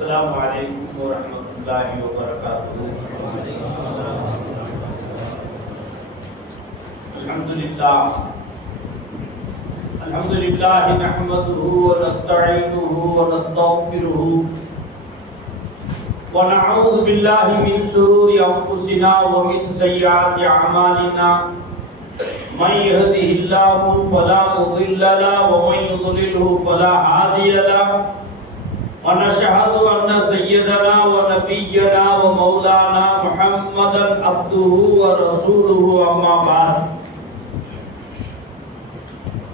السلام عليكم ورحمة الله وبركاته. الحمد لله نحمده ونستعينه ونستغفره ونعوذ بالله من شرور أنفسنا ومن سيئات أعمالنا. من يهده الله فلا مضل له ومن يضلله فلا هادي له. ونشهد أن سيدنا ونبينا ومولانا محمدا عبده ورسوله أما بعد.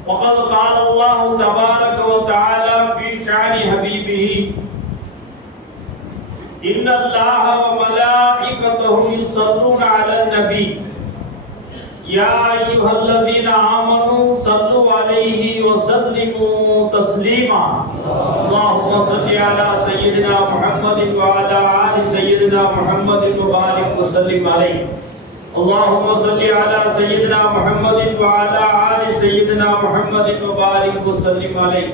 وقد قال الله تبارك وتعالى في شأن حبيبه: إن الله وملائكته يصلون على النبي يا أيها الذين آمنوا صلوا عليه وسلموا تسليما. اللهم صل على سيدنا محمد وعلى آل سيدنا محمد وبارك وسلم عليه. اللهم صل على سيدنا محمد وعلى آل سيدنا محمد وبارك وسلم عليه.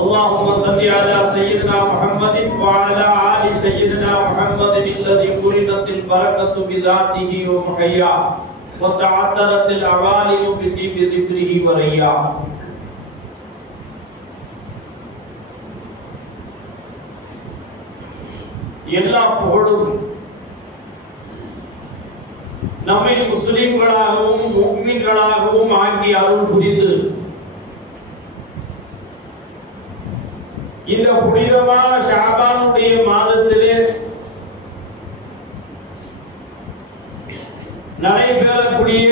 اللهم صل على سيدنا محمد وعلى آل سيدنا محمد الذي قرنت البركة بذاته ومحياه وتعطلت الأعوالم بطيب ذكره ورياه. எல்லா புகழும் நம்மை முஸ்லிம்களாகவும் முஃமின்களாகவும் ஆக்கி அருள் புரிந்து இந்த புனிதமான ஷஅபானுடைய மாதத்திலே நடைபெறக்கூடிய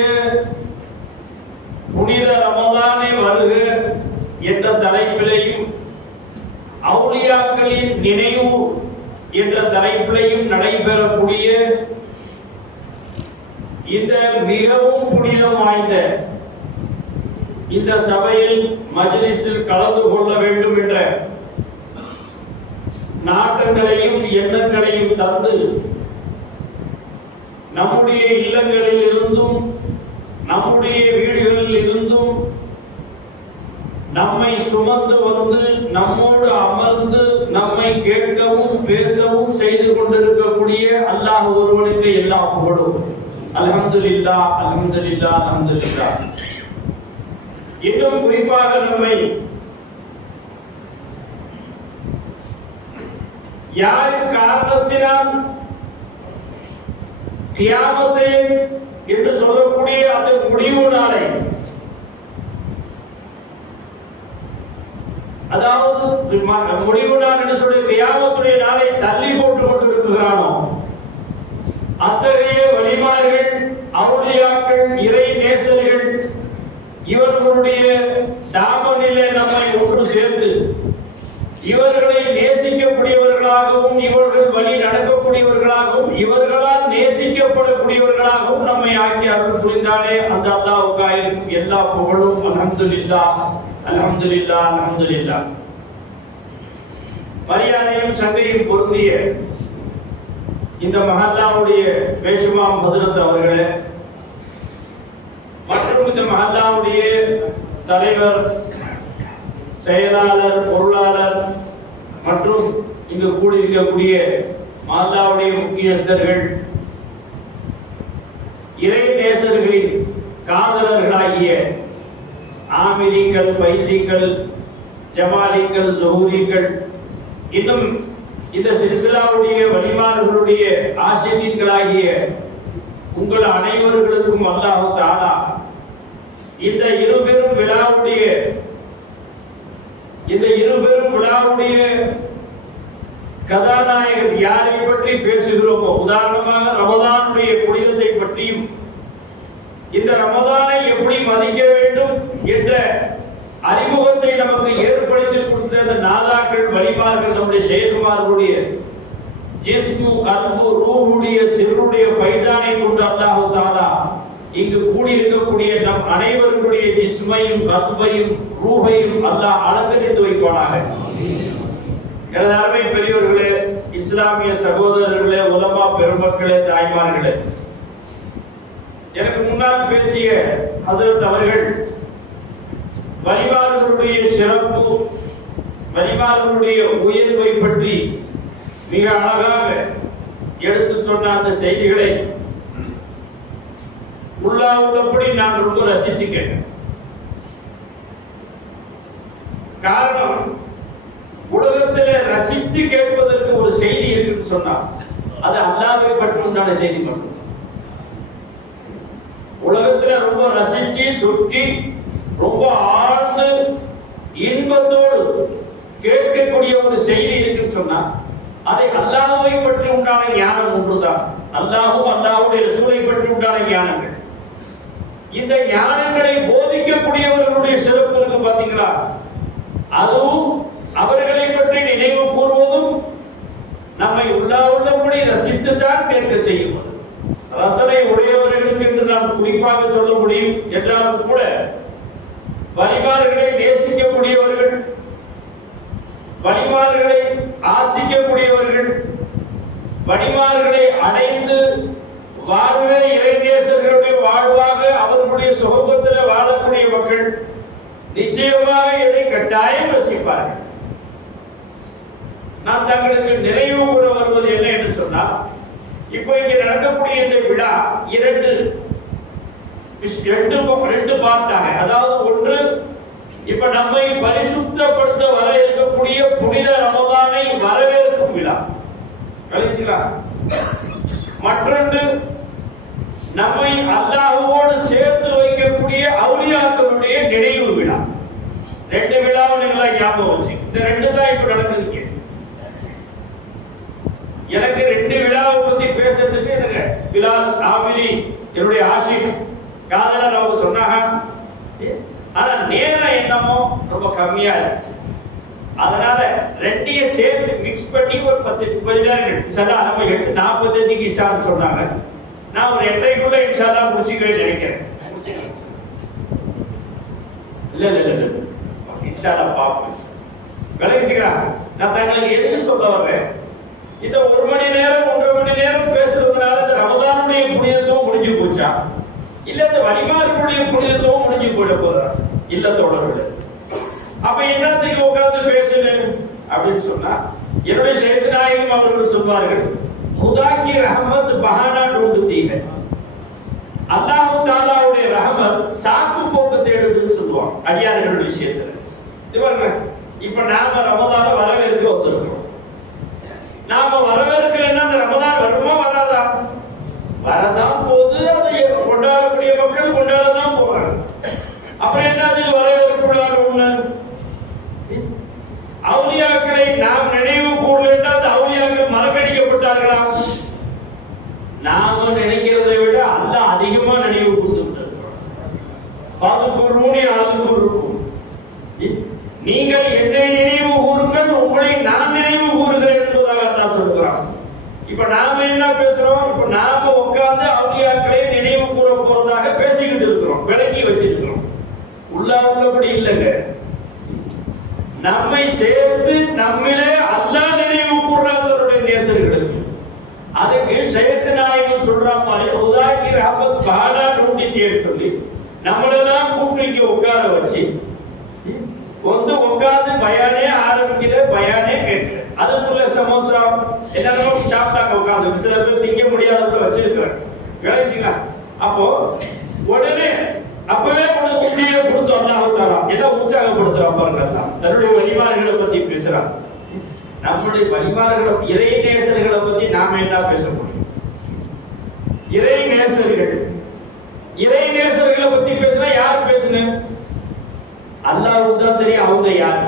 புனித ரமதானை வருக என்ற தலைப்பிலையும் அவுலியாக்களின் நினைவு என்ற தலைப்பிலையும் நடைபெறக்கூடிய இந்த மிகவும் புனிதம் வாய்ந்த இந்த சபையில் மஜ்லிஸில் கலந்து கொள்ள வேண்டும் என்ற நாட்டங்களையும் எண்ணங்களையும் தந்து நம்முடைய இல்லங்களில் இருந்தும் நம்முடைய வீடுகளில் இருந்தும் நம்மை சுமந்து வந்து நம்மோடு அமர்ந்து நம்மை கேட்கவும் பேசவும் செய்து கொண்டிருக்கக்கூடிய அல்லாஹ் ஒருவனுக்கு எல்லா புகழும். அல்ஹம்துலில்லாஹ் அல்ஹம்துலில்லாஹ் அல்ஹம்துலில்லாஹ். இன்னும் குறிப்பாக நம்மை யாரின் காரணத்தினால் கியாமத்தை என்று சொல்லக்கூடிய அந்த முடிவு நாளை, அதாவது முடிவு நாள் என்று சொல்லி கியாமத்துடைய நாளை தள்ளி போட்டுக் கொண்டிருக்கிறானோ அத்தகைய வலிமார்கள், அவுலியாக்கள், இறை நேசர்கள் இவர்களுடைய தாமனிலே நம்மை ஒன்று சேர்ந்து இவர்களை நேசிக்கக்கூடியவர்களாகவும் இவர்கள் வழி நடக்கக்கூடியவர்களாகவும் இவர்களால் நேசிக்கப்படக்கூடியவர்களாகவும் நம்மை ஆக்கி அருள் புரிந்தாலே அந்த அல்லாஹ்வுக்கு எல்லா புகழும். அல்ஹம்துலில்லாஹ் அல்ஹம்துலில்லாஹ் அல்ஹம்துலில்லாஹ். மரியாதையும் சங்கையும் பொருந்திய இந்த மஹல்லாவுடைய பேசுமாம் ஹஜ்ரத் அவர்களே மற்றும் இந்த மஹல்லாவுடைய தலைவர், செயலாளர், பொருளாளர் மற்றும் இங்கு கூடியிருக்கக்கூடிய மஹல்லாவுடைய முக்கியஸ்தர்கள், இறை நேசர்களின் காதலர்களாகிய ஆமிரிகள், ஃபைசிகள், ஜமாலிகள், ஜுஹூரிகள், இன்னும் இந்த சில்சிலாவுடைய வலிமார்களுடைய ஆசிரியர்களாகிய உங்கள் அனைவர்களுக்கும் அல்லாஹ் தஆலா இந்த இருபெரும் விழாவுடைய கதாநாயகர் யாரை பற்றி பேசுகிறோமோ, உதாரணமாக ரமதானுடைய புனிதத்தை பற்றியும் இந்த ரமதானை எப்படி மதிக்க வேண்டும் என்ற அறிமுகத்தை நமக்கு ஏற்படுத்தி கொடுத்த அந்த நாதாக்கள், வலிமார்கள், நம்முடைய ஷேகுமார்களுடைய ஜிஸ்மு, கல்பு, ரூஹுடைய சிறுடைய ஃபைசானை கொண்டு அல்லாஹ் தஆலா இங்கு கூடியிருக்கக்கூடிய நம் அனைவருடைய ஜிஸ்மையும் கல்பையும் ரூஹையும் அல்லாஹ் அலங்கரித்து வைப்பானாக. எனது அருமை பெரியவர்களே, இஸ்லாமிய சகோதரர்களே, உலமா பெருமக்களே, தாய்மார்களே, எனக்கு முன்னால் பேசிய ஹஜ்ரத் அவர்கள் வலிமார்களுடைய சிறப்பு, வலிமார்களுடைய உயர்வை பற்றி மிக அழகாக எடுத்து சொன்ன அந்த செய்திகளை உள்ளபடி நான் ரொம்ப ரசிச்சு கேட்டேன். காரணம், உலகத்தில் ரசித்து கேட்பதற்கு ஒரு செய்தி இருக்குன்னு சொன்னா அது அல்லாஹ்வை பற்றி உண்டான செய்தி மட்டும். உலகத்துல ரொம்ப ரசிச்சு சுற்றி ரொம்ப ஆழ்ந்து இன்பத்தோடு கேட்கக்கூடிய ஒரு செய்தி இருக்குன்னு சொன்னா அதை அல்லாஹ்வை பற்றி உண்டான ஞானம் ஒன்றுதான். அல்லாஹ்வும் அல்லாஹ்வுடைய ரசூலை பற்றி உண்டான ஞானங்கள். இந்த ஞானங்களை போதிக்கக்கூடியவர்களுடைய சிறப்பு இருக்கு பாத்தீங்களா? அதுவும் அவர்களை பற்றி நினைவு கூறுவதும் நம்மை உள்ளபடி ரசித்துத்தான் கேட்க செய்யும். ரசனை உடையவர்களுக்கு என்று நாம் குறிப்பாக சொல்ல முடியும் என்றாலும் கூட வலிமார்களை நேசிக்கக்கூடியவர்கள், வலிமார்களை ஆசிக்கக்கூடியவர்கள், வலிமார்களை அடைந்து வாழ்வே இறைநேசர்களுடைய வாழ்வாக அவர்களுடைய சுகபத்தில் வாழக்கூடிய மக்கள் நிச்சயமாக இதை கட்டாயம் ரசிப்பார்கள். நாம் தங்களுக்கு நினைவு கூற வருவது என்ன என்று சொன்னால், இப்போ இங்க நடக்கக்கூடிய இந்த விழா ரெண்டு பார்ட்டாக, அதாவது ஒன்று இப்ப நம்மை பரிசுத்தப்படுத்த வர இருக்கக்கூடிய புனித ரமதானை வரவேற்கும் விழா, மற்றொன்று நம்மை அல்லாஹ்வோடு சேர்த்து வைக்கக்கூடிய அவுலியாக்களுடைய நினைவு விழா. ரெண்டு விழாவை நீங்களா ஞாபகம் வச்சு, இந்த ரெண்டு தான் இப்ப நடக்குதுங்க. எனக்கு ரெண்டு விழாவை பத்தி பேசுறதுக்கு எனக்கு பிலால் ஆமிரி என்னுடைய ஆசிக் காதலர் அவங்க சொன்னாங்க. ஆனா நேரம் என்னமோ ரொம்ப கம்மியா இருக்கு. அதனால ரெண்டையும் சேர்த்து மிக்ஸ் பண்ணி ஒரு 10-15 நேரங்கள் இன்ஷால்லா நம்ம 8:45க்கு இன்ஷால்லா சொன்னாங்க. நான் ஒரு 8:30க்குள்ள இன்ஷால்லா முடிச்சுக்கவே நினைக்கிறேன். இல்ல இன்ஷால்லா பாப்போம். விளக்கிட்டீங்களா? நான் தங்களுக்கு எதுக்கு சொல்ல வர்றேன், இந்த 1 மணி நேரம் 1.5 மணி நேரம் பேசுறதுனால இந்த ரமதானுடைய புனிதத்துவம் முடிஞ்சு போச்சா, இல்ல இந்த வழிமாறுடைய புனிதத்துவம் முடிஞ்சு போயிட போதா? இல்ல தோழர்களே, அப்ப என்னத்துக்கு உட்கார்ந்து பேசணும் அப்படின்னு சொன்னா, என்னுடைய ஷேக் நாயகம் அவர்கள் சொல்வார்கள், खुदा की रहमत बहाना ढूंढती है, அல்லாஹ் தஆலாவுடைய ரஹமத் சாக்கு போக்கு தேடுதுன்னு சொல்லுவாங்க அடியார்கள் விஷயத்துல. இவங்க இப்ப நாம ரமதான வரவேற்க வந்திருக்கிறோம். நாம வரவேற்கலன்னா அந்த ரமதான் வருமா வராதா? வரதான் போது. அதை கொண்டாடக்கூடிய மக்கள் கொண்டாடதான் போறாங்க. அப்புறம் என்ன வரவேற்கக்கூடாது? ஒண்ணு, அவுலியாக்களை நாம் நினைவு கூறலன்னா அந்த அவுலியாக்கள் மறக்கடிக்கப்பட்டார்களா? நாம நினைக்கிறதை விட அல்லாஹ் அதிகமா நினைவு கூர்ந்திருக்கிறார். நீங்கள் என்னை நினைவு கூறுங்கள், உங்களை நான் நினைவு கூறுகிறேன் என்பதாக அல்லாஹ் சொல்கிறான். இப்ப நாம என்ன பேசுறோம்? இப்ப நாம உட்கார்ந்து அவுலியாக்களை நினைவு கூற போறதாக பேசிக்கிட்டு இருக்கிறோம், விளக்கி வச்சிருக்கிறோம். உள்ளபடி இல்லைங்க, நம்மை சேர்த்து நம்மளே அல்லாஹ் நினைவு கூறாதவருடைய நேசர்களுக்கு. அதுக்கு ஷேக் நாயகம் சொல்ற மாதிரி உதாக்கி ரஹமத் பாலா நூண்டித்தேன்னு சொல்லி நம்மளெல்லாம் கூப்பிட்டு இங்க உட்கார வச்சு உட்கார்ந்து பயானே ஆரம்பிக்கல, பயானே கேட்கல. அதுக்குள்ள சமோசா எல்லாரும் சாப்பிட்டாங்க உட்கார்ந்து. சில பேர் திங்க முடியாத வச்சிருக்காங்க. வேலைங்களா? அப்போ உடனே அப்பவே உனக்கு உண்மையை கொடுத்து அல்லாஹ் தஆலா ஏதோ உற்சாகப்படுத்துறான் பாருங்க. தன்னுடைய வழிமார்களை பத்தி பேசுறான். நம்முடைய வழிமார்களை, இறை நேசர்களை பத்தி நாம என்ன பேச முடியும்? இறை நேசர்களை பத்தி பேசினா யார் பேசணும்? அல்லாஹ்வுக்கு தான் தெரியும் அவங்க யார்.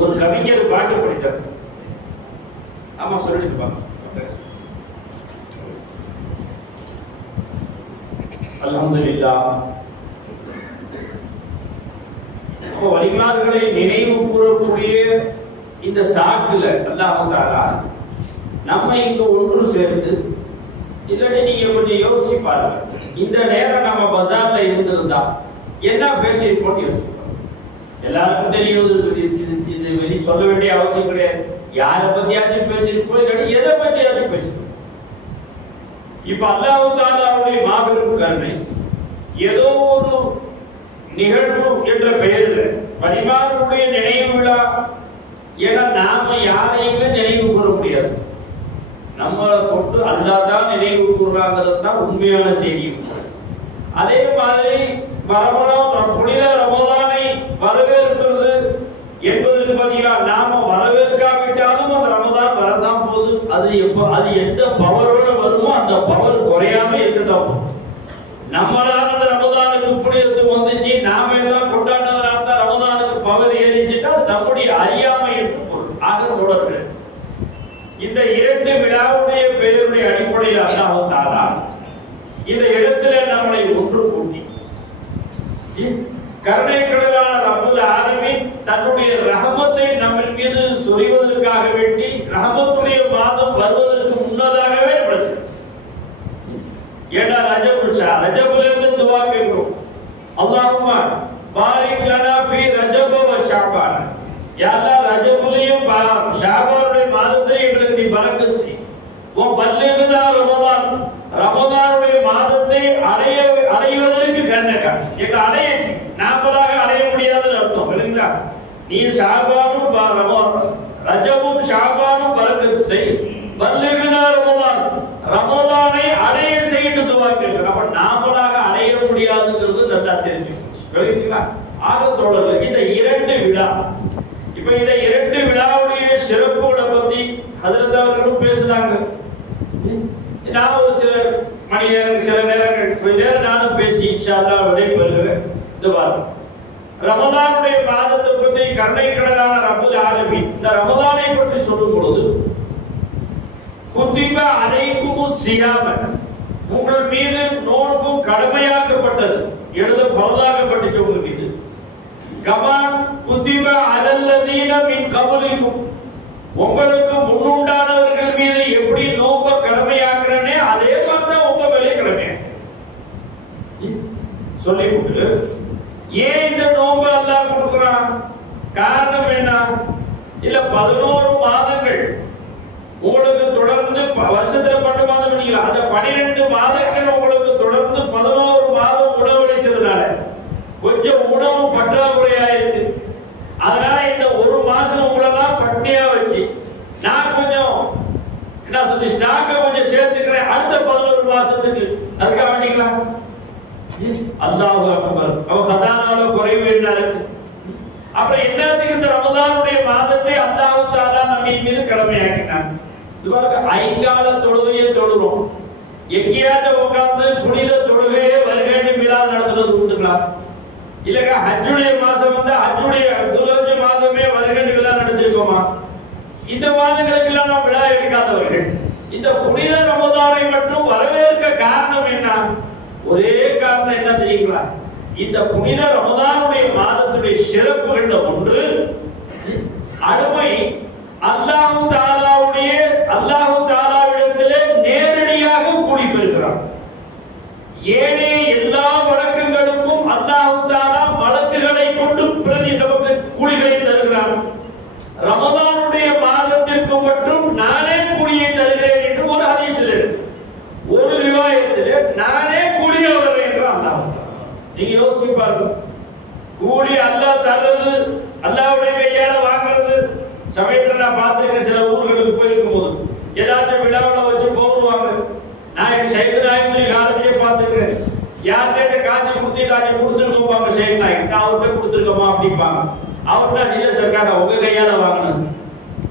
ஒரு கவிஞர் பாட்டு படித்தார். ஆமா சொல்லிட்டு பாருங்க. அல்ஹம்துலில்லாஹ். வழிமார்களை நினைவு கூறக்கூடிய இந்த சாக்குல அல்லாஹ் தஆலா நம்ம இங்க ஒன்று சேர்ந்து, இல்லடி நீங்க கொஞ்சம் யோசிச்சு பாருங்க, இந்த நேரம் நம்ம பஜார்ல இருந்திருந்தா என்ன பேசியிருப்போம் யோசிப்போம். எல்லாருக்கும் தெரியும், இது வெளி சொல்ல வேண்டிய அவசியம் கிடையாது. யாரை பத்தியாச்சும் பேசியிருப்போம், இல்லாட்டி எதை பத்தியாச்சும் பேசிருப்போம். இப்ப அல்லாஹ் தஆலாவுடைய மாபெரும் கருணை ஏதோ ஒரு நிகழ்வு என்ற பெயரில் வழிமார்களுடைய நினைவு விழா ஏன்னா நாம யாரையுமே நினைவு கூற முடியாது. நம்மளை கொண்டு அல்லாஹ் தான் நினைவு கூறுறாங்கிறது தான் உண்மையான செய்தி. அதே மாதிரி புனித ரமலானை வரவேற்கிறது என்பதற்கு பார்த்தீங்கன்னா நாம வரவேற்காவிட்டாலும் அந்த ரமதான் வரதான் போகுது. அது எந்த பவரோட வருமோ அந்த பவர் குறையாம இருக்கதான் போகும். நம்மளால அந்த ரமதானுக்கு புனிதத்துவம் வந்துச்சு, நாம எல்லாம் கொண்டாடுறதுனால தான் ரமதானுக்கு பவர் ஏறிச்சுட்டா நம்முடைய அறியாமை என்று பொருள். ஆக தொடர்பு இந்த இரண்டு விழாவுடைய பெயருடைய அடிப்படையில் அல்லாஹ் தஆலா இந்த இடத்துல நம்மளை ஒன்று கூட்டி கருணை கடலான ரப்புல் ஆலமீன் தன்னுடைய ரஹமத்தை நம்ம மீது சொரிவதற்காக வேண்டி ரஹமத்துடைய மாதம் வருவதற்கு முன்னதாகவே நடந்தது. ஏன்னா ரஜபுல இருந்து துஆ கேட்கிறோம். அல்லாஹும்ம பாரிக் லனா ஃபீ ரஜப வ ஷஅபான். யா அல்லாஹ் ரஜபுலையும் ஷஅபானுடைய மாதத்திலே எங்களுக்கு நீ பரக்கத் செய். வ பல்லிக்னா ரமலான். ரமலானுடைய மாதத்தை அடைவதற்கு கண்ணக எங்க அடையச்சு நாமளாக அடைய முடியாதுன்னு அர்த்தம். இல்லைங்களா? நீ ஷஅபானும் ரஜபும் ஷஅபானும் பரக்கத் செய். பல்லிக்னா ரமலான். ரமலானை அடைய செய்து துஆ கேட்கிறோம். அப்ப நாமளாக அடைய முடியாதுங்கிறது நல்லா தெரிஞ்சுக்கோங்க. ஆக தோழர்களே, இந்த இரண்டு விழா, இப்ப இந்த இரண்டு விழாவுடைய சிறப்புகளை பத்தி ஹஜ்ரத் அவர்களும் பேசினாங்க. நான் ஒரு சில மணி நேரம் சில நேரங்கள் கொஞ்ச நேரம் நானும் பேசி இன்ஷா அல்லாஹ் விடைபெறுகிறேன். இந்த வாரம் ரமலானுடைய மாதத்தை பற்றி கருணை கடலான ரப்புல் ஆலமீன் இந்த ரமலானை பற்றி சொல்லும் பொழுது குத்திப அலைக்குமுஸ் சியாம, உங்கள் மீது நோன்பும் கடமையாக்கப்பட்டது, எழுத பரலாக்கப்பட்டுச்சு உங்கள் மீது. கமான் குத்திப அலல்லதீன மின் கபலிக்கும், உங்களுக்கு முன்னுண்டானவர்கள் மீது எப்படி நோன்ப கடமையாக்குறனே அதே மாதிரி தான் உங்க மேலே கடமை சொல்லி கொடுத்து, ஏன் இந்த நோன்பு அல்லாஹ் கொடுக்கிறான்? காரணம் என்ன? இல்ல 11 மாதங்கள் உங்களுக்கு தொடர்ந்து வருஷத்துல 10 மாதம் பண்ணிக்கலாம், அந்த 12 மாதங்கள் உங்களுக்கு தொடர்ந்து 11 மாதம் உணவளிச்சதுனால கொஞ்சம் உணவு பற்றாக்குறையா இருக்கு. அதனால இந்த ஒரு மாசம் உங்களெல்லாம் பட்னியா வச்சு நான் கொஞ்சம் என்ன சொல்லி ஸ்டாக்க கொஞ்சம் சேர்த்துக்கிறேன் அடுத்த 11 மாசத்துக்கு. அதுக்காக வேண்டிங்களா? அல்லாஹ் அக்பர். அவ கசானால குறைவு என்ன இருக்கு? அப்புறம் என்னத்துக்கு இந்த ரமலானுடைய மாதத்தை அல்லாஹ் தஆலா நம்ம மீது கடமையாக்கினான். இவருக்கு ஐங்கால தொழுகையை தொழுறோம். எங்கேயாவது உட்கார்ந்து புனித தொழுகையே வருகைன்னு விழா நடத்துறது உண்டுங்களா? இல்லங்க ஹஜ்ஜுடைய மாசம் வந்து ஹஜ்ஜுடைய துல்ஹஜ் மாதமே வருகைன்னு விழா நடத்திருக்கோமா? இந்த மாதங்களுக்கு எல்லாம் நாம் விழா எடுக்காதவர்கள் இந்த புனித ரமலானை மட்டும் வரவேற்க காரணம் என்ன? ஒரே காரணம் என்ன தெரியுங்களா? இந்த புனித ரமலானுடைய மாதத்துடைய சிறப்புகள்ல ஒன்று அடிமை அல்லாஹ் தஆலாவிடத்திலே நேரடியாக கூலி பெறுகிறான். ஏனைய எல்லா வணக்கங்களுக்கும் அல்லாஹ் தஆலா மலக்குகளை கொண்டு பிரதி நமக்கு கூலிகளை தருகிறான். ரமலானுடைய மாதத்திற்கு மட்டும் நானே கூலியை தருகிறேன் என்று ஒரு ஹதீஸில் இருக்கு. ஒரு ரிவாயத்திலே நானே கூலியை வருகிறேன் என்று அல்லாஹ். நீங்க யோசிச்சு பாருங்க, கூலி அல்லாஹ் தர்றது, அல்லாஹ்வுடைய கையால வாங்குறது. சமயத்துல நான் பார்த்திருக்கேன், சில ஊர்களுக்கு போயிருக்கும் போது ஏதாச்சும் விழாவில் வச்சு போடுவாங்க. நான் சைது நாயகத்தின் காலத்திலே பார்த்திருக்கேன். யாருக்கே காசு கொடுத்துருக்கோம்பாங்க, சைது நாயக் நான் அவர்கிட்ட கொடுத்துருக்கோமா அப்படிப்பாங்க. அவர்கிட்ட இல்ல சர்க்கார் உங்க கையால வாங்கணும்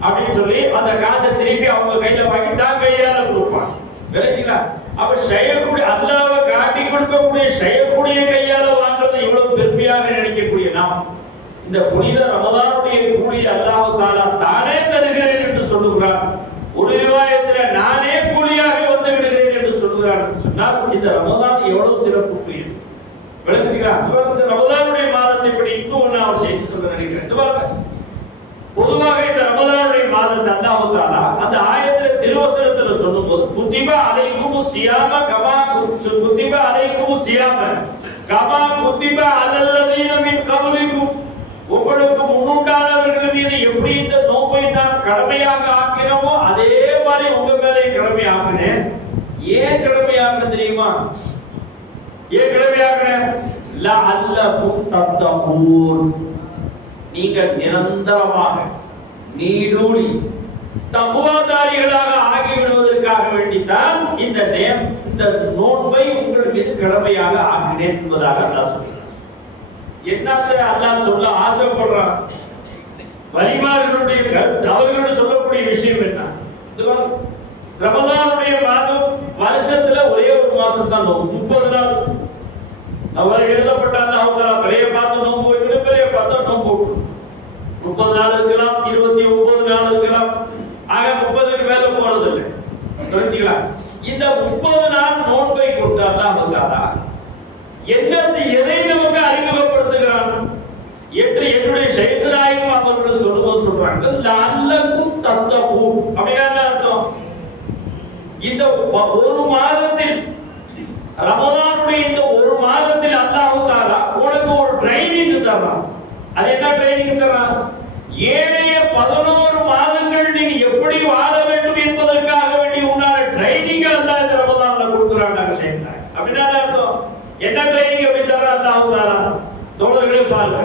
அப்படின்னு சொல்லி அந்த காசை திருப்பி அவங்க கையில வாங்கி தான் கையால கொடுப்பாங்க. விளங்கிங்களா? அப்ப செய்யக்கூடிய அல்லாஹ்வை காட்டி கொடுக்கக்கூடிய செய்யக்கூடிய கையால வாங்குறது இவ்வளவு பெருமையாக நினைக்கக்கூடிய நாம் இந்த புனித ரமலானுடைய கூலி அல்லாஹ் தஆலா தானே தருகிறேன் என்று சொல்லுகிறார். ஒரு ரிவாயத்திலே நானே கூலியாக வந்து விடுகிறேன் என்று சொல்லுகிறார். சொன்னால் இந்த ரமலான் எவ்வளவு சிறப்புக்குரியது. விளங்குகிறா? இந்த ரமலானுடைய மாதத்தை பற்றி இன்னும் நான் செய்தி சொல்ல நினைக்கிறேன். பொதுவாக இந்த ரமலானுடைய மாதத்தை அல்லாஹ் தஆலா அந்த ஆயத்திலே திருவசனத்துல சொல்லும்போது குத்திப அலைக்குமுஸ் சியாம கமா குத்திப அலைக்குமுஸ் சியாம கமா குத்திப அலல்லதீன மின் கபலிக்கும், உங்களுக்கு முன்னுண்டானவர்கள் மீது எப்படி இந்த நோன்பை நான் கடமையாக ஆக்கினோமோ அதே மாதிரி உங்க மேலே கடமையாக்கினேன். ஏன் கடமையாக்கினேன் தெரியுமா? ஏன் கடமையாக்கினேன்? லஅல்லகும் தத்தகூன், நீங்கள் நிரந்தரமாக நீடூழி தகுவாதாரிகளாக ஆகிவிடுவதற்காக வேண்டித்தான் இந்த நோன்பை உங்கள் மீது கடமையாக ஆக்கினேன் என்பதாக அல்லாஹ் சொல்கிறார். என்னத்தை அல்லாஹ் சொல்ல ஆசைப்படுறான்? வலிமார்களுடைய கருத்து, அவர்கள் சொல்லக்கூடிய விஷயம் என்ன? ரமதானுடைய மாதம் வருஷத்துல ஒரே ஒரு மாசம் தான் நோம்பு, 30 நாள். அவர் எழுதப்பட்டாங்க, அவங்க பிறைய பார்த்து நோம்பு வைக்கணும், பிறைய பார்த்தா நோம்பு 30 நாள் இருக்கலாம், 29 நாள் இருக்கலாம். ஆக 30க்கு மேல போறது இல்லை. புரிஞ்சுங்களா? இந்த 30 நாள் நோன்பை கொண்டு அல்லாஹ் வந்தாரா எதை நமக்கு அறிமுகப்படுத்துகிறான் என்று என்னுடைய ஷைத்தானாயும் அவர்கள் சொல்றாங்க. லஅல்லக்கும் தத்தகூன் அப்படினா என்ன அர்த்தம்? இந்த ஒரு மாதத்தில், ரமதானுடைய இந்த ஒரு மாதத்தில் அல்லாஹ் தஆலா உனக்கு ஒரு ட்ரைனிங் தரான். அது என்ன ட்ரைனிங் தரான்? ஏனைய 11 மாதங்கள் நீ எப்படி வாழ வேண்டும் என்பதற்காக வேண்டி உண்டான ட்ரைனிங் அல்லாஹ் இந்த ரமதான்ல கொடுக்கிறான். ஷைத்தான் அப்படினா என்ன அர்த்தம்? என்ன ட்ரைனிங் அப்படி தரான் அல்லாஹ் தஆலா? தோழர்களே பாருங்க,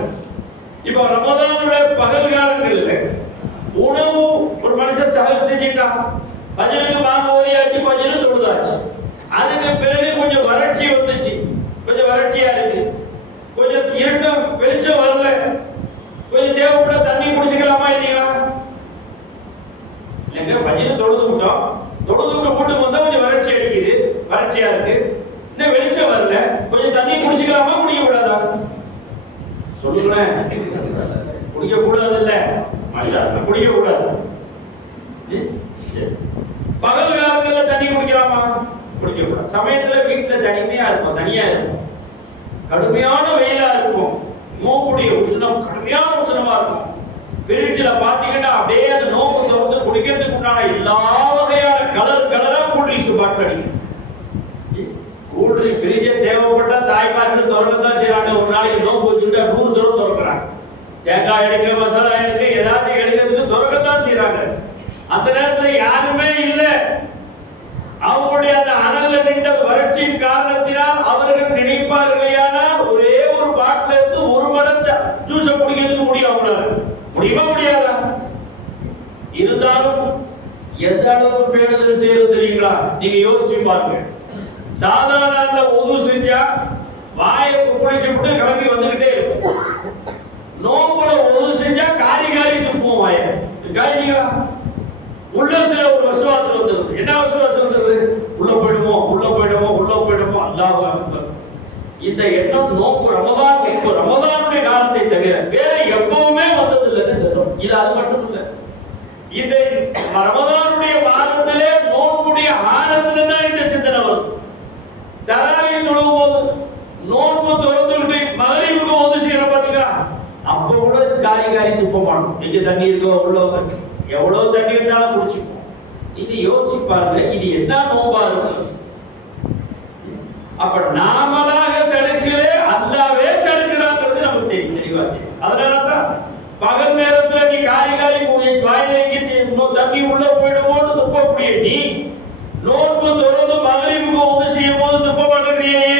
இப்ப ரமதானுடைய பகல் காலங்கள்ல உணவு ஒரு மனுஷன் சகல் செஞ்சிட்டான், பஜனுக்கு மாங்க ஓதியாச்சு, பஜனு தொழுதாச்சு. அதுக்கு பிறகு கொஞ்சம் வறட்சி வந்துச்சு, கொஞ்சம் வறட்சியா இருக்கு, கொஞ்சம் இருட்டு வெளிச்சம் வரல, கொஞ்சம் தேவைப்பட்ட தண்ணி குடிச்சுக்கலாமா இல்லையா? இல்லைங்க, பஜனு தொழுது விட்டோம், தொழுது விட்டு போட்டு வந்தா கொஞ்சம் வறட்சி அடிக்குது, வறட்சியா இருக்கு, இன்னும் வெளிச்சம் வரல, கொஞ்சம் தண்ணி குடிச்சுக்கலாமா குடிக்க கூடாதா? சொல்லுங்களேன். குடிக்க கூடாது இல்ல, குடிக்க கூடாது. பகல் காலத்துல தண்ணி குடிக்கலாமா? குடிக்க கூடாது. சமயத்துல வீட்டுல தனிமையா இருக்கும், தனியா இருக்கும், கடுமையான வெயிலா இருக்கும், நோம்புடைய உஷ்ணம் கடுமையான உஷ்ணமா இருக்கும். ஃப்ரிட்ஜ்ல பாத்தீங்கன்னா அப்படியே அந்த நோம்பு திறந்து குடிக்கிறதுக்கு உண்டான எல்லா வகையான கலரா கூல்ட்ரிங்க்ஸ் பாட்டில் அடிக்கும். கூல்ட்ரிங்க்ஸ் ஃப்ரிட்ஜ் தேவைப்பட்டா தாய்மார்கள் திறக்கத்தான் செய்யறாங்க. ஒரு நாளைக்கு நோம்பு வச்சுட்டா 100 தடவை திறக்கிறாங்க. தேங்காய் எடுக்க, மசாலா எடுக்க, ஏதாச்சும் எடுக்கிறதுக்கு திறக்கத்தான் செய்யறாங்க. அந்த நேரத்துல யாருமே இல்ல. அவங்களுடைய அந்த அனல்ல நின்ற வறட்சியின் காரணத்தினால் அவர்கள் நினைப்பார்களேயானால் ஒரே ஒரு பாட்டில இருந்து ஒரு மடத்தை ஜூஸ குடிக்கிறதுக்கு முடியுமா முடியாதா? இருந்தாலும் எந்த அளவுக்கு பேணுதல் செய்யறது தெரியுங்களா? நீங்க யோசிச்சு பாருங்க. சாதாரண உது செஞ்சா வாயை குடிச்சு விட்டு கிளம்பி வந்துகிட்டே இருக்கும். நோம்புல உது செஞ்சா காரி துப்புவோம் வாயை. காரிங்களா? உள்ளத்துல ஒரு விசுவாசம் வந்துருது. என்ன விசுவாசம் வந்துருது? உள்ள போயிடுமோ அல்லாஹ் அக்பர். இந்த எண்ணம் நோம்பு ரமதானுடைய காலத்தை தவிர வேற எப்பவுமே வந்ததில்லை. இது அது மட்டும் இல்ல, இந்த ரமதானுடைய மாதத்திலே நோன்புடைய ஆழத்துல தான் இந்த சிந்தனை வருது. தராவி தொழும் போது நோன்பு திறந்து மகரிபுக்கு ஒது செய்யற பாத்தீங்களா? அப்ப கூட காரி துப்ப மாட்டோம். இங்க தண்ணி இருக்கோ உள்ள எவ்வளவு தண்ணி இருந்தாலும் குடிச்சுப்போம். இது யோசிச்சு பாருங்க, இது என்ன நோம்பா இருக்கு? அப்ப நாமளாக தடுக்கல, அல்லாவே தடுக்கிறாங்கிறது நமக்கு தெளிவா தெரியும். அதனாலதான் பகல் நேரத்துல நீ காரி வாயிலைக்கு தண்ணி உள்ள போயிடுமோன்னு துப்பக்கூடிய நீ நோன்பு திறந்து மகரிபுக்கு ஒது செய்யும் போது துப்ப மாட்டேங்கிறியே.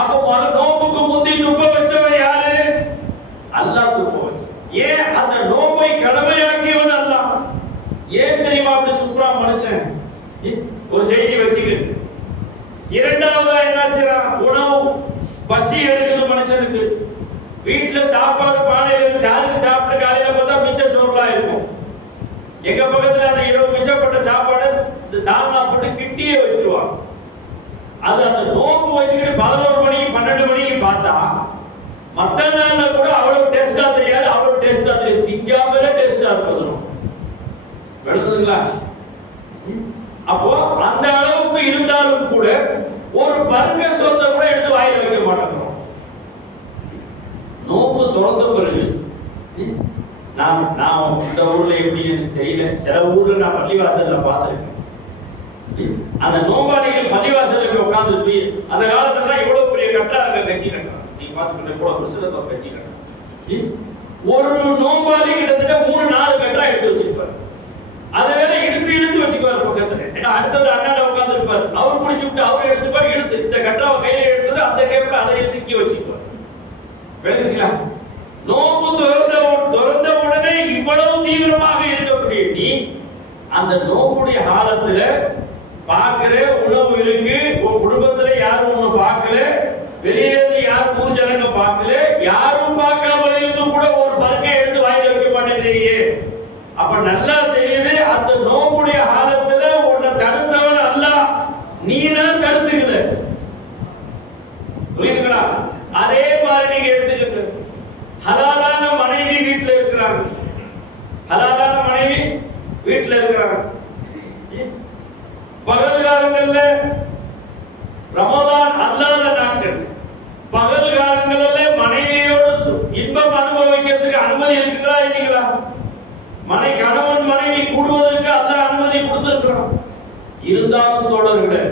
அப்ப நோம்புக்கு முந்தி துப்ப வச்சவன் யாரு? அல்லாஹ் துப்ப வச்ச. ஏன்? அந்த நோம்பை கடமையாக்கியவன் அல்லாஹ். ஏன் தெரியுமா அப்படி துப்புறான் மனுஷன்? ஒரு செய்தி வச்சுக்க. இரண்டாவது என்ன செய்யறான்? உணவு பசி எடுக்குது மனுஷனுக்கு. வீட்டுல சாப்பாடு பானையில சாருக்கு சாப்பிட்டு காலையில பார்த்தா மிச்ச சோறுலாம் இருக்கும். எங்க பக்கத்துல அந்த இரவு மிச்சப்பட்ட சாப்பாடு இந்த சால்னா போட்டு கிட்டியே வச்சிருவாங்க. அது அந்த நோம்பு வச்சுக்கிட்டு 11 மணிக்கு 12 மணிக்கு பார்த்தா மத்த நாள்ல கூட அவ்வளவு டேஸ்டா தெரியாது, அவ்வளவு டேஸ்டா தெரியும். திங்காமலே டேஸ்டா இருக்கும். விளங்குதுங்களா? அப்போ அந்த அளவுக்கு இருந்தாலும் கூட ஒரு பர்க சொத்தை கூட எடுத்து வாயில வைக்க மாட்டோம். நோம்பு திறந்த பிறகு நான் இந்த ஊர்ல எப்படின்னு தெரியல, சில ஊர்ல நான் பள்ளிவாசல்ல பார்த்திருக்கேன். அந்த நோம்பாளிகள் பள்ளிவாசல்ல உட்கார்ந்து அந்த காலத்துல இவ்வளவு பெரிய கட்டா இருக்க கட்சி கட்டுறாங்க. நீங்க பாத்துக்கிட்ட கூட பிரசிடத்தை கட்சி கட்டுறாங்க. ஒரு நோம்பாளி கிட்டத்தட்ட 3-4 கட்டா எடுத்து வச்சிருப்பாரு. அதை வேற இழுத்து வச்சுக்குவாரு பக்கத்துல. ஏன்னா அடுத்தது அண்ணாட உட்கார்ந்து இருப்பாரு, அவர் குடிச்சு விட்டு அவர் எடுத்துப்பாரு. எடுத்து இந்த கட்டாவை கையில எடுத்தது அந்த கேப்ல அதை தூக்கி வச்சுக்குவாரு. விளங்குங்களா? நோம்பு திறந்த உடனே இவ்வளவு தீவிர அந்த நோம்புடைய காலத்துல பார்க்கிற உணவு இருக்கு, உன் குடும்பத்துல யாரும் ஒண்ணு பார்க்கல, வெளியில இருந்து யாரும் பூஜைங்க பார்க்கல, யாரும் பார்க்காம இருந்தும் கூட ஒரு பருக்கை எடுத்து வாங்கி வைக்க மாட்டேங்கிறீங்க. அப்ப நல்லா தெரியுது அந்த நோம்புடைய காலத்துல உன்னை தடுத்தவன் அல்ல, நீ தான் தடுத்துக்கல. புரியுதுங்களா? அதே மாதிரி நீங்க எடுத்துக்கிட்டு ஹலாலான மனைவி வீட்டுல இருக்கிறாங்க, ஹலாலான மனைவி வீட்டுல இருக்கிறாங்க. பகல் காலங்கள்ல ரமதான் அல்லாத நாட்கள் பகல் காலங்கள்ல மனைவியோடு இன்பம் அனுபவிக்கிறதுக்கு அனுமதி இருக்குங்களா இல்லைங்களா? கணவன் மனைவி கூடுவதற்கு அல்லாஹ் அனுமதி கொடுத்திருக்கிறான். இருந்தாலும் தோழர்களே,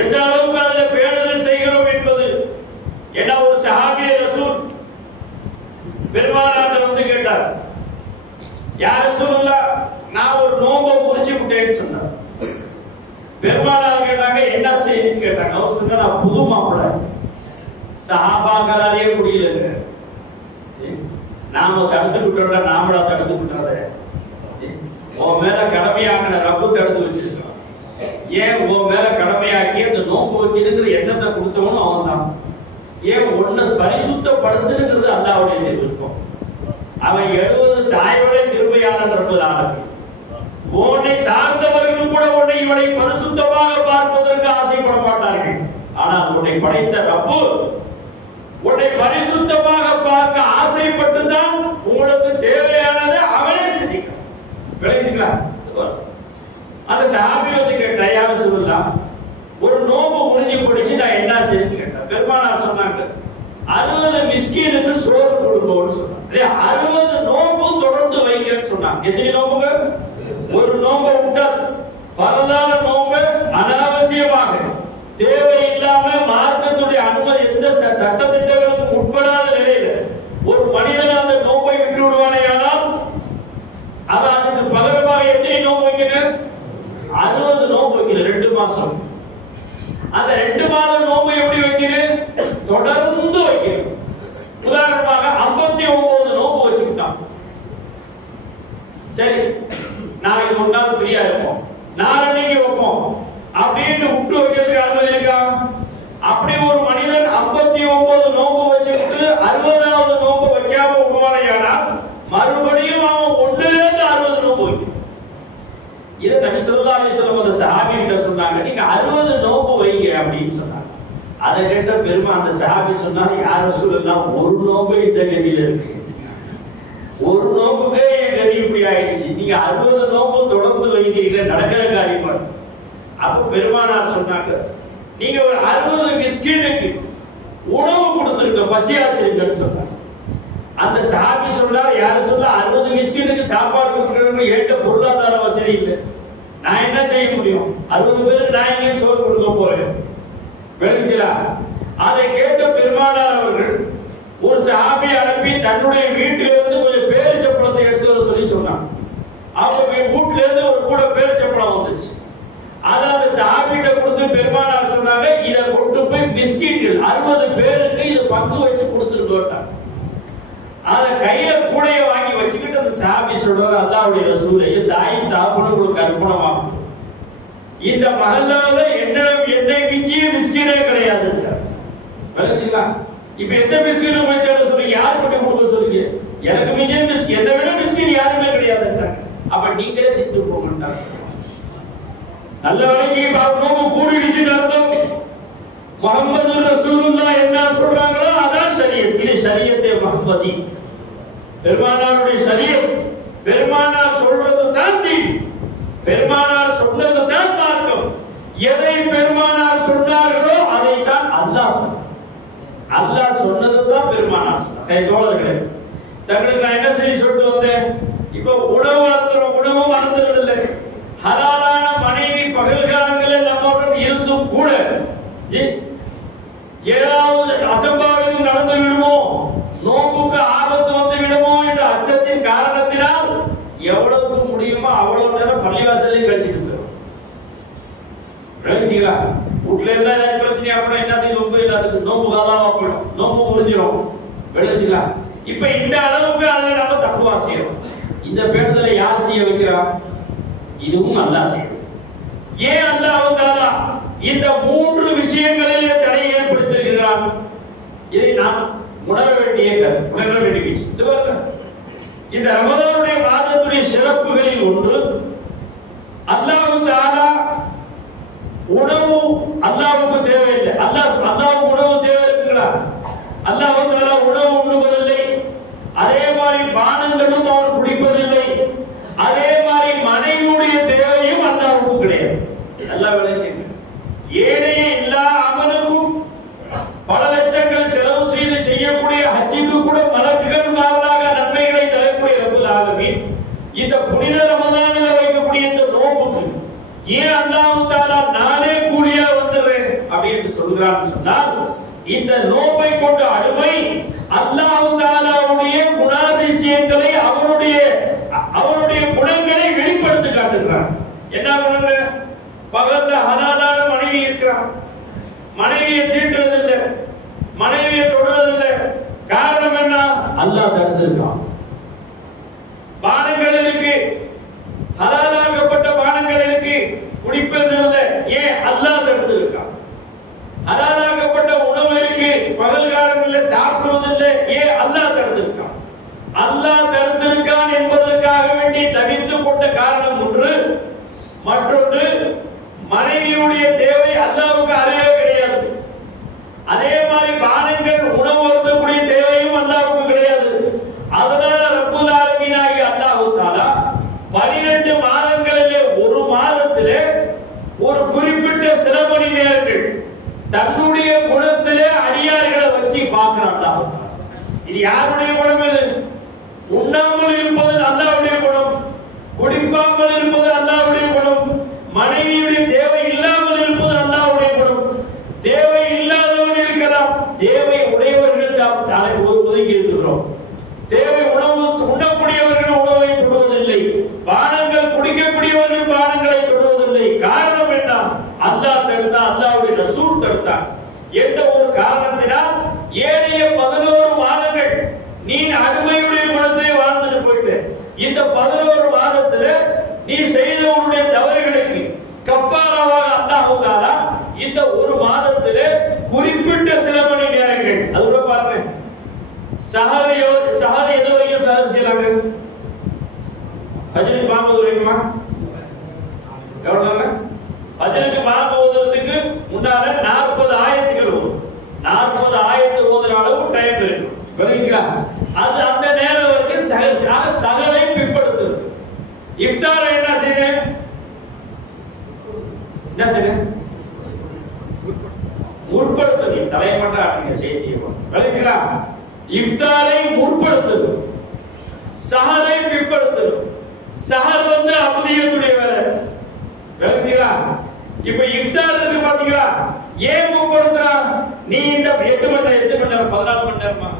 எந்த அளவுக்கு அதில் பேணுதல் செய்கிறோம் என்பது என்ன. ஒரு சஹாபி ரசூல் பெருமானார் வந்து கேட்டார், யா ரசூலுல்லாஹ், நான் ஒரு நோன்பை முறிச்சு விட்டேன்னு சொன்னார். பெருமானார் கேட்டாங்க, என்ன செய்யுன்னு கேட்டாங்க. அவர் சொன்னா, நான் புது மாப்பிள்ளை, சஹாபாக்களாலே முடியல, நாம தடுத்து விட்டோம்னா நாமளா தடுத்து விட்டாத, உன் மேல கடமையாக்கின ரப்பு தடுத்து வச்சிருக்கான். ஏன் உன் மேல கடமையாக்கி அந்த நோன்பு வைக்கிற எண்ணத்தை கொடுத்தவனும் அவன் தான். ஏன் ஒன்ன பரிசுத்தப்படுத்துங்கிறது அல்லாஹ்வுடைய விருப்பம். அவன் 70 தாயோட கிருபையான ரப்பலான உன்னை சார்ந்தவர்கள் கூட உன்னை இவனை பரிசுத்தமாக பார்ப்பதற்கு ஆசைப்பட மாட்டார்கள். ஆனால் உன்னை படைத்த ரப்பு உன்னை பரிசுத்தமாக பார்க்க ஆசைப்பட்டு தான் உங்களுக்கு தேவையானதை அவனே செஞ்சுக்கிறான். விளங்குங்களா? அந்த சஹாபி வந்து கேட்டா, யா ரசூலுல்லாஹ், ஒரு நோம்பு முடிஞ்சு போடுச்சு, நான் என்ன செய்யணும்னு கேட்டேன். பெருமானார் சொன்னாங்க, 60 மிஸ்கீனுக்கு சோறு கொடுப்போம்னு சொன்னாங்க. 60 நோம்பு தொடர்ந்து வைங்கன்னு சொன்னாங்க. எத்தனை நோம்புங்க? ஒரு நோம்பை விட்டா பரதான நோம்பு அனாவசியமாக தேவையில்லாம மார்க்கத்துடைய அனுமதி எந்த சட்டத்திட்டங்களுக்கும் உட்படாத நிலையில ஒரு மனிதன் அந்த நோம்பை விட்டு விடுவானேயானால் அது அதுக்கு பகரமாக எத்தனை நோம்பு வைக்கணும்? 60 நோம்பு வைக்கணும். 2 மாசம். அந்த 2 மாதம் நோம்பு எப்படி வைக்கணும்? தொடர்ந்து வைக்கணும். உதாரணமாக 59 நோம்பு வச்சுக்கிட்டான். சரி, நாளைக்கு ஒரு நாள் ஃப்ரீயா இருப்போம், நாளைக்கு வைப்போம் அப்படின்னு விட்டு வைக்கிறதுக்கு அனுமதி இருக்கா? அப்படி ஒரு மனிதன் 59 நோம்பு வச்சுக்கிட்டு 60வது நோம்பு வைக்காம விடுவானையானா மறுபடியும் அவன் 1லேருந்து 60 நோம்பு வைக்கணும். இதை நபி ஸல்லல்லாஹு அலைஹி வஸல்லம் அந்த சஹாபி கிட்ட சொன்னாங்க, நீங்க 60 நோம்பு வைங்க அப்படின்னு சொன்னாங்க. அதை கேட்ட பெருமா அந்த சஹாபி சொன்னாங்க, யா ரசூலுல்லாஹ், ஒரு நோம்பு இந்த கதியில இருக்கு, ஒரு நோம்புக்கே என் கதி இப்படி ஆயிடுச்சு, நீங்க 60 நோம்பு தொடர்ந்து வைக்கிறீங்க, நடக்கிற காரியமா? அப்ப பெருமானார் சொன்னாங்க, நீங்க ஒரு 60 மிஸ்கீனுக்கு உணவு கொடுத்துருங்க, பசியாத்திருங்கன்னு சொன்னாங்க. அந்த சஹாபி சொன்னார், யார சொல்ல 60 மிஸ்கீனுக்கு சாப்பாடு கொடுக்கறதுக்கு ஏற்ற பொருளாதார வசதி இல்லை, நான் என்ன செய்ய முடியும்? 60 பேருக்கு நான் எங்க சோறு கொடுக்க போறேன்? விளங்குகிறா? அதை கேட்ட பெருமானார் அவர்கள் ஒரு சஹாபி அனுப்பி தன்னுடைய வீட்டிலிருந்து கொஞ்சம் பேரிச்சப்பழத்தை எடுத்து வர சொல்லி சொன்னாங்க. அவங்க வீட்டுல இருந்து ஒரு கூட பேரிச்சப்பழம் வந்துச்சு. அதை அந்த சஹாபிட்ட கொடுத்து பெருமானார் சொன்னாங்க, இதை கொண்டு போய் மிஸ்கீன்கள் 60 பேருக்கு இதை பங்கு வச்சு கொடுத்துருக்கோட்டாங்க. அதை கையில கூடைய வாங்கி வச்சுக்கிட்டு அந்த சஹாபி சொல்றாரு, அல்லாஹ்வுடைய ரசூலே, தாய் தாப்புன்னு உங்களுக்கு அர்ப்பணமாகும், இந்த மஹல்லால என்னை மிஞ்சிய மிஸ்கீனே கிடையாது. இப்ப எந்த மிஸ்கீனும் போய் தேட சொல்றீங்க? யார் கொண்டு கொடுக்க சொல்றீங்க? எனக்கு மிஞ்சிய மிஸ்கீன், என்னை விட மிஸ்கீன் யாருமே கிடையாது. அப்ப நீங்களே திட்டு போகட்டாங்க. நல்ல வரைக்கு நோம்பு கூடிடுச்சுன்னு அர்த்தம். முஹம்மது ரசூலுல்லாஹ் என்ன சொல்றாங்களோ அதான் ஷரியத். இது ஷரியத்தே முஹம்மதி, பெருமானாருடைய ஷரியத். பெருமானார் சொல்றது தான் தீன், பெருமானார் சொன்னது தான் மார்க்கம். எதை பெருமானார் சொன்னார்களோ அதை தான் அல்லாஹ் சொன்னார். அல்லாஹ் சொன்னது தான் பெருமானார் சொன்னார். தோழர்களே, தங்களுக்கு நான் என்ன செய்ய சொல்லிட்டு வந்தேன்? இப்ப உணவு மறந்துறது இல்லை. ஹலாலான மனைவி பகல் காலங்களில் நம்முடன் இருந்தும் கூட ஏதாவது அசம்பாவிதம் நடந்து விடுமோ, நோம்புக்கு ஆபத்து வந்து விடுமோ என்ற அச்சத்தின் காரணத்தினால் எவ்வளவுக்கு முடியுமோ அவ்வளவு நேரம் பள்ளிவாசலையும் கழிச்சுட்டு போயிடும். வீட்டுல இருந்தா ஏதாவது பிரச்சனையா கூட என்னத்தையும் ரொம்ப இல்லாததுக்கு நோம்பு காலாமா போயிடும், நோம்பு முடிஞ்சிடும். விளைஞ்சிக்கலாம். இப்ப இந்த அளவுக்கு அதுல நம்ம தப்புவா செய்யறோம். இந்த பேணுதலை யார் செய்ய வைக்கிறார்? இதுவும் அல்லாஹ் செய்யும். ஏன் அல்லாஹ் தஆலா இந்த மூன்று விஷயங்களிலே தடை ஏற்படுத்தியிருக்கிறார்? இதை நாம் உணர வேண்டிய விஷயம். இது பாருங்க, இந்த ரமதானுடைய மாதத்துடைய சிறப்புகளில் ஒன்று, அல்லாஹ் தஆலா உணவு அல்லாஹ்வுக்கு தேவையில்லை. அல்லாஹ்வுக்கு உணவு தேவை இருக்குங்களா? அல்லாஹ் தஆலா உணவு உண்ணுவதில்லை. அதே மாதிரி பானங்களும் அவன் குடிப்பதில்லை. அதே மாதிரி மனைவியுடைய தேவையும் அல்லாஹ்வுக்கு கிடையாது. அல்லாஹ் விளக்கி ஏழையே எல்லா அமலுக்கும் பல லட்சங்கள் செலவு செய்து செய்யக்கூடிய ஹஜ்ஜுக்கு கூட மலக்குகள் மாறாக நன்மைகளை தரக்கூடிய ரப்பல் ஆலமீன் இந்த புனித ரமதானில் வைக்கக்கூடிய இந்த நோம்புக்கு ஏன் அல்லாஹ் தஆலா நாளே கூலியா வந்துடுறேன் அப்படின்னு சொல்கிறான்னு சொன்னால், இந்த நோம்பை கொண்ட அடிமை அல்லாஹ் தஆலாவுடைய குணாதிசயங்களை அவருடைய குணங்களை வெளிப்படுத்தி காட்டுகிறார். என்ன பண்ணுங்க? பகல்ல ஹலாலான மனைவி இருக்கிறான், மனைவியை தீண்டுறதில்லை, மனைவியை தொடர்றதில்லை. காரணம் என்ன? அல்லாஹ் தடுத்திருக்கான். பானங்கள் இருக்கு, ஹலாலாக்கப்பட்ட பானங்கள் இருக்கு, குடிப்பதில்லை. ஏன்? அல்லாஹ் தடுத்திருக்கான். ஹலாலாக்கப்பட்ட உணவு இருக்கு, பகல் காலங்களில் சாப்பிடுவதில்லை. ஏன்? அல்லாஹ் தடுத்திருக்கான். அல்லாஹ் தடுத்திருக்கான் என்பதற்காக வேண்டி தவித்துக் கொண்ட காரணம் ஒன்று. மற்றொன்று, மனைவியுடைய தேவை அல்லாஹ்வுக்கு அறைய கிடையாது. அதே மாதிரி பானங்கள் உணவு அருந்தக்கூடிய தேவையும் அல்லாஹ்வுக்கு கிடையாது. அதனால ரப்பல் ஆலமீன் ஆகிய அல்லாஹ் தஆலா 12 மாதங்களிலே ஒரு மாதத்திலே ஒரு குறிப்பிட்ட சில மணி நேரங்கள் தன்னுடைய குணத்திலே அடியார்களை வச்சு பார்க்கிறான். இது யாருடைய குணம்? இது உண்ணாமல் இருப்பது அல்லாஹ்வுடைய குணம், குடிப்பாமல் இருப்பது அல்லாஹ்வுடைய குணம், மனைவியுடைய தேவை இல்லாமல் இருப்பது அல்லாஹ்வுடைய குணம். தேவை இல்லாதவன் இருக்கலாம், தேவை உடையவர்கள் தாம் ஒதுக்கி இருக்கிறோம். தேவை உணவு உண்ணக்கூடியவர்கள் உணவை தொடுவதில்லை, பானங்கள் குடிக்கக்கூடியவர்கள் பானங்களை தொடுவதில்லை. காரணம் என்ன? அல்லாஹ் தடுத்தான், அல்லாஹ்வுடைய ரசூல் தடுத்தான். என்ற ஒரு காரணத்தினால் ஏனைய 11 மாதங்கள் நீ அடிமையுடைய குணத்திலே வாழ்ந்துட்டு போயிட்டு, இந்த 11 மாதத்துல நீ செய்தவனுடைய தவறுகளுக்கு கஃபாராவாக அல்லாஹ் தஆலா இந்த ஒரு மாதத்திலே குறிப்பிட்ட சில மணி நேரங்கள், அது கூட பாருங்க, சஹர் எது வரைக்கும் சஹர் செய்யறாங்க? ஹஜ்ஜுக்கு பாம்பு வரைக்குமா? எவ்வளவு? ஹஜ்ஜுக்கு பாம்பு ஓதுறதுக்கு முன்னால 40 ஆயத்துகள் ஓடும். 40 ஆயத்து ஓதுற அளவு டைம் இருக்கு. விளங்கிங்களா? அது அந்த நேரம் வரைக்கும் சஹரை பிற்படுத்து. இஃப்தார் என்ன செய்யணும்? என்ன செய்யணும்? முற்படுத்து. தலைமட்டா நீங்க செய்தியை விளங்கிங்களா? இஃப்தாரை முற்படுத்தணும், சஹரை பிற்படுத்தணும். சஹர் வந்து அவதியத்துடைய வேலை. விளங்கிங்களா? இப்ப இஃப்தார் இருக்கு பாத்தீங்களா? ஏன் முற்படுத்துறான்? நீ இந்த 8 மணி நேரம் 14 மணி நேரமா?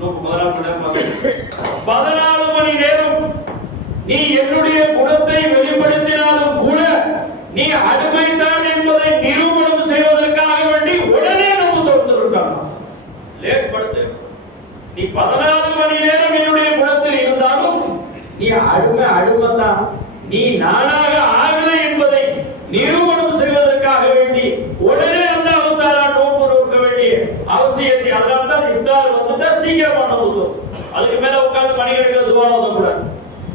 14 மணி நேரமா? 14 மணி நேரம் நீ என்னுடைய குணத்தை வெளிப்படுத்தினாலும் கூட நீ அடிமைதான் என்பதை நிரூபணம் செய்வதற்காக வேண்டி உடனே நம்ம தொடர்ந்துருக்காங்க. லேட் படுத்து. நீ 14 மணி நேரம் என்னுடைய குணத்தில் இருந்தாலும் நீ அடிமைதான், நீ நானாக ஆகலை என்பதை நிரூபணம் செய்வதற்காக வேண்டி உடனே அல்லாஹ் தஆலா நோன்பு நோக்க வேண்டிய அவசியத்தை அல்லாஹ் தான் இஃப்தார் வந்துட்டா சீக்கிரமா நோம்புது. அதுக்கு மேல உட்கார்ந்து மணிக்கணக்கில் துஆ ஓதக்கூடாது.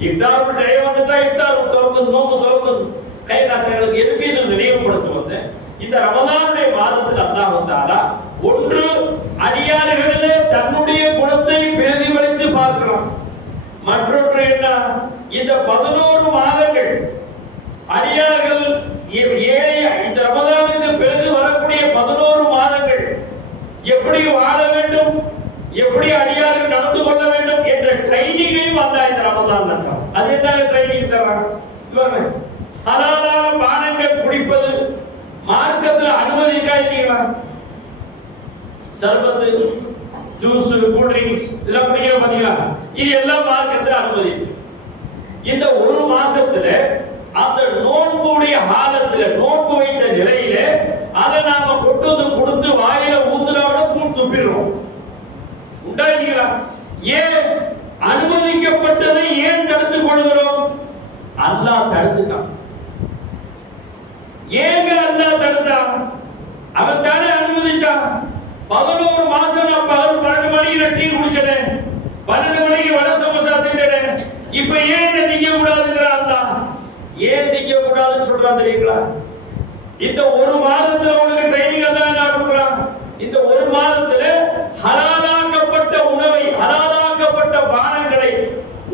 இஃப்தார் டைம் வந்துட்டா இஃப்தார் நோம்பு திறந்து கைதாத்தங்களுக்கு எதுக்கு இது நினைவுபடுத்த வந்தேன்? இந்த ரமதானுடைய மாதத்தில் அல்லாஹ் தஆலா ஒன்று அடியார்களிலே தன்னுடைய குணத்தை பிரதிபலித்து பார்க்கிறான். மற்றொன்று என்ன? இந்த 11 மாதங்கள் அடியார்கள் இந்த ரமதானுக்கு பிறகு வரக்கூடிய 11 மாதங்கள் எப்படி வாழ வேண்டும், எப்படி அடியார்கள் நடந்து கொள்ள வேண்டும் என்ற ட்ரைனிங்கையும் அல்லாஹ் இந்த ரமதான்ல தரான். அது என்ன ட்ரைனிங் தரான்? ஹலாலான பானங்கள் குடிப்பது மார்க்கத்தில் அனுமதி இருக்கா இல்லையா? சர்பத்து, ஜூஸ், கூல் ட்ரிங்க்ஸ் இதெல்லாம் குடிக்கிற பாத்தீங்களா? இது எல்லாம் மார்க்கத்தில் அனுமதி. இந்த ஒரு மாசத்துல அந்த நோன்புடைய காலத்துல நோன்பு வைத்த நிலையில அதை நாம கொண்டு வந்து கொடுத்து வாயில ஊத்துறோட துப்பிடுறோம். உண்டாயிங்களா? ஏன் அனுமதிக்கப்பட்டதை தடுத்துட்டான். ஏங்க அல்லாஹ் தடுத்தான்? அவன் தானே அனுமதிச்சான். 11 மாசம் நான் பகல் 12 மணிக்கு டீ குடிச்சேன், 12 மணிக்கு வடை சமோசா தின்னேன். இப்ப ஏன் என்ன திங்க கூடாதுங்கறா அல்லாஹ்? ஏன் திங்க கூடாதுன்னு சொல்றான் தெரியுங்களா? இந்த ஒரு மாதத்துல உங்களுக்கு ட்ரைனிங் எல்லாம் நான் கொடுக்குறான். இந்த ஒரு மாதத்துல ஹலாலாக்கப்பட்ட உணவை, ஹலாலாக்கப்பட்ட பானங்களை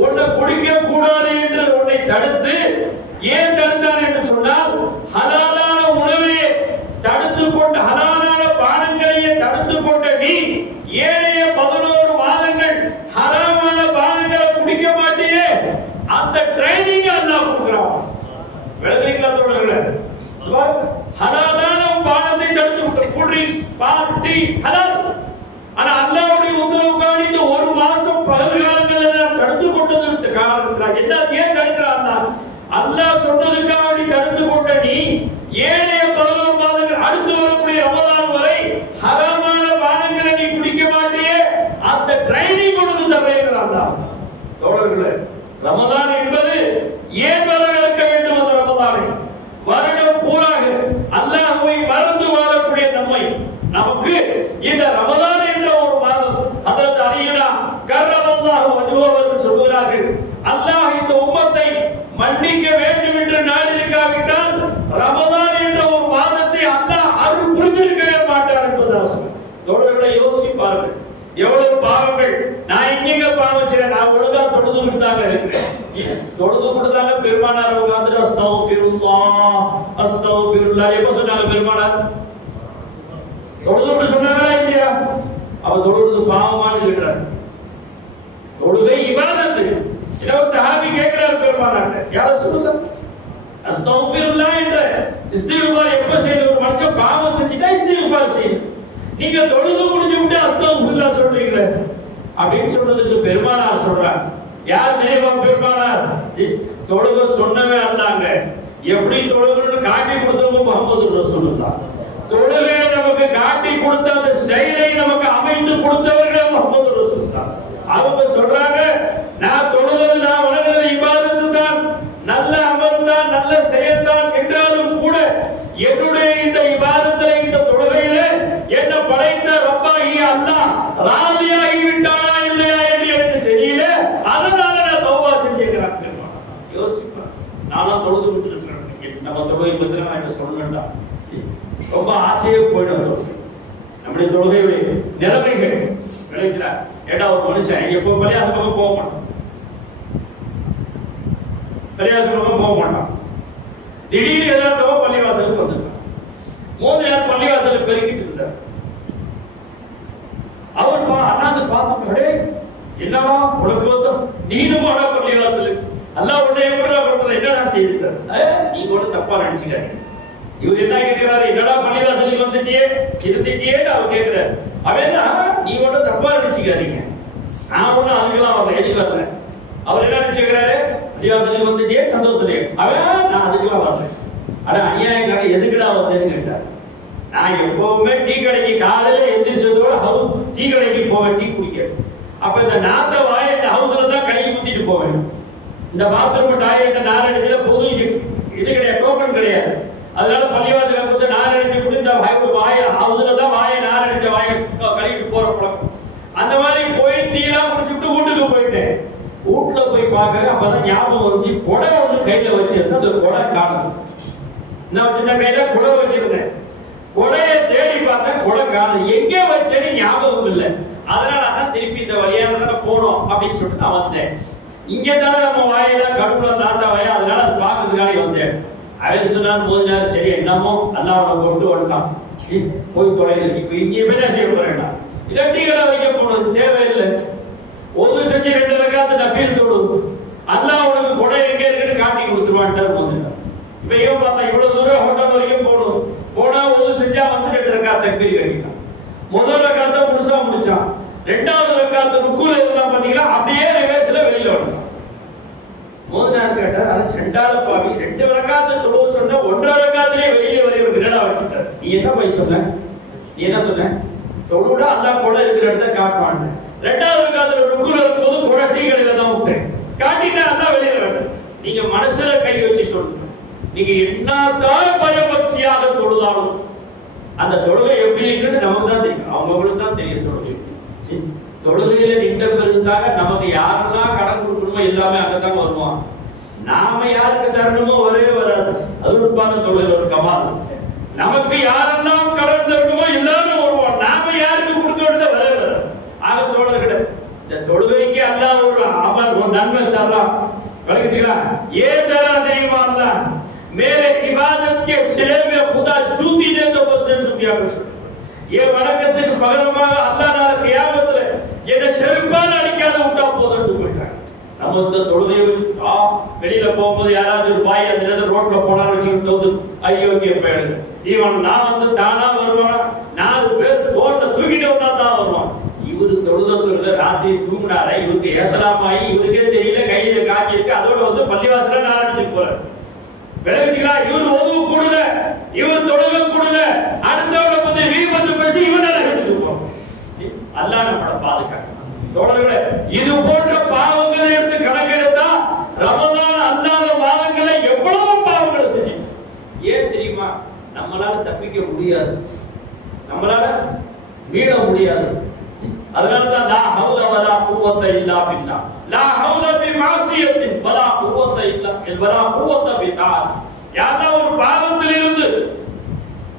உன்னை குடிக்க கூடாது என்று உன்னை தடுத்து, ஏன் தடுத்தான் என்று சொன்னால், ஹலாலான உணவை தடுத்து கொண்ட, ஹலாலான பானங்களையே தடுத்து கொண்ட நீ ஏனைய 11 மாதங்கள் ஹராமான பானங்களை குடிக்க மாட்டியே, அந்த ட்ரைனிங் அல்லாஹ் கொடுக்கிறான். விளங்குறீங்களா தோழர்களே? ஹலாலான பானத்தை தடுத்து, கூல்ட்ரிங்க்ஸ், பார்ட்டி ஹலால். ஆனா அல்லாஹ்வுடைய உத்தரவுக்காக இந்த ஒரு மாசம் பகல் காலங்களில் நான் தடுத்து கொண்டது காரணத்தினால் என்ன ஏன் தடுக்கிறான்? அல்லாஹ் சொன்னதுக்காக நீ தடுத்து கொண்ட நீ ஏழைய 11 மாதங்கள் அடுத்து வரக்கூடிய ரமலான் வரை ஹராமான பானங்களை நீ குடிக்க மாட்டியே, அந்த ட்ரைனிங் கொடுத்து தருகிறான். தோழர்களே, ரமலான் என்பது ஏன் வரவேற்க வேண்டும்? அந்த ரமலானை வருடம் பூராக அல்லாஹ்வை மறந்து வாழக்கூடிய நம்மை, நமக்கு இந்த ரமலான் என்ற ஒரு மாதம், ஹஜ்ரத் அலியுனா கர்ரமல்லாஹு வஜ்ஹு அவர்கள் சொல்கிறார்கள், அல்லாஹ் இந்த உம்மத்தை மன்னிக்க வேண்டும் என்று நாடிருக்காவிட்டால் ரமலான் என்ற ஒரு மாதத்தை அல்லாஹ் அருள் புரிந்திருக்கவே மாட்டார் என்பது அவசியம். தோழர்களை யோசிப்பார்கள், எவ்வளவு பாவங்கள். நான் எங்க பாவம் செய்யறேன்? நான் ஒழுங்கா தொழுதுகிட்டு தாங்க இருக்கிறேன். தொழுதுகிட்டு தாங்க பெருமானார் உட்கார்ந்து அஸ்தக்ஃபிருல்லாஹ் அஸ்தக்ஃபிருல்லாஹ் எப்ப சொன்னாங்க பெருமானார்? தொழுதுகிட்டு சொன்னாங்களா இல்லையா? அவ தொழுது பாவமான்னு கேட்கிறார். தொழுகை இபாதத்து. ஒரு சஹாபி கேட்கிறார் பெருமானார்ட்ட, யார சொல்லுங்க, அஸ்தக்ஃபிருல்லாஹ் என்ற இஸ்திக்ஃபார் எப்ப செய்யணும்? ஒரு மனுஷன் பாவம் செஞ்சிட்டா இஸ்திக்ஃபார் செய்யணும். நீங்க தொழுது முடிஞ்சு விட்டு அஸ்தக்ஃபிருல்லாஹ் சொல்றீங்களே அப்படின்னு சொன்னதுக்கு பெருமானார் சொல்றாங்க, யார் தெரியுமா பெருமானார்? தொழுக சொன்னவே அல்லாங்க, எப்படி தொழுகணும்னு காட்டி கொடுத்தவங்க முஹம்மது ரசூலுல்லாஹ். தொழுகை நமக்கு காட்டி கொடுத்த அந்த ஸ்டைலை நமக்கு அமைத்து கொடுத்தவர்கள் முஹம்மது ரசூலுல்லாஹ். அவங்க சொல்றாங்க, நான் தொழுவது, நான் வணங்குறது இபாதத்து தான், நல்ல அமல் தான், நல்ல செயல் தான் என்றாலும் கூட என்னுடைய இந்த இபாதத்திலே, இந்த தொழுகையிலே என்ன படைத்த ரப்பாகி அல்லாஹ் ராதியாகி விட்டானா இல்லையா என்று எனக்கு தெரியல, அதனால நான் தௌபா செஞ்சுக்கிறேன். யோசிப்பேன், நானும் தொழுது விட்டுருக்கிறேன். நம்ம தொழுகை பற்றி நான் என்ன சொல்லணும்டா, ரொம்ப ஆசையே போயிடும். நம்முடைய தொழுகையுடைய நிலைமைகள் கிடைக்கிறார். ஏடா ஒரு மனுஷன் எப்போ பள்ளியாச பக்கம் போக மாட்டான், பள்ளியாச பக்கம் போக மாட்டான். திடீர்னு எதார்த்தமா பள்ளிவாசலுக்கு வந்துட்டான். 3 நேரம் பள்ளிவாசலுக்கு பெருக்கிட்டு இருந்தார். அவர் அண்ணாந்து பார்த்து, என்னவா உனக்கு வந்தோம், நீனும் ஆனா பள்ளிவாசலுக்கு அல்லாஹ் உன்னை எப்படிடா பண்றது, என்னடா செய்திருக்காரு? நீங்க கூட தப்பா நினைச்சுக்காரு. இவர் என்ன கேட்கிறாரு, என்னடா பள்ளிவாசலுக்கு வந்துட்டியே இருந்துட்டியேன்னு அவர் கேட்கிறாரு. அவன் நீ ஒன்றும் தப்பா நினைச்சுக்காதீங்க, நான் ஒன்னும் அதுக்கெல்லாம் வரல, எதுக்கு வரல. அவர் என்ன நினைச்சுக்கிறாரு, பள்ளிவாசலுக்கு வந்துட்டியே சந்தோஷத்திலே, அவன் நான் அதுக்கெல்லாம் வரல. ஆனா அநியாயக்கார எதுக்குடா வந்தேன்னு கேட்டார். நான் எப்பவுமே டீ கடைக்கு காலையில எந்திரிச்சதோட டீ கடைக்கு போவேன், டீ குடிக்க. அப்ப இந்த நாத்த வாய இந்த ஹவுஸ்ல தான் கை ஊத்திட்டு போவேன். இந்த பாத்ரூம் டாய்லெட் நாரடிக்கல பொது இது கிடையாது, டோக்கன் கிடையாது. அதனால பள்ளிவாசல புடிச்சு நாரடிச்சு கூட இந்த வாய ஹவுஸ்ல தான் வாய நாரடிச்ச வாய கழுவிட்டு போற பழக்கம். அந்த மாதிரி போய் டீ எல்லாம் குடிச்சுட்டு வீட்டுக்கு போயிட்டேன். வீட்டுல போய் பார்க்க அப்பதான் ஞாபகம் வந்து கொடை ஒண்ணு கையில வச்சிருந்தேன். அந்த கொடை காணும். நான் சின்ன கையில கொடை வச்சிருந்தேன். கொடையை தேடி பார்த்தேன், கொடை காணும். எங்கே வச்சேன்னு ஞாபகம் இல்லை. அதனால தான் திருப்பி இந்த வழியாக தானே போனோம் அப்படின்னு சொல்லிட்டு நான் வந்தேன். இங்கே தானே நம்ம வாயில கடுப்புல நாத்தா வாயா, அதனால அது பார்க்கறதுக்காக வந்தேன். அவன் சொன்னார், முதல் நேரம் சரி என்னமோ அல்லாஹ்வை கொண்டு வந்துட்டான், போய் தொலைது. இப்ப இங்கே என்ன செய்ய போறேன்னா இலட்டிகளை வைக்க போனது தேவையில்லை. ஒது செஞ்சு 2 ரக்காத்து நஃபில் தொழு, அல்லாஹ் உனக்கு கொடை எங்க இருக்குன்னு காட்டி கொடுத்துருவான்ட்டார். முதல்ல இப்ப இவன் பார்த்தா இவ்வளவு தூரம் ஹோட்டல் வரைக்கும் போகணும், போனா ஒது செஞ்சா வந்து 2 ரக்காத் தக்பீர் கட்டிட்டான். முதல் ரக்காத்தை முழுசா முடிச்சான். 2வது ரக்காத்து ருக்குல இருந்தா பாத்தீங்களா, அப்படியே ரிவர்ஸ்ல வெளியில வந்துட்டான். முதல் கேட்டார், அரசு 2வது பாவி 2 ரக்காத்து தொழுவு சொன்ன 1 ரக்காத்திலே வெளியில வரைய விரடா விட்டார். நீ என்ன போய் சொன்ன, நீ என்ன சொன்ன, தொழுட அல்லாஹ் கூட இருக்கிற இடத்த காட்டுவான். 2வது ரக்காத்துல ருக்குல இருக்கும்போது கூட டீ கடையில தான் விட்டேன், காட்டினா அல்லாஹ் வெளியில விட்டார். நீங்க மனசுல கை வச்சு சொல்லுங்க. நீங்க என்னதான் பயபக்தியாக தொழுதாலும் அந்த தொழுகை எப்படி இருக்குன்னு நமக்கு தான் தெரியும், அவங்களுக்கு தான் தெரியும். தொழுகையில நின்ற பிறகுதாக நமக்கு யாரெல்லாம் கடன் கொடுக்கணுமோ எல்லாமே அங்கதான் வருவான். நாம யாருக்கு தரணுமோ ஒரே வராது. அது இருப்பாங்க தொழுகையில் ஒரு கமால். நமக்கு யாரெல்லாம் கடன் தரணுமோ எல்லாரும் வருவான். நாம யாருக்கு கொடுக்க வேண்டியதை வரவே வராது. ஆக தோழர்களே, இந்த தொழுகைக்கு அல்லாஹ் ஒரு அமல், ஒரு நன்மை தரலாம். விளக்கிட்டீங்களா? ஏன் தரா தெரியுமா? அல்லாஹ் मेरे इबादत के सिले में खुदा जूती दे तो बस सुनिया कुछ ये வணக்கத்துக்கு பகரமாக அல்லாஹ் நாளை கியாமத்துல என்ன செருப்பால அடிக்காத விட்டா போதும்னு சொல்லிட்டாங்க. நம்ம இந்த தொழுகையை வச்சு வெளியில போகும்போது யாராவது ஒரு பாய் அந்த நேரத்தில் ரோட்ல போனாலும் வச்சுக்கிட்டு வந்து ஐயோக்கிய போயிடுங்க. இவன் நான் வந்து தானா வருவானா? 4 பேர் தோட்ட தூக்கிட்டு வந்தா தான் வருவான். இவரு தொழுதத்துல ராத்திரி தூங்கினாரா, இவருக்கு ஏசலாமாயி இவருக்கே தெரியல, கையில காய்ச்சி இருக்கு, அதோட வந்து பள்ளிவாசல நாராயணிச்சு போறாரு. விளக்குங்களா? இவர் ஒதுவு கூடல, இவர் தொழுகை கூடல, அடுத்தவங்க வந்து வீபத்து பேசி இவனால எடுத்துருப்போம். அல்லாஹ் நம்மளை பாதுகாக்கணும். தோழர்களே, இது போன்ற பாவங்களை எடுத்து கணக்கெடுத்தா ரமலான் அல்லாத மாதங்களை எவ்வளவு பாவங்களை செஞ்சிட்டோம். ஏன் தெரியுமா? நம்மளால தப்பிக்க முடியாது, நம்மளால மீள முடியாது. அதனால்தான் லா ஹவுல வலா குவத்த இல்லா பில்லாஹ், லா ஹவுல பி மாசியத்தின் வலா குவத்த இல்லா வலா குவத்த பி தாஅத். யாரா ஒரு பாவத்திலிருந்து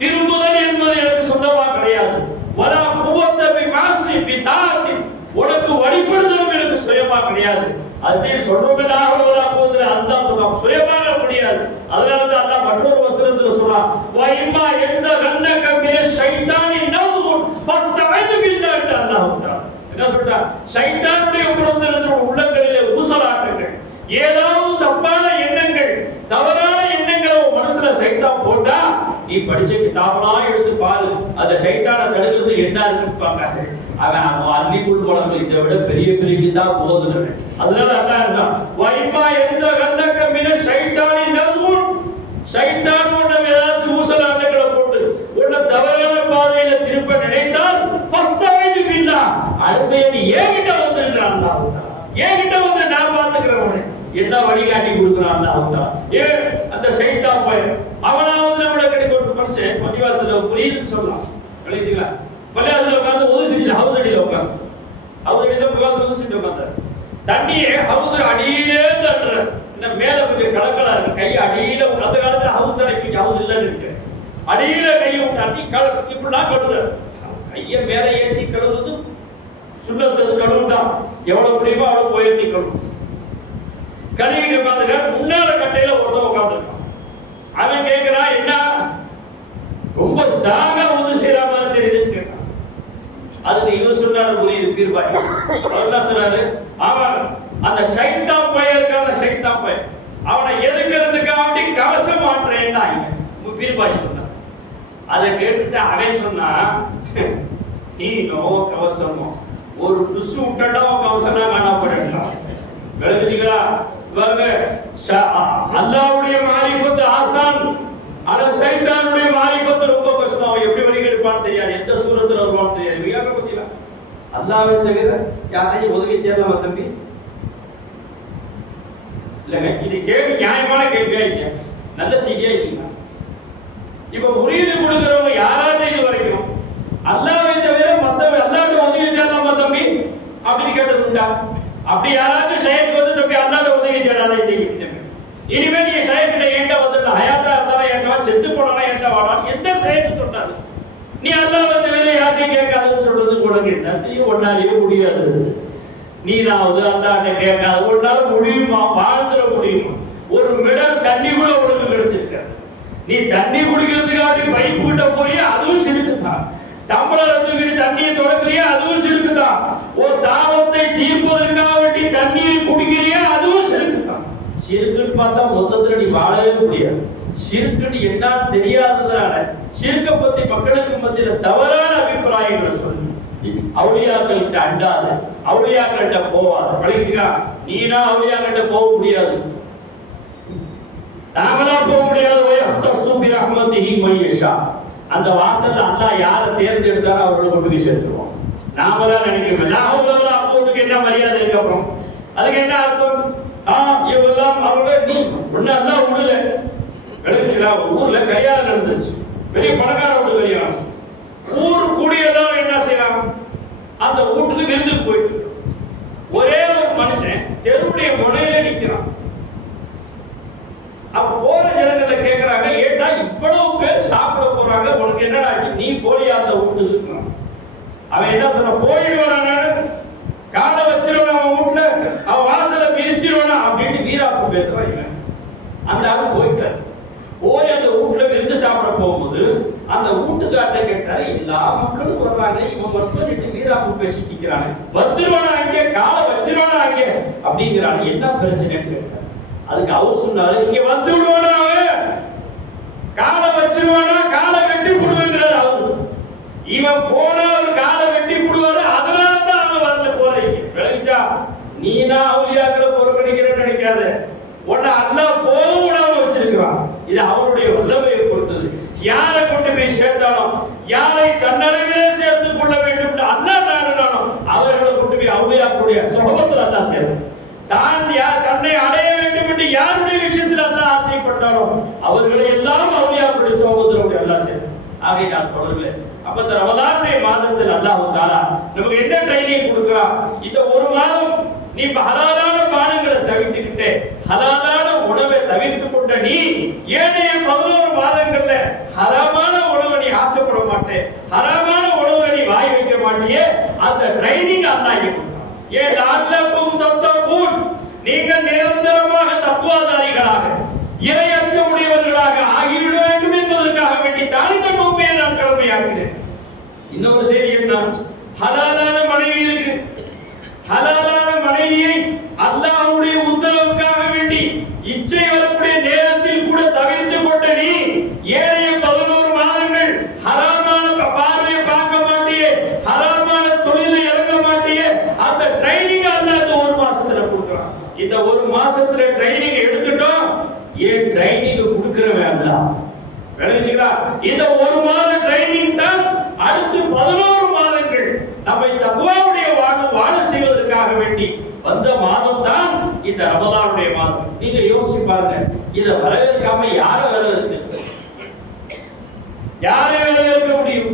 திரும்புதல் என்பது எனக்கு சொந்தமா கிடையாது. வலா குவத்த பி மாசி பி தாஅத், உனக்கு வழிபடுதலும் எனக்கு சுயமா கிடையாது. அப்படின்னு சொல்றோமே, லா ஹவுல வலா குவத்த அல்லாஹ் சொல்றான், சுயமாக முடியாது. அதனாலதான் அல்லாஹ் மற்றொரு வசனத்துல சொல்றான், வ இம்மா யன்ஸகன்னக மினஷ் ஷைத்தானி நஸ்குன் ஃபஸ்தஇது பில்லாஹ். அல்லாஹ் என்ன சொல்றான்? ஷைத்தானுடைய புறத்திலிருந்து உள்ளங்களிலே ஊசலாட்டங்கள், ஏதாவது தப்பான எண்ணங்கள், தவறான எண்ணங்களை மனசுல சைத்தான் போட்டா நீ படிச்ச கிதாபெல்லாம் எடுத்து பாரு, அந்த சைத்தானை தடுக்கிறது என்ன இருக்குன்னு பார்க்காது. அவன் அள்ளிக்குள் போனது இதை விட பெரிய பெரிய கிதாப் ஓதுனவன். அதனால அல்லாஹ் இருந்தான், வ இம்மா யன்ஸகன்னக மினஷ் ஷைத்தானி நஸ்குன், சைத்தான் உன்னை ஏதாவது ஊசலாட்டங்களை போட்டு உன்னை தவறான பாதையில திருப்ப நினைத்தால் ஃபஸ்தஇது பில்லாஹ், அருமையை நீ ஏகிட்ட வந்துருக்கிறான். ஏகிட்ட வந்து நான் பார்த்துக்கிறவனே என்ன வழிகாட்டி கொடுக்குறான் அல்லாஹ். ஏன் அந்த சைத்தான் பையன் அவனாவது நம்மளை கிடைக்கும் மனுஷன் பள்ளிவாசல புரியுதுன்னு சொல்லலாம். விளையாடுங்களா? பள்ளிவாசல உட்காந்து ஒது செஞ்சு ஹவுஸ் அடியில உட்காந்து உட்காந்து ஒது செஞ்சு உட்காந்தாரு. தண்ணியே ஹவுஸ் அடியிலே தட்டுற இந்த மேல கொஞ்சம் கலக்கலா இருக்கு, கை அடியில. அந்த காலத்துல ஹவுஸ் தடை ஹவுஸ் இல்லன்னு இருக்கு, அடியில கையை விட்டாட்டி இப்படிலாம் கழுவுறாரு. கையை மேல ஏற்றி கழுவுறது சுண்ணத்து, கழுவுட்டான் எவ்வளவு முடியுமோ அவ்வளவு உயர்த்தி கழுவும். கழுவிட்டு உட்காந்துக்க முன்னால கட்டையில ஒருத்தன் உட்காந்துருக்கான். அவன் கேட்கிறான், என்ன ரொம்ப ஸ்ட்ராங்கா உதவி செய்யற மாதிரி தெரியுதுன்னு கேட்டான். அதுக்கு இவர் சொன்னாரு, புரியுது பீர்பாய். அவர் என்ன சொன்னாரு? அவன் அந்த சைத்தான் பையன் இருக்கான, சைத்தான் பையன் அவனை எதுக்கிறதுக்காண்டி கவசம் மாற்றேன்னா பீர்பாய் சொன்னார். அதை கேட்டுட்டு அவன் சொன்னா, நீனோ கவசமோ ஒரு டுசு விட்டா கவசம்னா காணப்படலாம். விளக்குறீங்களா? அல்லாஹ்வுடைய மாரிஃபத் ஆசான், ஆனா சைத்தானுடைய மாரிஃபத் ரொம்ப கஷ்டம். அவன் எப்படி வழிகெடுப்பான்னு தெரியாது, எந்த சூரத்துல வருவான்னு தெரியாது. மிக பத்தியா அல்லாஹ்வை தவிர யாரையும் உதவி தேடலாமா தம்பி? இல்லங்க, இது கேள்வி நியாயமான கேள்வியா இல்லையா? நல்ல செய்தியா இல்லையா? இப்ப முரீது கொடுக்கிறவங்க யாராவது இது வரைக்கும் அல்லாஹ்வை தவிர மத்தவங்க அல்லாஹ்வுடைய உதவி தேடலாமா தம்பி அப்படின்னு கேட்டது உண்டா? அப்படி யாராவது ஷேக் வந்து தம்பி அல்லாஹ்வுடைய உதவி தேடாத இல்லைங்க. இனிமே நீ ஷேக் கிட்ட ஏன்டா வந்து ஹயாத்தா இருந்தாலும் ஏன்டா, செத்து போனாலும் ஏன்டா வாடான்னு எந்த ஷேக் சொன்னாரு? நீ அல்லாஹ்வை தவிர யார்ட்டையும் கேட்காதுன்னு சொல்றது உனக்கு என்னத்தையும் ஒன்னாலேயே முடியாது. நீனாவது அல்லாஹ்ட்ட கேட்காது ஒன்னால முடியுமா? வாழ்ந்துட முடியுமா? ஒரு மிடல் தண்ணி கூட உனக்கு கிடைச்சிருக்காது. நீ தண்ணி குடிக்கிறதுக்காண்டி பைப் கிட்ட போறியா, அதுவும் சிறுக்குதான். டம்ளர் தூக்கிட்டு தண்ணியை தொடக்கிறியா, அதுவும் சிறுக்குதான். ஒரு தாவத்தை தீர்ப்பதற்காக வேண்டி தண்ணீர் குடிக்கிறியா, அதுவும் சிறுக்குதான். சிறுக்குன்னு பார்த்தா மொத்தத்துல நீ வாழவே முடியாது. சிறுக்குன்னு என்ன தெரியாததுனால சிறுக்க பத்தி மக்களுக்கு மத்தியில தவறான அபிப்பிராயங்களை சொல்லி அவுளியாக்கள்கிட்ட அண்டாத, அவுளியாக்கள்கிட்ட போவாத. பழகிக்கா, நீனா அவுளியாக்கள்கிட்ட போக முடியாது, நாமளா போக முடியாது. அந்த வாசல்ல அல்லாஹ் யாரை தேர்ந்தெடுத்தாரோ அவர்களை கொண்டு போய் சேர்த்துருவோம். நாம தான் நினைக்கிறோம் அப்போதுக்கு என்ன மரியாதை இருக்கு, அப்புறம் அதுக்கு என்ன அர்த்தம்? இவெல்லாம் அவங்கள நீ ஒன்னாதான் விடல விளக்குங்களா. ஊர்ல கல்யாணம் நடந்துச்சு, பெரிய பணக்கார வீட்டு கல்யாணம். ஊர் கூடியெல்லாம் என்ன செய்யலாம், அந்த வீட்டுக்கு விருந்துக்கு போயிட்டு ஒரே ஒரு மனுஷன் தெருவுடைய முனையில நிக்கிறான். அப்ப போற ஜனங்களை கேட்கிறாங்க, ஏண்டா இவ்வளவு பேர் சாப்பிட போறாங்க, உனக்கு என்னடா நீ போலியா அந்த வீட்டுக்கு இருக்கிறான். அவன் என்ன சொன்ன, போயிடுவானா, காலை வச்சிருவான் அவன் வீட்டுல, அவன் வாசல மிதிச்சிருவானா அப்படின்னு வீராப்பு பேசுறான். அந்த ஆள் போயிட்டார். போய் அந்த வீட்டுல விருந்து சாப்பிட போகும்போது அந்த வீட்டுக்கார்ட்ட கேட்டாரு, எல்லா மக்களும் வர்றாங்க, இவன் மட்டும் ரெண்டு வீராப்பு பேசிட்டு இருக்கிறாங்க, வந்துருவானா அங்கே, காலை வச்சிருவானா அங்கே அப்படிங்கிறாங்க, என்ன பிரச்சனைன்னு கேட்டார். அதுக்கு அவர் சொன்னாரு, இங்க வந்து விடுவானா, காலை வச்சிருவானா, காலை வெட்டி போடுவாங்கிறாரு அவரு. இவன் போனா அவர் காலை வெட்டி போடுவாரு, அதனாலதான் அவன் வரல போறீங்க. விளங்கிச்சா, நீனா அவுலியாக்களை பொறுப்படிக்கிறேன்னு நினைக்காத, உன்னை அல்லாஹ் போதும் விடாம வச்சிருக்கிறான். இது அவருடைய வல்லமையை பொறுத்தது. யாரை கொண்டு போய் சேர்த்தாலும், யாரை தன்னருகே சேர்த்துக் கொள்ள வேண்டும் என்று அல்லாஹ் நாடினாலும் அவர்களை கொண்டு போய் அவுலியாக்களுடைய சுபத்துல அல்லாஹ் சேர்த்து, தான் தன்னை அடைய வேண்டும் என்று யாருடைய விஷயத்தில் அல்லாஹ் ஆசைப்பட்டாரோ அவர்களை எல்லாம் அவுலியாக்களுடைய சுபத்துல அல்லாஹ் சேர்த்து. ஆகவே நான் தொடர்ல அப்ப இந்த ரமலானுடைய மாதத்தில் அல்லாஹ் தஆலா நமக்கு என்ன ட்ரைனிங் கொடுக்கிறான், இந்த ஒரு மாதம் நீ ஹலாலான பானங்களை தவிர்த்துக்கிட்டே ஹலாலான உணவை தவிர்த்து கொண்ட நீ ஏனைய 11 மாதங்கள்ல ஹராமான உணவை நீ ஆசைப்பட மாட்டே, ஹராமான உணவை நீ வாய் வைக்க மாட்டியே, அந்த ட்ரைனிங் அல்லாஹ் கொடுக்கிறான். ஏன் லஅல்லக்கும் தத்தகூன், நீங்கள் நிரந்தரமாக தக்வாதாரிகளாக இறையச்சமுடையவர்களாக ஆகிவிட வேண்டும் என்பதற்காக வேண்டி தான் இந்த நோன்பை நான் கடமையாக்கிறேன். இன்னொரு செய்தி என்ன, ஹலாலான மனைவி இருக்கு, ஹலாலான மனைவியை அல்லாஹ்வுடைய உத்தரவுக்காக வேண்டி இச்சை வரக்கூடிய நேரத்தில் கூட தவிர்த்து கொண்ட நீ ஏழைய 11 மாதங்கள் ஹராமான பார்வையை பார்க்க மாட்டியே, ஹராமான தொழிலை இறங்க மாட்டியே, அந்த ட்ரைனிங் அல்லாஹ் இந்த ஒரு மாசத்துல கொடுக்குறான். இந்த ஒரு மாசத்துல ட்ரைனிங் எடுத்துட்டோம், ஏன் ட்ரைனிங் கொடுக்கிறவன் அல்லாஹ். விளங்குங்களா, இந்த ஒரு மாத ட்ரைனிங் தான் அடுத்து 11 மாதங்கள் நம்மை தக்வாவுடைய வாழ செய்வதற்காக வேண்டி வந்த மாதம் தான் இந்த ரமலானுடைய மாதம். நீங்க யோசிச்சு பாருங்க, இதை வரவேற்காம யாரை வரவேற்க, யாரை வரவேற்க முடியும்?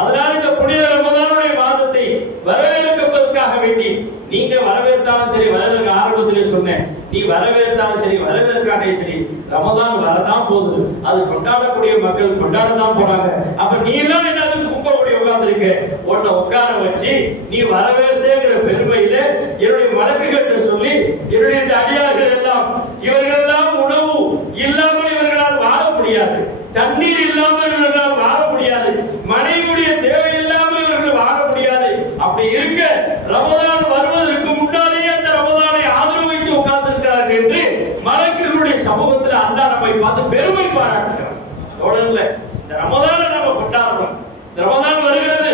அதனால இந்த புனித ரமலானுடைய மாதத்தை வரவேற்பதற்காக வேண்டி நீங்க வரவேற்றாலும் சரி, வரவேற்க ஆரம்பத்திலே சொன்னேன், நீ வரவேற்றாலும் சரி வரவேற்காட்டே சரி, ரமலான் வரதான் போகுது, அது கொண்டாடக்கூடிய மக்கள் கொண்டாடத்தான் போறாங்க. அப்ப நீ எல்லாம் என்ன கும்பக்கூடிய உட்கார்ந்துருக்க, உன்னை உட்கார வச்சு நீ வரவேற்கிற பெருமையில என்னுடைய வழக்குகள் சொல்லி என்னுடைய அடியார்கள் எல்லாம் இவர்கள் எல்லாம் உணவு இல்லாமல் இவர்களால் வாழ முடியாது, தண்ணீர் இல்லாமல் இவர்களால் வாழ முடியாது, மனைவியுடைய தேவை இல்லாமல் இவர்கள் வாழ முடியாது. அப்படி இருக்க ரமலான் வருவதற்கு முன்னாலேயே அந்த ரமலானை ஆதரவு வைத்து உட்கார்ந்திருக்கிறார்கள் என்று மலக்குகளுடைய சமூகத்தில் அல்லாஹ் நம்மை பார்த்து பெருமை பாராட்டுகிறார். தொடர்ல இந்த ரமலானை நம்ம கொண்டாடுறோம். ரமலான் வருகிறது,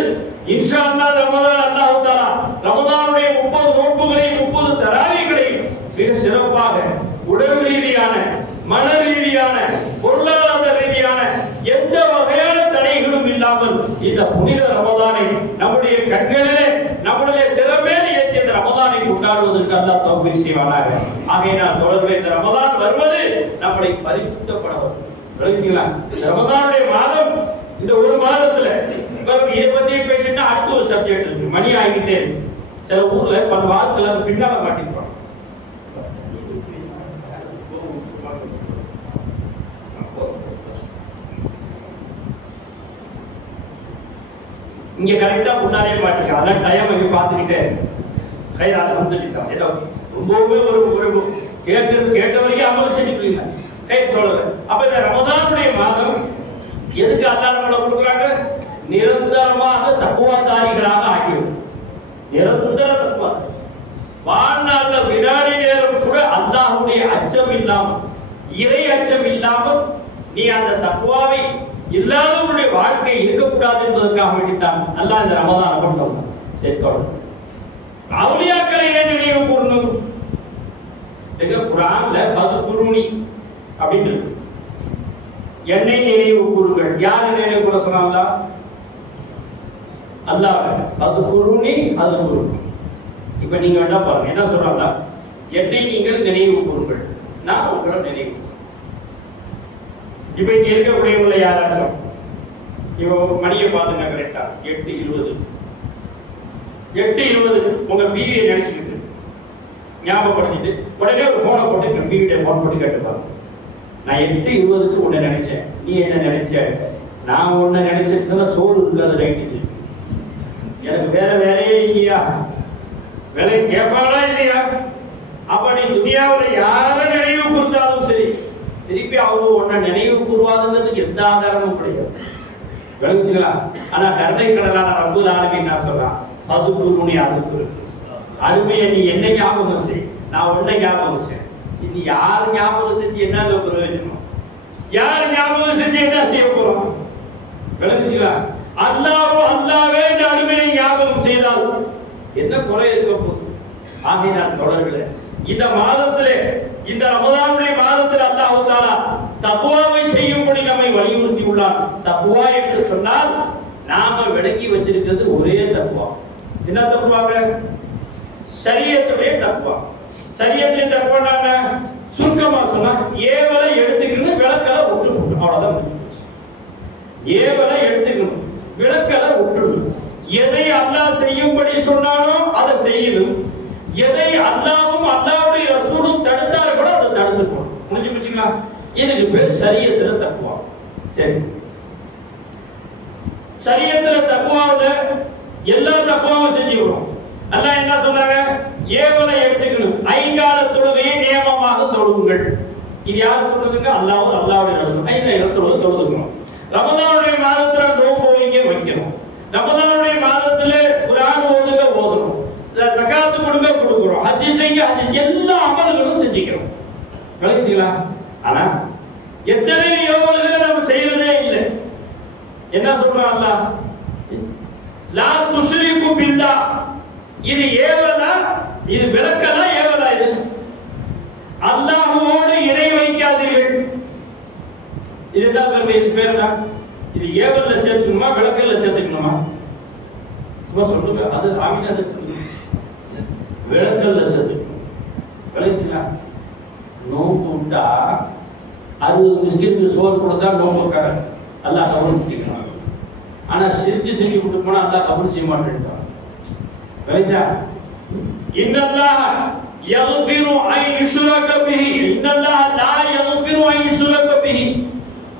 இன்ஷா அல்லாஹ் ரமலான் அல்லாஹ் தஆலா ரமலானுடைய 30 நோன்புகளை 30 தராவீகளை மிக சிறப்பாக உடல் ரீதியான, மன ரீதியான, பொருளாதார ரீதியான எந்த வகையான தடைகளும் இல்லாமல் இந்த புனித ரமலானை நம்முடைய கண்களிலே நம்முடைய சிறமேல் ஏற்றி இந்த ரமலானை கொண்டாடுவதற்கு அல்லாஹ் தௌஃபீக் செய்வானாக. ஆகையினால் தொடர்பு இந்த ரமலான் வருவது நம்மை பரிசுத்தப்படுவது. விளங்குங்களா, இந்த ரமலானுடைய மாதம் இந்த ஒரு மாதத்துல இதை பத்தி பேசினா அடுத்த ஒரு சப்ஜெக்ட் இருக்கு, மணி ஆகிட்டே இருக்கு. சில ஊர்ல பல வாரத்துல பின்னால மாட்டிருப்பாங்க. இங்க கரெக்டா முன்னாடியே மாட்டிருக்காங்க, அதான் டைம் அங்கே பார்த்துக்கிட்டே கையால் வந்துட்டான். ஏதோ ரொம்பவுமே ஒரு கேட்ட வரைக்கும் அமல் செஞ்சுக்கிறீங்க கை தோழர். அப்ப இந்த ரமலானுடைய மாதம் எதுக்கு அல்லாஹ் நம்மள கொடுக்குறாங்க, நிரந்தரமாக தக்வாதாரிகளாக ஆகிவிடும். நிரந்தர தக்வா, வாழ்நாள்ல வினாடி நேரம் கூட அல்லாஹ்வுடைய அச்சம் இல்லாமல், இறை அச்சம் இல்லாமல் நீ அந்த தக்வாவை இல்லாதவருடைய வாழ்க்கை இருக்கக்கூடாது என்பதற்காக வேண்டித்தான் அல்லாஹ் இந்த ரமலானை கொண்டு வந்தான். சரி தொடர், அவுலியாக்களை ஏன் நினைவு கூறணும்? குர்ஆன்ல ஃபத்குருனி அப்படின்னு இருக்கு, என்னை நினைவு கூறுங்கள். யாரை நினைவு கூற சொன்னாங்க? அல்லாஹ். ஃபத்குருனி அதுகுருக்கும். இப்ப நீங்க என்ன பாருங்க, என்ன சொல்றாங்க, என்னை நீங்கள் நினைவு கூறுங்கள், நான் உங்களை நினைவு. இப்ப இங்க இருக்கக்கூடியவங்கள யாராச்சும் இப்போ மணியை பாத்துங்க, கரெக்டா 8:20 உங்க பிவியை நினைச்சுக்கிட்டு ஞாபகப்படுத்திட்டு உடனே ஒரு போனை போட்டு பிவிட்ட போன் போட்டு கேட்டுப்பாங்க, நான் 8:20 உன்னை நினைச்சேன், நீ என்ன நினைச்ச? நான் உன்னை நினைச்சதுல சோறு இருக்காது, ரைட்டு, எனக்கு வேற வேலையே இல்லையா? வேலை கேட்பாங்களா இல்லையா? அப்ப நீ துனியாவில் யார நினைவு கூர்ந்தாலும் சரி, திருப்பி அவங்க உன்னை நினைவு கூறுவாதுங்கிறதுக்கு எந்த ஆதாரமும் கிடையாது. விளங்குங்களா? ஆனா கருணை கடலான ரப்பல் ஆலமீன் என்ன சொல்றான்? அதுக்குருனி அதுக்குரு, அருமையை நீ என்ன ஞாபகம் செய், நான் உன்னை ஞாபகம் செய். இது யார் ஞாபகம் செஞ்சு என்ன பிரயோஜனம்? யார் ஞாபகம் செஞ்சு என்ன செய்ய போறோம்? விளங்குங்களா? அல்லாவே இந்த அருமையை ஞாபகம் செய்தால் என்ன குறை இருக்க போகுது? ஆகையினால் தொடர்களே, இந்த மாதத்திலே, இந்த ரமதானுடைய மாதத்தில் அல்லாஹ் தஆலா தக்வாவை செய்யும்படி நம்மை வலியுறுத்தி உள்ளார். தக்வா என்று சொன்னால் நாம விளங்கி வச்சிருக்கிறது ஒரே தக்வா. என்ன தக்வாங்க? ஷரியத்துடைய தக்வா. ஷரியத்தின் தக்வா என்ன? சுருக்கமா சொன்னா ஏவலை எடுத்துக்கணும், விளக்கலை விட்டுக்கணும், அவ்வளவுதான். ஏவலை எடுத்துக்கணும், விளக்கலை விட்டுக்கணும். எதை அல்லாஹ் செய்யும்படி சொன்னானோ அதை செய்யணும், எதை அல்லாஹ்வும் அல்லாஹ்வுடைய ரசூலும் தடுத்தார்களோ அதை தடுத்துக்கணும். புரிஞ்சு போச்சுங்களா? இதுக்கு பேர் ஷரியத்துல தக்வா. சரி, ஷரியத்துல தக்வாவுல எல்லா தக்வாவும் செஞ்சுக்கிறோம். அல்லாஹ் என்ன சொன்னாங்க? ஏவலை எடுத்துக்கணும், ஐங்கால தொழுகையை நியமமாக தொழுங்கள். இது யார் சொல்றதுங்க? அல்லாஹ்வும் அல்லாஹ்வுடைய ரசூல். ஐங்கால தொழுகை தொழுதுக்கணும். ரமதானுடைய மாதத்துல நோன்பு வைக்கணும், ரமதானுடைய மாதத்துல குர்ஆன் ஓதுங்க ஓதணும், ஜகாத் கொடுங்க கொடுக்கிறோம், ஹஜ் செய்யுங்க ஹஜ், எல்லா அமல்களும் செஞ்சுக்கிறோம். விளங்குங்களா? ஆனா எத்தனை ஏவல்களை நம்ம செய்யறதே இல்லை. என்ன சொல்றான் அல்லாஹ்? லா துஷ்ரிகு பில்லாஹ். இது ஏவலா? இது விலக்கலா? ஏவலா? இது அல்லாஹ்வோடு இணை வைக்காதீர்கள். இது என்ன பேர்? என்ன இது? ஏவல்ல சேர்த்துக்கணுமா விளக்கல்ல சேர்த்துக்கணுமா? சும்மா சொல்லுங்க, அது ஆமீன், அதை சொல்லுங்க. விளக்கல்ல சேர்த்துக்கணும். விளக்குங்களா? நோம்பு விட்டா 60 மிஸ்கினுக்கு சோறு கொடுத்தா நோம்பு அல்லாஹ் கபூல் செய்வான். ஆனா ஷிர்க் செஞ்சு விட்டு போனா அல்லாஹ் கபூல் செய்ய மாட்டேன்றான். விளங்குதா? இன்னல்லாஹ் யக்ஃபிரு அன் யுஷ்ரக பிஹி, இன்னல்லாஹ் லா யக்ஃபிரு அன் யுஷ்ரக பிஹி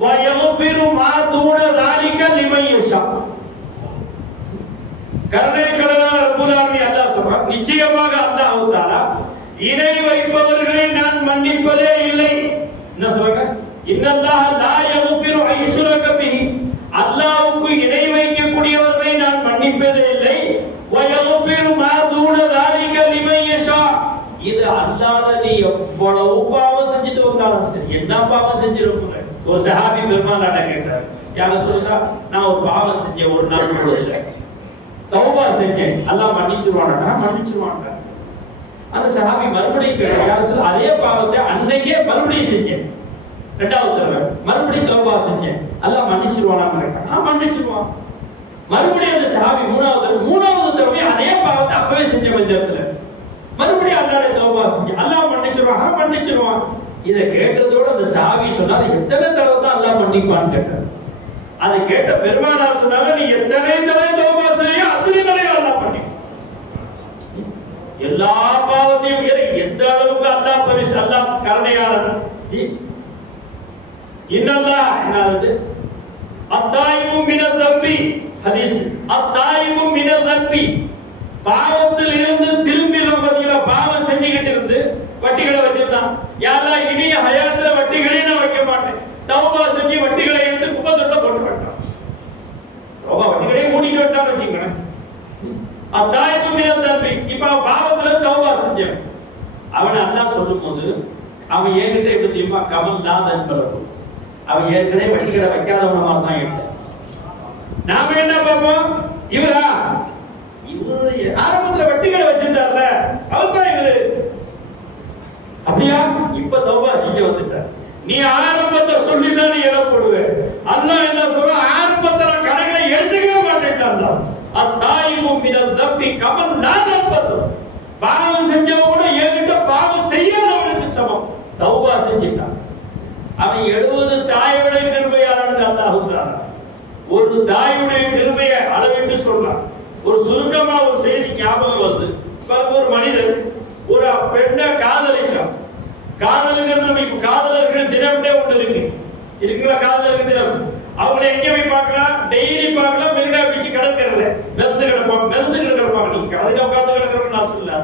வ யக்ஃபிரு மா தூன ذلك லிமன் யஷா. கருணை கடலான ரப்பல் ஆலமீன் அல்லாஹ் சொல்றான், நிச்சயமாக அல்லாஹ் தஆலா இணை வைப்பவர்களை நான் மன்னிப்பதே இல்லை. என்ன சொல்றாங்க? இன்னல்லாஹ் லா யக்ஃபிரு அன் யுஷ்ரக பிஹி, அல்லாஹ்வுக்கு இணை வைக்கக்கூடியவர்களை நான் மன்னிப்பதே இல்லை. வ யக்ஃபிரு மா தூன ذلك லிமன் யஷா. இது அல்லாஹ் நீ எவ்வளவு பாவம் செஞ்சுட்டு வந்தாலும் சரி, என்ன பாவம் செஞ்சிருப்பீங்க? ஒரு சஹாபி பெருமானாட்ட கேட்டார், யார சொல்றா, நான் ஒரு பாவம் செஞ்சேன், ஒரு நாள் முழுவதும் தௌபா செஞ்சேன், அல்லாஹ் மன்னிச்சிருவானா? மன்னிச்சிருவாங்க. அந்த சஹாபி மறுபடியும் கேட்டார், யார சொல்ற, அதே பாவத்தை அன்னைக்கே மறுபடியும் செஞ்சேன், இரண்டாவது தடவை மறுபடியும் தௌபா செஞ்சேன், அல்லாஹ் மன்னிச்சிருவானான்னு கேட்டார். மன்னிச்சிருவான். மறுபடியும் அந்த சஹாபி மூணாவது தடவை அதே பாவத்தை அப்பவே செஞ்ச இடத்துல மறுபடியும் அல்லாஹ்வை தௌபா செஞ்சேன், அல்லாஹ் மன்னிச்சிருவான். மன்னிச்சிருவான். இதை கேட்டதோட அந்த சஹாபி சொன்னாரு, எத்தனை தடவை தான் அல்லாஹ் மன்னிப்பான்னு கேட்டார். அதை கேட்ட பெருமானார் சொன்னாங்க, நீ எத்தனை தடவை தௌபா செய்ய அத்தனை தடவை அல்லாஹ் மன்னிப்பான். எல்லா பாவத்தையும் எந்த அளவுக்கு அல்லாஹ் பரிசு, அல்லாஹ் கருணையாளன். இன்னல்லாஹ் என்னது? அத்தாயிபு மினல் தம்பி ஹதீஸ், அத்தாயிபு மினல் தம்பி, பாவத்தில் இருந்து திரும்பி பார்த்தீங்களா, பாவம் செஞ்சுக்கிட்டு இருந்து வட்டிகளை வச்சிருந்தான், யாரெல்லாம் இனிய ஹயாத்துல வட்டிகளே நான் வைக்க மாட்டேன், தௌபா செஞ்சு வட்டிகளை எடுத்து குப்பத்தொட்ட போட்டு விட்டான். தௌபா வட்டிகளே மூடிட்டு விட்டான்னு வச்சுக்கோங்க. அத்தாயிபு மினல் தம்பி, இப்ப பாவத்துல தௌபா செஞ்சேன், அவனை அல்லாஹ் சொல்லும் போது அவன் ஏற்கிட்ட எப்படி தெரியுமா? கமல் லாதன் பலரும், அவன் ஏற்கனவே வட்டிகளை வைக்காதவன மாதிரி தான் இருக்கு. நாம என்ன பார்ப்போம்? இவரா, இவரு ஆரம்பத்துல வட்டிகளை வச்சிருந்தார்ல, அவர் தான் இவரு. அப்படியா? இப்ப தௌபா செஞ்சு வந்துட்டார். நீ ஆரம்பத்தை சொல்லிதான் நீ இடப்படுவே. அல்லாஹ் என்ன சொல்ற? ஆரம்பத்துல கணக்குல எடுத்துக்கவே மாட்டேன்டான். அத்தாயிபு மினல் தம்பி கமல் லாதன் பலரும், பாவம் செஞ்சவங்க கூட என்கிட்ட பாவம் தௌபா செஞ்சிட்டான். அவன் 70 தாயோட கிருபையாளன் அல்லாஹ். ஒரு தாயுடைய கிருபையை அளவிட்டு சொல்றான். ஒரு சுருக்கமா ஒரு செய்தி ஞாபகம் வருது. ஒரு மனிதன் ஒரு பெண்ணை காதலிச்சான். காதலுங்கிறது நம்ம காதலர்கள் தினம்னே ஒன்று இருக்கு. இருக்குங்களா காதலர்கள் தினம்? அவங்களை எங்க போய் பார்க்கலாம்? டெய்லி பார்க்கலாம். மெரினா பீச் கடற்கரையில மெருந்து கிடப்பாங்க. நீங்க கடையில உட்கார்ந்து கிடக்கிறோம் நான் சொல்லல.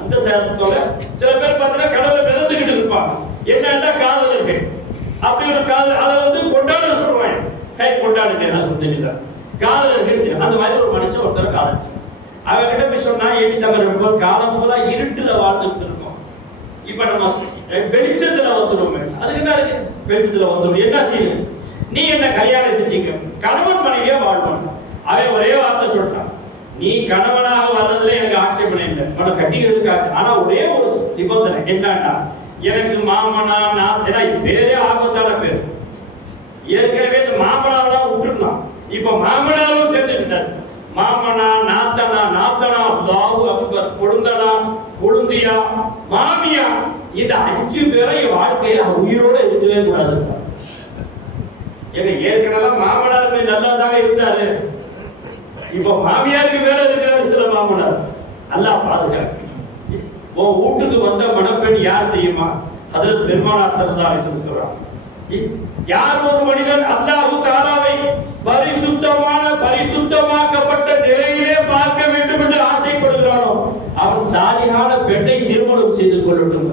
அந்த சேதத்தோட சில பேர் பார்த்தீங்கன்னா கடவுளை மிதந்துகிட்டு இருப்பாங்க. என்னன்னா காதலர்கள் அப்படி ஒரு காதல் அதை வந்து கொண்டாட சொல்றாங்க. கை கொண்டாடுங்க அது தெரியல காதலர்கள். அந்த மாதிரி ஒரு மனுஷன் ஒருத்தர் காதலிச்சு அவங்க கிட்ட போய் சொன்னா நம்ம காலம் போல இருட்டுல வாழ்ந்துட்டு இருக்கோம். இப்ப நம்ம வெளிச்சத்துல வந்துடும். அதுக்கு என்ன இருக்கு? வெளிச்சத்துல வந்துடும். என்ன செய்யும்? நீ என்ன கல்யாணம் செஞ்சீங்க? கணவன் மனைவியா வாழ்வான். அவன் ஒரே வார்த்தை சொல்லிட்டான், நீ கணவனாக வர்றதுல எனக்கு ஆட்சேபனை இல்லை, உனக்கு கட்டிக்கிறதுக்காக. ஆனா ஒரே ஒரு நிபந்தனை என்னன்னா, எனக்கு மாமனா நான் பேரே ஆபத்தான பேர். ஏற்கனவே இந்த மாமனாவெல்லாம் விட்டுருந்தான். இப்ப மாமனாவும் சேர்ந்துட்டார். மாமனா நாத்தனா நாத்தனா அல்லாஹு அக்பர் கொழுந்தனா கொழுந்தியா மாமியா இந்த 5 பேரை வாழ்க்கையில உயிரோட இருக்கவே கூடாது. ஏற்கனவே மாமனாருமே நல்லா தாங்க இருந்தாரு. இப்ப மாமியாருக்கு வேற இருக்கிறாரு சில மாமனார். நல்லா பாதுகாப்பு. உன் வீட்டுக்கு வந்த மணப்பெண் யார் தெரியுமா? ஹஜ்ரத் பெருமானார் ஸல்லல்லாஹு அலைஹி வஸல்லம் சொல்றாங்க, யார் ஒரு மனிதன் அல்லாஹ் தஆலாவை பரிசுத்தமாக்கப்பட்ட நிலையிலே பார்க்க வேண்டும் என்று ஆசைப்படுகிறானோ அவன் சாலிஹான பெண்ணை திருமணம் செய்து கொள்ளட்டும்.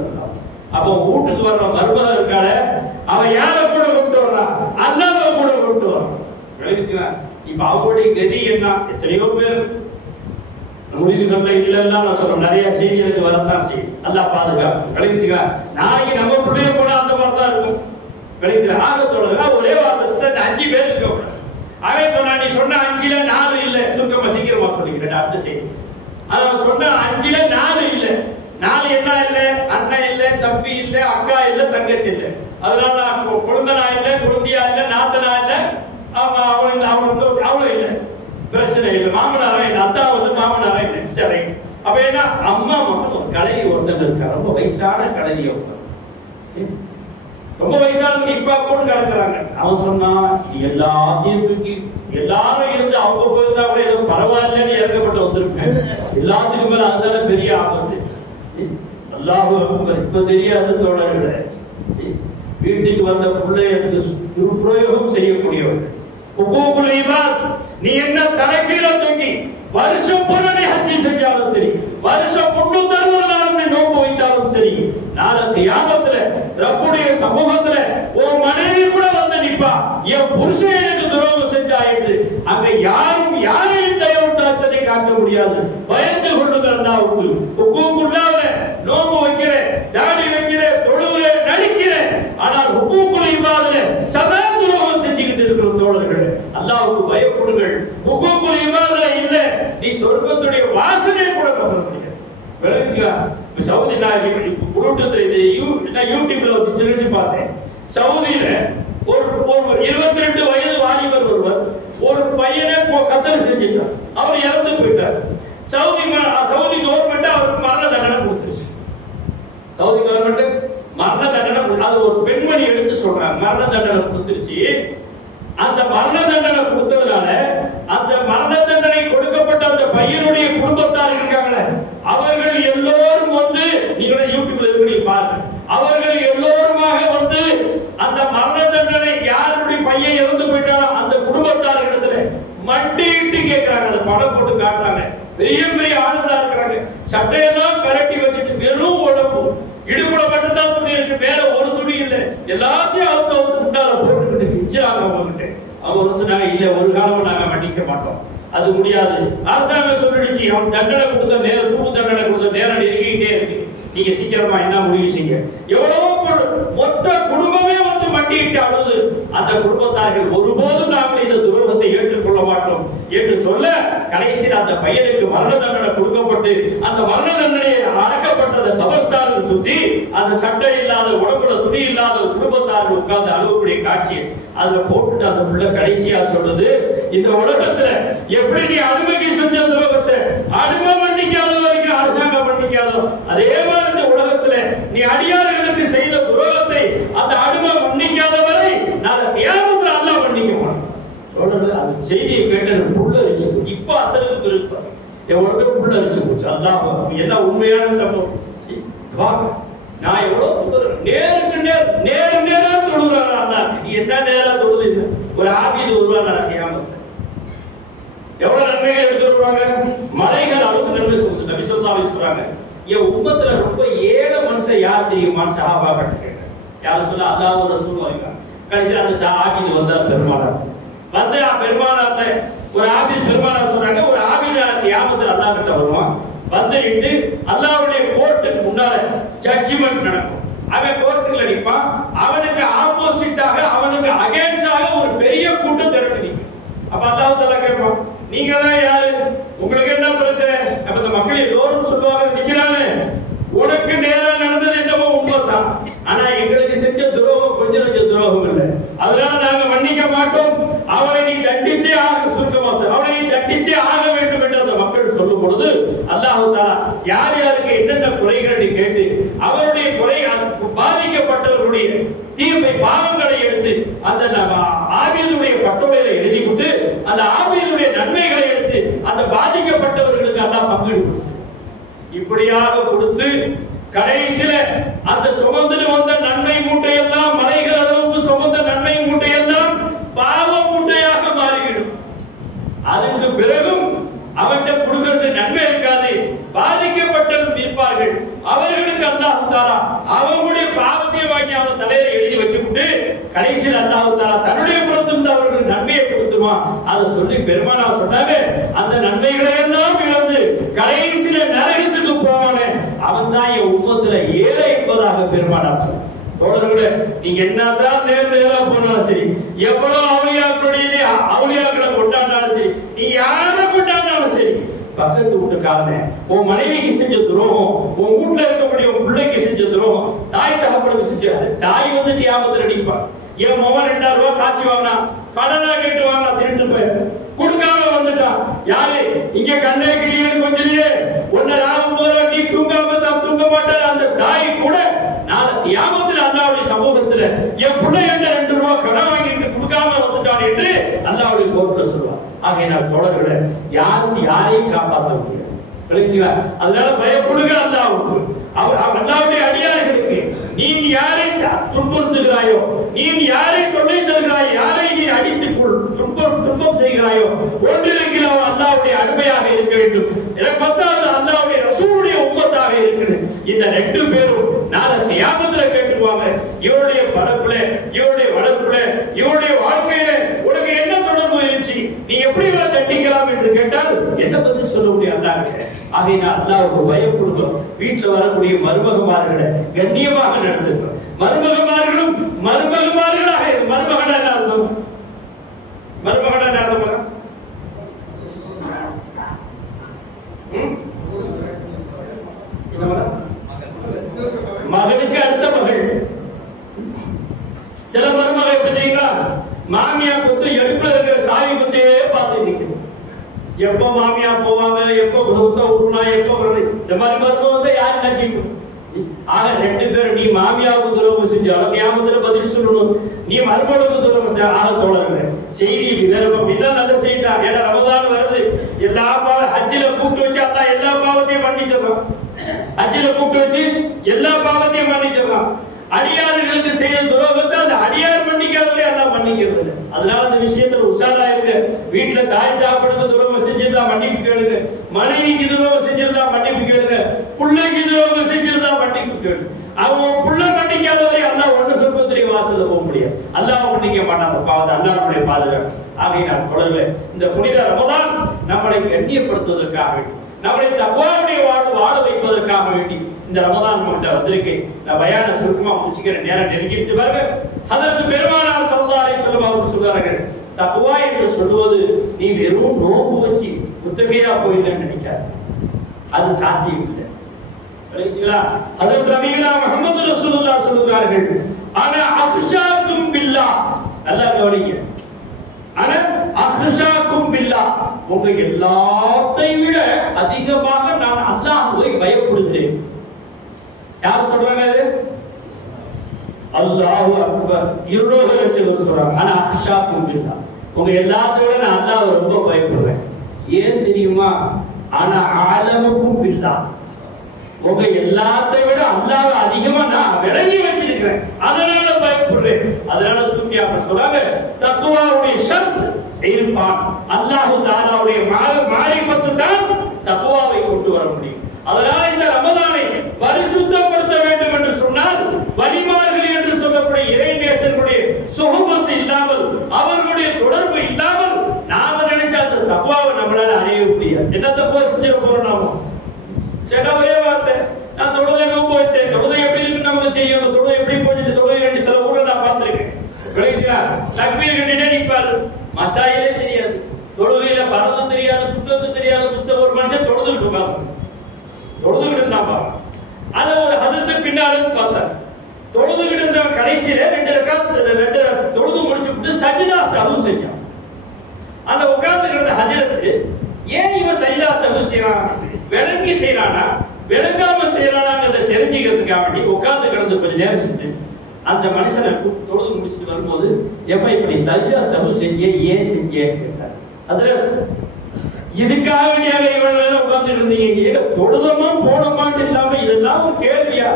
அப்ப வீட்டுக்கு வர்ற மருமக இருக்கால, அவன் யாரை கூட கொண்டு வர்றான்? அல்லாஹ்வை கூட கொண்டு வர்றான். இப்ப அவருடைய கதி என்ன? எத்தனையோ பேர் முடிவுகள்ல இல்லைன்னா நான் சொல்றேன், நிறைய செய்திகளுக்கு வரத்தான் செய்யும். நல்லா பாதுகாப்பு கழிச்சுக்க. நாளைக்கு நம்ம பிள்ளைய கூட அந்த மாதிரி தான் இருக்கும். கழிக்கிற ஆகத்தோட ஒரே வார்த்தை 5 பேர் இருக்க கூடாது. அவன் சொன்னா, நீ சொன்ன 5ல 4 இல்ல. சுருக்கமா சீக்கிரமா சொல்லிக்கிறேன் அடுத்த செய்தி. அவன் சொன்ன 5ல 4 இல்ல. 4 என்ன இல்ல? அண்ணன் இல்ல, தம்பி இல்ல, அக்கா இல்ல, தங்கச்சி இல்ல. அதனால குழந்தனா இல்ல, குழந்தையா இல்ல, நாத்தனா இல்ல, அவளும் இல்ல, பிரச்சனை இல்லை. மாமனாரா இல்ல, அத்தா வந்து மாமனாரா இல்ல. சரி, அப்ப என்ன? அம்மா மட்டும் ஒரு கலையை ஒருத்தர் இருக்கா, ரொம்ப வயசான கலையை ரொம்ப வயசான இப்ப கூட கிடக்குறாங்க. அவன் சொன்னா, எல்லாத்தையும் தூக்கி எல்லாரும் இருந்து அவங்க போயிருந்தா கூட ஏதோ பரவாயில்லன்னு இறக்கப்பட்டு வந்திருக்கேன். எல்லாத்துக்கும் மேல அதுதான பெரிய ஆபத்து. அல்லாஹ் இப்ப தெரியாத தோழர்களே, வீட்டுக்கு வந்த பிள்ளைகளுக்கு துர்பிரயோகம் செய்யக்கூடியவர்கள். நீ என்ன தலைகீழ தூக்கி வருஷம் பூரா ஹஜ்ஜி செஞ்சாலும் சரி, வருஷம் 360 நாள் நோன்பு வைத்தாலும் சரி, நாளை கியாமத்துல ரப்புடைய சமூகத்துல ஒரு மனைவி கூட வந்து நிப்பா, என் புருஷன் எனக்கு துரோகம் செஞ்சா என்று அங்க யாரும் யாரையும் தயவுத்தாட்சத்தை காட்ட முடியாது. பயந்து கொண்டு அல்லாஹ்வுக்கு ஹுக்கூக்குல்லாஹ்ல நோன்பு வைக்கிறேன், தாடி வைக்கிறேன், தொழுகிறேன், நடிக்கிறேன். ஆனால் ஹுக்கூக்குல் இபாதுல சதா துரோகம் செஞ்சுக்கிட்டு இருக்கிற தோழர்களே, அல்லாஹ்வுக்கு பயப்படுங்கள். ஹுக்கூக்குல் இபாதுல இல்ல, நீ சொர்க்கத்துடைய வாசனை கூட கவர முடியாது. சவுதியில யூடியூப்ல ஒரு நிகழ்ச்சி பார்த்தேன். சவுதியில ஒரு 22 வயது வாலிபர் ஒருவர் ஒரு பையனை கத்தல் செஞ்சிட்டார். அவர் இறந்து போயிட்டார். சவுதி கவர்மெண்ட் அவருக்கு மரண தண்டனை கொடுத்துருச்சு. சவுதி கவர்மெண்ட் மரண தண்டனை, அது ஒரு பெண்மணி எடுத்து சொல்றாங்க, மரண தண்டனை கொடுத்துருச்சு. அந்த மரண தண்டனை கொடுத்ததுனால அந்த மரண தண்டனை கொடுக்கப்பட்ட அந்த பையனுடைய குடும்பத்தார் இருக்காங்களே, அவர்கள் எல்லோரும் வந்து, நீங்களே யூடியூப்ல இருக்கு பாருங்க, அவர்கள் எல்லோருமாக வந்து அந்த மரண தண்டனை யாருடைய பையன் இறந்து போயிட்டாரோ அந்த குடும்பத்தார் இடத்துல மண்டிட்டு கேட்கிறாங்க. அந்த படம் போட்டு காட்டுறாங்க. பெரிய பெரிய ஆளுங்களா இருக்கிறாங்க. சட்டையெல்லாம் கரட்டி வச்சுட்டு வெறும் உடம்பு, இடுப்புல மட்டும்தான் துணி இருக்கு, மேல ஒரு துணி இல்லை. எல்லாத்தையும் அவுத்து முன்னால போட்டுக்கிட்டு பிச்சுறாங்க. அவங்க ஒரு சொன்னாங்க, இல்ல ஒரு காலம் நாங்க மன்னிக்க மாட்டோம், அது முடியாது. அரசாங்கம் சொல்லிடுச்சு, அவன் தண்டனை கொடுத்த நேரம், தூக்கு தண்டனை கொடுத்த நேரம் நெருங்கிட்டே இருக்கு, நீங்க சீக்கிரமா என்ன முடிவு செய்ய. எவ்வளவு மொத்த குடும்பமே வந்து மண்டிட்டு அழுது, அந்த குடும்பத்தார்கள் ஒருபோதும் நாங்கள் இந்த துரோகத்தை ஏற்றுக்கொள்ள மாட்டோம் என்று சொல்ல, கடைசியில் அந்த பையனுக்கு மரண தண்டனை கொடுக்கப்பட்டு அந்த மரண தண்டனையை அடக்கப்பட்டதை கபர்ஸ்தானுக்கு சுத்தி அந்த சட்டை இல்லாத, உடம்புல துணி இல்லாத குடும்பத்தார்கள் உட்கார்ந்து அழுகக்கூடிய காட்சி அதுல போட்டுட்டு அந்த பிள்ளை கடைசியா சொல்றது, இந்த உலகத்துல எப்படி நீ அடிமைக்கு செஞ்ச துரோகத்தை அடிமை மன்னிக்காத வரைக்கும் அரசாங்கம் மன்னிக்காதோ, அதே மாதிரி இந்த உலகத்துல நீ அடியார்களுக்கு செய்த எவ்வளவு புள்ள அரிச்சு போச்சு. அல்லாஹ் எல்லாம் உண்மையான சம்பவம். நான் எவ்வளவு நேருக்கு நேரா தொழுகிறான் அல்லாஹ். நீ என்ன நேரா தொழுது? ஒரு ஆபீது வருவான் நடக்கையாம எவ்வளவு நன்மைகள் எடுத்து வருவாங்க. மலைகள் அளவுக்கு நன்மை சொல்லுது. நபி ஸல்லல்லாஹு அலைஹி சொல்றாங்க, என் உம்மத்துல ரொம்ப ஏழை மனுஷன் யார் தெரியுமான்னு சஹாபாக்கள் கேட்டாங்க. யாரும் சொல்ல அல்லாஹ் ரசூல் வரைக்கும் கடைசியில் அந்த ஆபீது வந்தார் பெருமானார். வந்து பெருமானார்ல ஒரு ஆபீஸ் பெருமானார் சொல்றாங்க, ஒரு ஆபீது கியாமத்துல அல்லாஹ் கிட்ட வருவான். வந்து நின்று அல்லாஹ்வுடைய கோர்ட்டுக்கு முன்னால ஜட்ஜ்மென்ட் நடக்கும். அவன் கோர்ட்டுல நிற்பான். அவனுக்கு ஆப்போசிட்டாக அவனுக்கு அகைன்ஸ்டாக ஒரு பெரிய கூட்டம் திரண்டு நிற்கும். அப்ப அல்லாஹ் தஆலா கேட்பான், நீங்க தான் யாரு? உங்களுக்கு என்ன பிரச்சனை? அப்ப இந்த மக்கள் எல்லோரும் சொல்லுவாங்க, நிக்கிறானே உனக்கு நேரா நடந்தது என்னமோ உண்மைதான், ஆனா எங்களுக்கு செஞ்ச துரோகம் கொஞ்சம் கொஞ்சம் துரோகம் இல்லை, அதனால நாங்க மன்னிக்க மாட்டோம், அவனை நீ தண்டித்தே ஆக சுருக்கமா அவனை நீ தண்டித்தே ஆக வேண்டும் என்று அந்த மக்கள் சொல்லும் பொழுது அல்லாஹ் தஆலா யார் யாருக்கு என்னென்ன குறைகளை கேட்டு அவருடைய குறை பாதிக்கப்பட்டவர்களுடைய தீர்ப்பை பாவங்களை எடுத்து அந்த ஆபீதுடைய பட்டோலையில எழுதி விட்டு அந்த ஆபீதுடைய நன்மைகளை எடுத்து அந்த பாதிக்கப்பட்டவர்களுக்கு அல்லாஹ் பங்கிடு இப்படியாக கொடுத்து கடைசியில அந்த சுமந்து வந்த நன்மை மூட்டையெல்லாம் மலைகள் அளவுக்கு சுமந்த நன்மை மூட்டையெல்லாம் பாவ மூட்டையாக மாறிவிடும். அதுக்கு பிறகும் அவன்கிட்ட கொடுக்கிறது நன்மை இருக்காது. பாதிக்கப்பட்டவர்கள் இருப்பார்கள், அவர்களுக்கு அல்லாஹ் தஆலா அவங்களுடைய பாவத்தை வாங்கி அவன் தலையில எழுதி வச்சுக்கிட்டு கடைசியில் அல்லாஹ் தஆலா தன்னுடைய புறத்திலிருந்து அவர்களுக்கு நன்மையை கொடுத்துமா அதை சொல்லி பெருமானார் சொன்னாங்க. அந்த நன்மைகளை எல்லாம் இழந்து கடைசியில நரகத்துக்கு போவானே அவன் தான் என் உம்மத்துல ஏழை என்பதாக பெருமானார் சொன்னார். தோழர்களே, நீங்க என்னதான் நேரா போனாலும் சரி, எவ்வளவு அவுலியாக்களை கொண்டாடினாலும் சரி, நீ யாரை கொண்டாடினாலும் சரி, பக்கத்து வீட்டுக்காரன் உன் மனைவிக்கு செஞ்ச துரோகம், உன் வீட்டுல இருக்கக்கூடிய உன் பிள்ளைக்கு செஞ்ச துரோகம், தாய் தகப்பனுக்கு செஞ்ச தாய் வந்து கியாமத்துல அடிப்பான். என் மகன் 2000 ரூபாய் காசு வாங்கினா கடனா கேட்டு வாங்கினா திருட்டு போய் கொடுக்காம வந்துட்டான். யாரு இங்க கண்ணே கிளியன்னு கொஞ்சிலேயே உன்னை ராகம் போல நீ தூங்காம தான் தூங்க மாட்டார் அந்த தாய் கூட நாளை கியாமத்துல அல்லாஹ்வுடைய சமூகத்துல என் பிள்ளை என்ன 2 ரூபாய் கடன் வாங்கிட்டு கொடுக்காம வந்துட்டான் என்று அல்லாஹ்வுடைய கோர்ட்ல சொல்லுவான். ஆகையினால் தோழர்களே, யாரும் யாரையும் காப்பாற்ற முடியாது. அதனால பயப்படுங்க அல்லாஹ்வுக்கு, அல்லாஹ்வுடைய அடியார்களுக்கு. நீ யாரை துன்புறுத்துகிறாயோ, நீ யாரை தொல்லை தருகிறாயோ, யாரை நீ அடித்து துன்பம் செய்கிறாயோ, ஒன்றிருக்கிற அல்லாஹ்வுடைய அடிமையாக இருக்க வேண்டும். 10வது அல்லாஹ்வுடைய ரசூலுடைய உம்மத்தாக இருக்கிறது. இந்த 2 பேரும் நாளை கியாமத்துல கேட்டுவாங்க, இவருடைய பரப்புல, இவருடைய வளர்ப்புல, இவருடைய வாழ்க்கையில உனக்கு என்ன தொடர்பு இருந்துச்சு, நீ எப்படி தண்டிக்கலாம் என்று கேட்டால் என்ன பதில் சொல்ல முடியும் அல்லாஹ்கிட்ட. ஆகையினால் அல்லாஹ்வுக்கு பயப்படுவோம். வீட்டுல வரக்கூடிய மருமகமார்களை கண்ணியமாக நடந்துக்கிறோம். மருமகமார்களும் மருமகமார்களாக மருமகனா நடந்தோம். மருமகனா நடந்தோம். மகனுக்கு அடுத்த மகள். சில மருமகள் எப்படி தெரியுங்களா, மாமியா குத்து எடுப்புல இருக்கிற சாவி குத்தையே பார்த்து நிற்கும். எப்ப மாமியா போவாங்க, எப்ப குத்த உருவா, எப்ப இந்த மாதிரி மருமக வந்து யாரு நசிக்கும். ஆக 2 பேரும் நீ மாமியாவுக்கு துரோகம் செஞ்சு கியாமத்துல பதில் சொல்லணும், நீ மருமகளுக்கு துரோகம் செஞ்ச. ஆக தோழர்களே, செய்தி விதர்ப்பம் இதான் நல்ல செய்தி தான். ஏன்னா ரமதான் வருது, எல்லா ஹஜ்ஜில கூப்பிட்டு வச்சு அல்லாஹ் எல்லா பாவத்தையும் மன்னிச்சிடலாம். ஹஜ்ஜில கூப்பிட்டு வச்சு எல்லா பாவத்தையும் மன்னிச்சிடலாம். அடியார்களுக்கு செய்த துரோகத்தை அந்த அடியார் மன்னிக்காதவரை அல்லாஹ் மன்னிக்கிறது இல்லை. அதனால அந்த விஷயத்துல உஷாரா இருக்கு. வீட்டுல தாய் தாப்பனுக்கு துரோகம் செஞ்சிருந்தா மன்னிப்பு கேளுங்க, மனைவிக்கு துரோகம் செஞ்சிருந்தா மன்னிப்பு கேளுங்க, பிள்ளைக்கு துரோகம் செஞ்சிருந்தா மன்னிப்பு கேளுங்க. அவன் புள்ள மன்னிக்காதவரை அல்லாஹ் ஒன்று சொற்பத்திலே வாசல போக முடியாது. அல்லாஹ் மன்னிக்க மாட்டாங்க பாவத்தை, அல்லாஹ்வுடைய பாதுகாப்பு. ஆகையினால் தொடர்ல இந்த புனித ரமதான் நம்மளை கண்ணியப்படுத்துவதற்காக வேண்டி, நம்மளை தக்வாவுடைய வாழ வைப்பதற்காக வேண்டி இந்த ரமதான் நம்மகிட்ட வந்திருக்கேன். நான் பயான சுருக்கமா முடிச்சுக்கிற நேரம் நெருங்கிட்டு பாருங்க. ஹதரத் பெருமானார் ஸல்லல்லாஹு அலைஹி வஸல்லம் அவர்கள் சொல்றார்கள், தக்வா என்று சொல்லுவது நீ வெறும் நோன்பு வச்சு குத்தகையா போயிடலன்னு நினைக்காத, அது சாத்தியம் இல்லை. ஹதரத் நபியுனா முஹம்மது ரசூலுல்லாஹ் சொல்றார்கள், அன அக்ஷாக்கும் பில்லாஹ். நல்லா கவனிங்க, அன அக்ஷாக்கும் பில்லாஹ், உங்க எல்லாத்தையும் விட அதிகமாக நான் அல்லாஹ்வை பயப்படுகிறேன். யார் சொல்றாங்க அது? அல்லாஹு அக்பர். 200 லட்சம் சொல்றாங்க. ஆனா அக்ஷாக்கும் பில்லாஹ், உங்க எல்லாத்தையும் விட நான் அல்லாஹ்வை ரொம்ப பயப்படுறேன். ஏன் தெரியுமா? ஆனா ஆலமுக்கும் பில்லா, உங்க எல்லாத்தை விட அல்லாஹ்வை அதிகமா நான் விளங்கி வச்சிருக்கிறேன், அதனால பயப்படுறேன். அதனால சூஃபியாங்க சொல்றாங்க, தக்வாவுடைய ஷர்த் இர்ஃபான், அல்லாஹ் தஆலாவுடைய மாரிஃபத்து தான் தக்வாவை கொண்டு வர முடியும். அதனால இந்த ரமலானை பரிசுத்தப்படுத்த வேண்டும் என்று சொன்னால் வலிமார்கள் என்று சொல்லக்கூடிய இறைநேசர்களுடைய சுஹபத் இல்லாமல், அவர்களுடைய தொடர்பு இல்லாமல் நாம நினைச்ச அந்த தக்வாவை நம்மளால அடைய முடியாது. என்ன தப்பா செஞ்சிட போறோம் நாம? சரி, ஒரே வார்த்தை, நான் தொழுகை நோன்பு வச்சேன், தொழுகை எப்படி இருக்குன்னு நமக்கு தெரியும், தொழுகை எப்படி போச்சு, தொழுகை ரெண்டு சில ஊர்ல நான் பார்த்திருக்கேன். தக்பீர் கட்டினே நிற்பாரு, மசாயிலே தெரியாது, தொழுகையில பரதும் தெரியாது, சுத்தத்தும் தெரியாது, புஸ்தகம் ஒரு மனுஷன் தொழுதுகிட்டு இருப்பாங்க, தொழுதுகிட்டு இருந்தாப்பா. அத ஒரு ஹதரத்து பின்னால பார்த்தார், தொழுதுகிட்டு இருந்த கடைசியில ரெண்டு தொழுது முடிச்சுட்டு சஜிதா சஹு செஞ்சான். அந்த உட்கார்ந்து கிடந்த ஹஜரத்து, ஏன் இவன் சஜிதா சஹு செய்யறான், விளங்கி செய்யறானா விளங்காம செய்யறானாங்கிறத தெரிஞ்சுக்கிறதுக்காக வேண்டி உட்கார்ந்து கிடந்து கொஞ்ச நேரம் செஞ்சு அந்த மனுஷனை தொழுது முடிச்சுட்டு வரும்போது, எப்ப இப்படி சஜிதா சஹு செஞ்ச, ஏன் செஞ்சேன்னு கேட்டார். அதுல இதுக்காக வேண்டியாக இவன் உட்கார்ந்து இருந்தீங்க, தொழுதமா போனமான்னு இல்லாம இதெல்லாம் ஒரு கேள்வியா?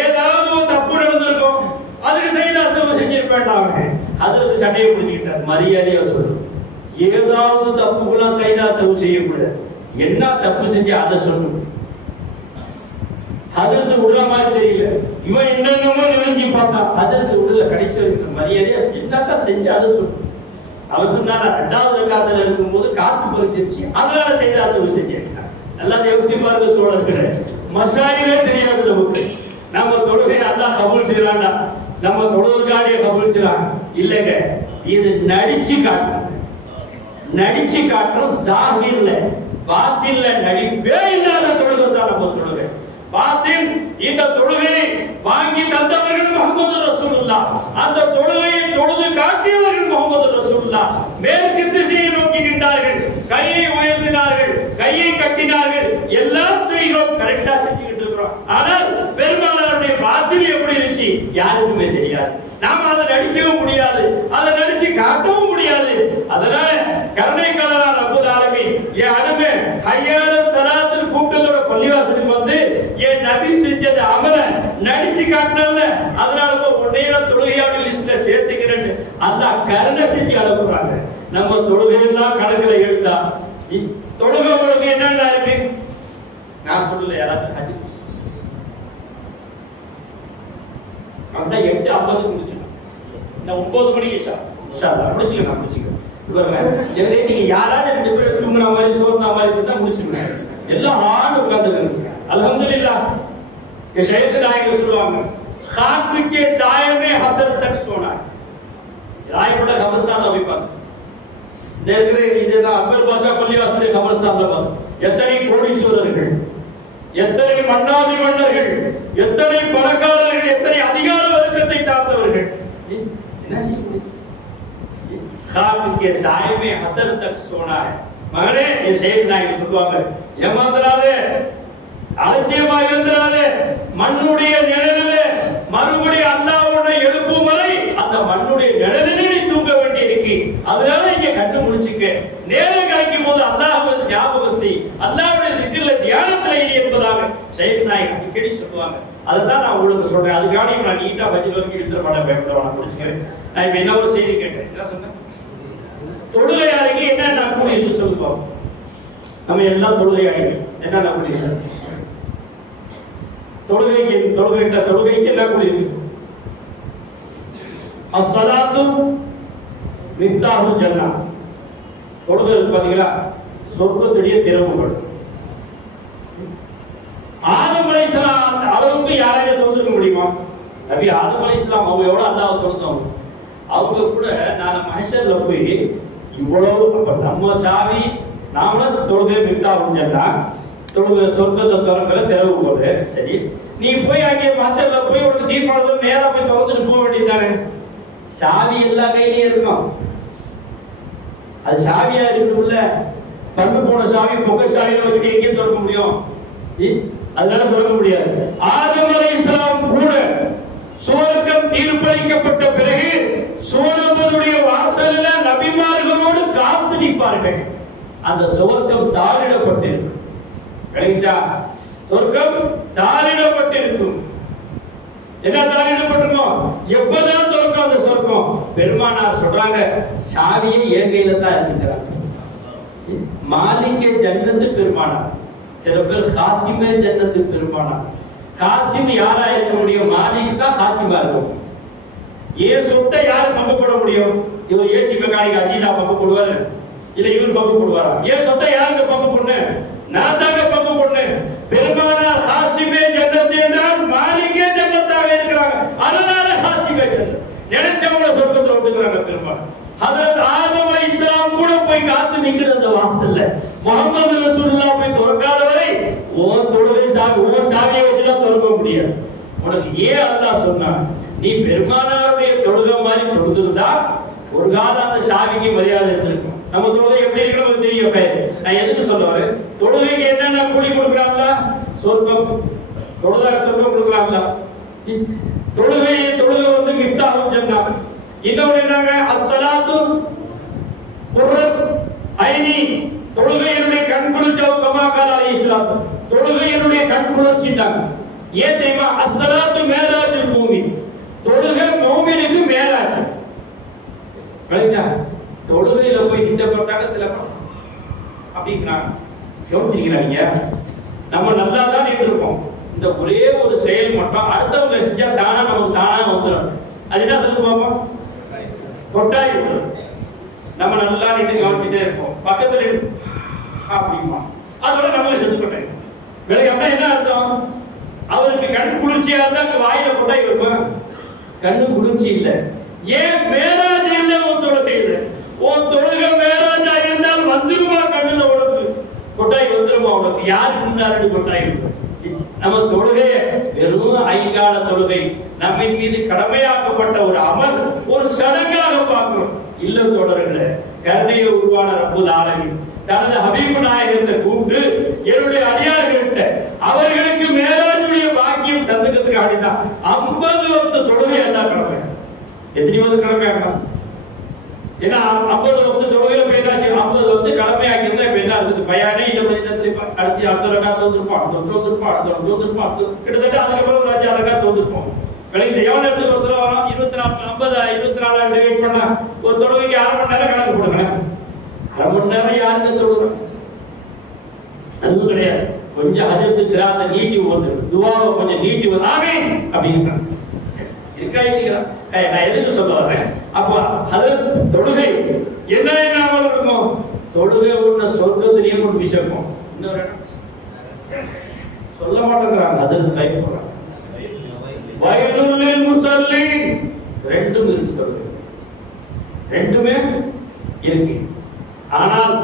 ஏதாவது ஒரு தப்பு நடந்திருக்கும், அதுக்கு சஜிதா சஹு செஞ்சிருப்பேன். அதுல சண்டையை பிடிச்சுக்கிட்டார். மரியாதையா சொல்றது, ஏதாவது தப்புக்குலாம் சஜிதா சஹு செய்யக்கூடாது, என்ன தப்பு செஞ்சு அதை சொல்லணும். அதற்கு விடுற மாதிரி தெரியல, இவன் என்னென்னமோ நினைஞ்சு பார்த்தான், அதற்கு விடுதல. கடைசி வரைக்கும் மரியாதையா என்னக்கா செஞ்சு அதை சொல்லணும். அவன் சொன்னான், ரெண்டாவது ரக்காத்துல இருக்கும்போது காத்து பறிச்சிருச்சு, அதனால சஜிதா சஹு செஞ்சேன். நல்லா யோசிச்சு பாருங்க தோழர்களே, மசாயிலே தெரியாது நமக்கு. நம்ம தொழுகை அல்லாஹ் கபூல் செய்யறான்டா, நம்ம தொழுகைக்காக கபூல் செய்யறான் இல்லைங்க, இது நடிச்சு காட்டணும். நடிச்சு காட்டுறோம், ஜாஹிர்ல பாத்தின்ல நடிப்பே இல்லாத தொழுகை தான் நம்ம தொழுகை. பாத்தின் இந்த தொழுகையை வாங்கி தந்தவர்கள் முஹம்மது ரசூலுல்லாஹ், அந்த தொழுகையை தொழுது காட்டியவர்கள் முஹம்மது ரசூலுல்லாஹ். மேற்கு திசையை நோக்கி நின்றார்கள், கையை உயர்த்தினார்கள், கையை கட்டினார்கள், எல்லாம் செய்கிறோம், கரெக்டா செஞ்சுக்கிட்டு இருக்கிறோம். ஆனால் பெருமானாருடைய பாத்தின் எப்படி இருந்துச்சு யாருக்குமே தெரியாது. நாம அதை நடிக்கவும் முடியாது, அதை நடிச்சு காட்டவும் முடியாது. அதனால கருணை கடலான ரப்பல் ஆலமீன் என் அனுமே ஹய்யால ஸலாத்தில் கூட்டத்தோட பள்ளிவாசலுக்கு வந்து என் நபி செஞ்சது அமல நடிச்சு காட்டினால, அதனால உன்னைய தொழுகையான லிஸ்ட்ல சேர்த்துக்கிறேன்னு அல்லாஹ் கருணை செஞ்சு அனுப்புறாங்க. நம்ம தொழுகையெல்லாம் கணக்குல எடுத்தா தொழுகை உங்களுக்கு என்னென்ன இருக்கு நான் சொல்லல, யாராவது ஹதீஸ் அப்படின்னா 8:50 முடிச்சுக்கணும், நான் 9 மணிக்கு முடிச்சுக்கலாம். எனவே நீங்க யாராவது 2 பேர் தூங்குற மாதிரி சோர்ந்த மாதிரி இருந்தா முடிச்சுக்கணும். எல்லாம் ஆண்டு உட்கார்ந்துருக்காங்க. அல்ஹம்துலில்லாஹ். ये शहीद नायक சொல்லுவாங்க, खाक के साये में हसर तक सोना है. ராயப்பட கபர்ஸ்தான்ல வைப்பாங்க. நேரே இதெல்லாம் அக்பர் பாஷா பள்ளிவாசலுடைய கபர்ஸ்தான்ல பாருங்க, எத்தனை கோடீஸ்வரர்கள், எத்தனை மன்னாதி மன்னர்கள், எத்தனை பணக்காரர்கள், எத்தனை அதிகார வர்க்கத்தை சார்ந்தவர்கள் என்ன செய்ய முடியும்? खाक के साये में हसर तक सोना है. மகனே, ये शहीद नायक சொல்லுவாங்க, ஏமாந்தராதே, அலட்சியமா இருந்தராதே, மண்ணுடைய நிழலிலே மறுபடியும் அல்லாஹ்வுடைய எழுப்பும் வரை அந்த மண்ணுடைய நிழலிலே தூங்க வேண்டி இருக்கு. அதனால இங்க கண்டு முடிச்சுக்க, நேரம் கிடைக்கும் போது அல்லாஹ்வை ஞாபகம் செய், அல்லாஹ்வுடைய திக்ர்ல தியானத்துல இரு என்பதாக ஷைக் நாயக் அடிக்கடி சொல்லுவாங்க. அதுதான் நான் உங்களுக்கு சொல்றேன். அதுக்காக நான் நீட்டா பஜ்ர் வரைக்கும் எடுத்துற மாட்டேன், பயப்படலாம் முடிச்சுக்கிறேன். நான் இப்ப என்ன ஒரு செய்தி கேட்டேன், என்ன சொன்னேன், தொழுகையாளிக்கு என்ன கூலி என்று சொல்லுவோம். நம்ம எல்லாம் தொழுகையாளிகள் என்ன கூலி, தொழுகைக்கு என்ன கூலி இருக்கு? அஸ்ஸலாத்து மிஃப்தாஹுல் ஜன்னah. தொழுகை பாத்தீங்களா, சொர்க்கத்துடைய திறவுகோல். ஆதம் அலைஹிஸ்ஸலாம் அளவுக்கு யாராவது தொழுதுக்க முடியுமா? நபி ஆதம் அலைஹிஸ்ஸலாம் அவங்க எவ்வளவு அல்லாஹ்வை தொழுதாங்க. அவங்க கூட நான் மஹ்ஷர்ல போய் இவ்வளவு, அப்ப நம்ம சாவி நாமளும் தொழுகை மிஃப்தாஹுல் ஜன்னah, தொழுகை சொர்க்கத்தை திறக்கிற திறவுகோல். சரி, நீ போய் அங்கே மஹ்ஷர்ல போய் ஒரு தீர்மானத்தோட நேரா போய் திறந்துட்டு போக வேண்டியதானே? சாவி எல்லா கையிலயும் இருக்கும், அது சாவியா இருக்கும்ல. பண்டு போன சாவி பொக்க சாவியை வச்சுட்டு எங்கே திறக்க முடியும்? அதனால திறக்க முடியாது. ஆதம் அலைஹிஸ்ஸலாம் கூட சுவர்க்கம் தீர்ப்பளிக்கப்பட்ட பிறகு சோனபருடைய வாசலில் நபிமார்களோடு காத்து நிற்பார்கள். அந்த சுவர்க்கம் தாழிடப்பட்டிருக்கும். கிடைச்சா சொர்க்கம் தாளிடப்பட்டிருக்கும். என்ன தாளிடப்பட்டிருக்கும்? எப்பதான் சொர்க்கம்? அந்த சொர்க்கம் பெருமானார் சொல்றாங்க, சாவியை என் கையில தான் இருக்கிறாங்க. மாலிகே ஜன்னத்து பெருமானார். சில பேர் காசிமே ஜன்னத்து பெருமானார். காசிம் யாரா இருக்க முடியும்? மாலிக் தான் காசிமா இருக்கும். ஏன் சொத்தை யாரு பங்கு போட முடியும்? இவர் ஏசி மெக்கானிக் அஜீதா பங்கு போடுவாரு, இல்ல இவர் பங்கு போடுவாரா? ஏன் சொத்தை யாருக்கு பங்கு பொண்ணு? நான் தாங்க பங்கு பொண்ணு. பெருமானார் காசிமே ஜன்னத்து என்றால் மாலிகே ஜன்னத்தாக இருக்கிறாங்க. அதனால காசிமே ஜன்னத். நினைச்சவங்கள சொர்க்கத்துல விட்டுக்கிறாங்க பெருமாள். ஹஜ்ரத் ஆதம் அலைஹிஸ்ஸலாம் கூட போய் காத்து நிக்கிற அந்த வாசல்ல முஹம்மது ரசூலுல்லாஹ் போய் திறக்காத வரை ஓ தொழுகை சாவி, ஓ சாவியை வச்சுதான் திறக்க முடியாது. உனக்கு ஏன் அல்லாஹ் சொன்னான்? நீ பெருமானாருடைய தொழுகை மாதிரி தொழுதுருந்தா ஒரு காலம் அந்த சாவிக்கு மரியாதை இருந்திருக்கும். நம்ம தொழுகை எப்படி இருக்கு நமக்கு தெரியும். நான் எதுக்கு சொல்ல வரேன்? தொழுகைக்கு என்னென்ன கூலி கொடுக்குறாங்களா? சொர்க்கம். தொழுதா சொர்க்கம் கொடுக்குறாங்களா? தொழுகை வந்து மிஃப்தாஹுல் ஜன்னah. இன்னொன்னு என்னங்க? அஸ்ஸலாத்து குர்ரத் ஐனி. தொழுகையினுடைய கண்குளிர்ச்சி கமா கால அலைஹிஸ்ஸலாம். தொழுகையினுடைய கண்குளிர்ச்சிட்டாங்க. ஏன் தெரியுமா? அஸ்ஸலாத்து மேராஜுல் மூமின். தொழுகை மூமினுக்கு மேராஜ். கரெக்ட்டா? தொழுகையில போய் நின்ற போட்டாங்க சில அப்படிங்கிறாங்க. யோசிக்கிறீங்க? நம்ம நல்லா தான் இருப்போம். இந்த ஒரே ஒரு செயல் மட்டும் அடுத்தவங்க செஞ்சா தானா நமக்கு தானா வந்துடும். அது என்ன சொல்லு பாப்போம்? கொட்டாய் விடும். நம்ம நல்லா நின்று கவனிச்சுட்டே இருப்போம். பக்கத்துல அப்படிமா அதோட நம்மள செத்து கொட்டாய். வேலைக்கு அப்படின்னா என்ன அர்த்தம்? அவருக்கு கண் குளிர்ச்சியா இருந்தா வாயில கொட்டாய் வைப்பேன். கண்ணு குளிர்ச்சி இல்லை. ஏன்? மேராஜ் இல்லை. உன் தொழுகை இல்லை. உன் தொழுகை மேராஜா இருந்தால் வந்துருமா? கண்ணுல உனக்கு கொட்டாய் வந்துருமா? உனக்கு யாரு முன்னாடி கொட்டாய் இருக்கும்? நம்ம தொழுகை வெறும் ஐங்கால தொழுகை, நம்மின் மீது கடமையாக்கப்பட்ட ஒரு அமல், ஒரு சடங்காக பார்க்கிறோம். இல்ல தொடர்களே, கருணையை உருவான ரப்புல் ஆலமீன் தனது ஹபீபு நாயகத்தை கூப்பிட்டு என்னுடைய அடியார்கள்ட்ட அவர்களுக்கு மேலாஜுடைய பாக்கியம் தந்துக்கிறதுக்கு ஆடினா 50 வக்து தொழுகை என்ன கடமை? எத்தனை வந்து கடமையாக்கணும்? ஏன்னா 50 வக்து தொழுகையில பேராசி 50 வக்து கடமையாக்கி இருந்தா இப்ப என்ன இருக்குது? பயானே இந்த மதினத்துல அடுத்து அடுத்த ரகாத் வந்துருப்போம், அடுத்த வந்துருப்போம், கிட்டத்தட்ட அதுக்கப்புறம் ஒரு 5 ரகாத் வந்துருப்போம். வெளியில எவ்வளவு நேரத்துக்கு ஒருத்தர் வரும்? 24 50 24 டிவைட் பண்ணா ஒரு தொழுகைக்கு 1/2 மணி நேரம் கணக்கு போடுங்க. 1/2 மணி நேரம் யாருக்கு தொழுகிறோம்? அதுவும் கிடையாது. கொஞ்சம் அதிர்த்து சிராத்த நீட்டி வந்து துவாவை கொஞ்சம் நீட்டி வந்து ஆமீன் அப்படின்னு இருக்கா இல்லையா? நான் எதுக்கு சொல்ல வரேன்? அப்ப அது தொழுகை என்ன அமல் இருக்கும்? தொழுகை உள்ள சொர்க்கத்திலேயே கொண்டு விஷயம் இன்னொரு சொல்ல மாட்டேங்கிறாங்க. அதுக்கு கை போடுறாங்க. வயதுல்லில் முஸல்லீன் ரெண்டும் இருக்கு. தொழுகை ரெண்டுமே இருக்கு. ஆனால்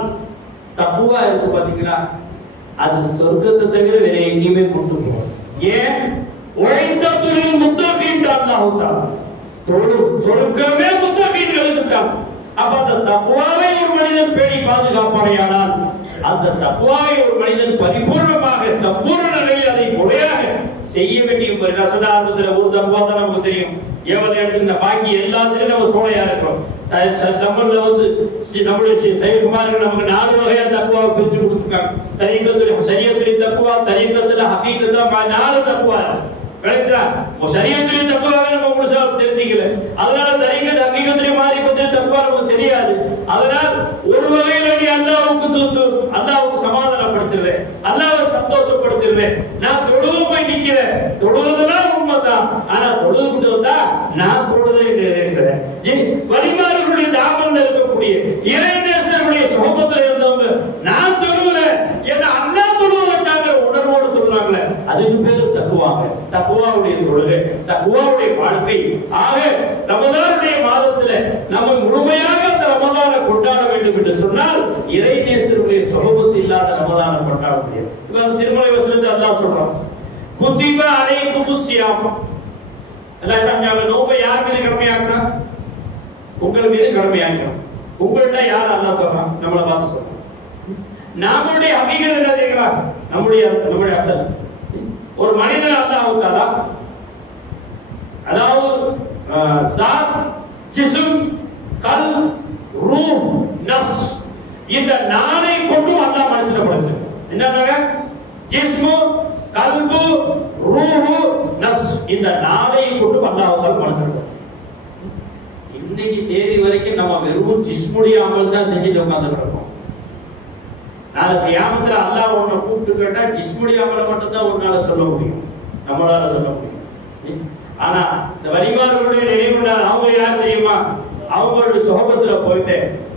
தக்குவா இருக்கு பாத்தீங்களா? அது சொர்க்கத்தை தவிர வேற எங்கேயுமே கொண்டு போகும். ஏன்? ஒய்தத்துலில் முத்தகீன் அல்லாஹ் தஆலா சொர்க்கமே முத்தகீன்களுக்கு தான். அப்ப அந்த தக்வாவை ஒரு மனிதன் பேணி பாதுகாப்பானையானால் அந்த தக்வாவை ஒரு மனிதன் பரிபூர்ணமாக சம்பூர்ண நிலையில் அதை முறையாக செய்ய வேண்டிய சொன்னாரத்துல ஒரு தக்வா தான் நமக்கு தெரியும். எவ்வளவு இடத்துல பாக்கி எல்லாத்திலும் நம்ம சோழையா இருக்கிறோம். நம்மள வந்து நம்மளுடைய செயல்குமார்கள் நமக்கு 4 வகையா தக்குவாவை பிரிச்சு கொடுத்துருக்காங்க. தரீக்கத்துல சரியத்துடைய தக்குவா, தரீக்கத்துல ஹகீகத்துல 4 தக்குவா. சரியத்துடைய தக்குவாவை நம்ம முழுசா தெரிஞ்சுக்கல. அதனால தரீக்கத் ஹகீகத்துடைய மாரிபத்துடைய தக்குவா நமக்கு தெரியாது. அதனால் ஒரு வகையில நீ அல்லாஹ்வுக்கு தூத்து, அல்லாஹ்வுக்கு சமாதானப்படுத்துறேன், அல்லாஹ்வை சந்தோஷப்படுத்துறேன். நான் தொழுது போய் நிக்கிறேன். தொழுதுதான் உண்மைதான். ஆனா தொழுது வந்தா நான் தொழுதே இருக்கிறேன். வழிமாறுகளுடைய தாமல்ல இருக்கக்கூடிய இறைநேசருடைய சுகபத்துல இருந்தவங்க நான் தொழுகிறேன் என்ன அல்லாஹ் தொழுவ வச்சாங்க உணர்வோடு தொழுறாங்களே, அதுக்கு பேரு தக்குவாங்க. தக்குவாவுடைய தொழுகை, தக்குவாவுடைய வாழ்க்கை. ஆக ரமதானுடைய மாதத்துல நம்ம முழுமையாக அந்த ரமதானை கொண்டாட வேண்டும் என்று சொன்னால் இறைநேசருடைய சுகபத்து இல்லாத ரமதானை கொண்டாட முடியாது. திருமலை வசனத்தை அல்லாஹ் சொல்றான், குத்திப அலைக்குமுஸ் ஸியாம். அல்லாஹ் நோன்பை யார் மீது கடமையாக்கினா? உங்கள் மீது கடமையாக்கணும். உங்கள்ட்ட யார் அல்லாஹ் சொல்றான்? நம்மளை பார்த்து சொல்றான். நம்மளுடைய ஹகீகத் என்ன தெரியுங்களா? நம்முடைய அசல் ஒரு மனிதன் அல்லாஹ் தஆலா அதாவது ஸாத், ஜிஸ்ம், கல்ப், ரூஹ், நஃப்ஸ் இந்த 4ஐ கொண்டு அல்லாஹ் மனுஷனை படைச்சான். என்னங்க? ஜிஸ்மு, கல்பு, ரூஹு, நஃப்ஸ் இந்த நாளையும் கொண்டு அல்லாஹ் மனுஷன். இன்னைக்கு தேதி வரைக்கும் நம்ம வெறும் ஜிஸ்முடைய அமல் தான் செஞ்சுட்டு உட்கார்ந்து இருக்கோம். நாளைக்கு கியாமத்துல அல்லாஹ் உன்னை கூப்பிட்டு கேட்டா ஜிஸ்முடைய அமலை மட்டும் தான் உன்னால சொல்ல முடியும், நம்மளால சொல்ல முடியும். ஆனா இந்த வலிமார்களுடைய நினைவுல அவங்க யார் தெரியுமா? அவங்களுடைய சுகபத்துல போயிட்டு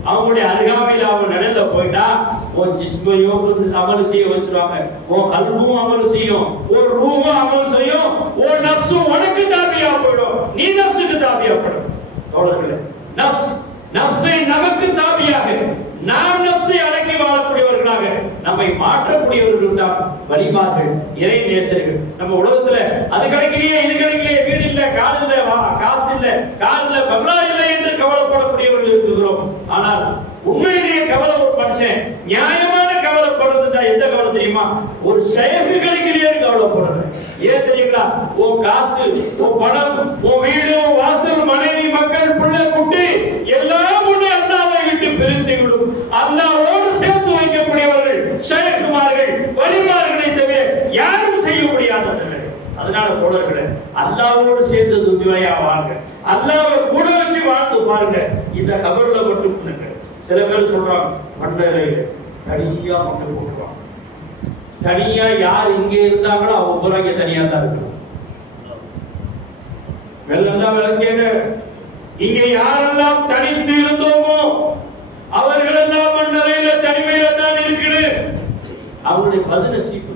அவங்களுடைய அருகாமையில அவங்க நிழல்ல போயிட்டா உன் ஜிஸ்மையும் அமல் செய்ய வச்சிருவாங்க, உன் கல்பும் அமல் செய்யும், ஒரு ரூமும் அமல் செய்யும், உன் நஃப்ஸும் உனக்கு தாபியா போயிடும், நீ நஃப்ஸுக்கு தாபியா போயிடும். நஃப்ஸை நமக்கு தாபியாக நாம் நஃப்ஸை அடக்கி வாழக்கூடியவர்களாக நம்மை மாற்றக்கூடியவர்கள் தான் வலிமார்கள், இறை நேசர்கள். நம்ம உலகத்துல அது கிடைக்கலையே இது கிடைக்கலையே, வீடு இல்ல, கால் இல்ல, காசு இல்ல, கால் இல்ல, பங்களா இல்லை என்று கவலைப்படக்கூடியவர்கள் இருக்கிறோம். ஆனால் உண்மையிலேயே கவலை ஒரு மனுஷன் நியாயமான கவலைப்படுறதுன்னா எந்த கவலை தெரியுமா? ஒரு ஷேக்கு கிடைக்கலையேன்னு கவலைப்படுறது. ஏன் தெரியுங்களா? உன் காசு, உன் பணம், உன் வீடு, உன் வாசல், மனைவி, மக்கள், பிள்ளை, குட்டி எல்லாம் ஒண்ணு அல்லாஹ்வை விட்டு பிரித்து விடும். அல்லாஹ்வோடு சேர்த்து வைக்கக்கூடியவர்கள் ஷேக்குமார்கள், வலிமார்களை தவிர யாரும் செய்ய முடியாதவர்கள். அதனால தோழர்களே, அல்லாஹ்வோடு சேர்ந்து துன்யாவை வாழ்ங்க, அல்லாஹ்வை கூட வச்சு வாழ்ந்து பாருங்க. இந்த கபர்ல மட்டும் இல்லைங்க. சில பேர் சொல்றாங்க மண்டலையில தனியா மக்கள் போட்டுருவாங்க. தனியா யார் இங்கே இருந்தாங்களோ அவங்க புறாங்க தனியா தான் இருக்கணும். வெள்ளம் விளக்கேங்க, இங்கே யாரெல்லாம் தனித்து இருந்தோமோ அவர்கள் எல்லாம் மண்டலையில தனிமையில தான் இருக்குது. அவங்களுடைய பதினசீப்பு.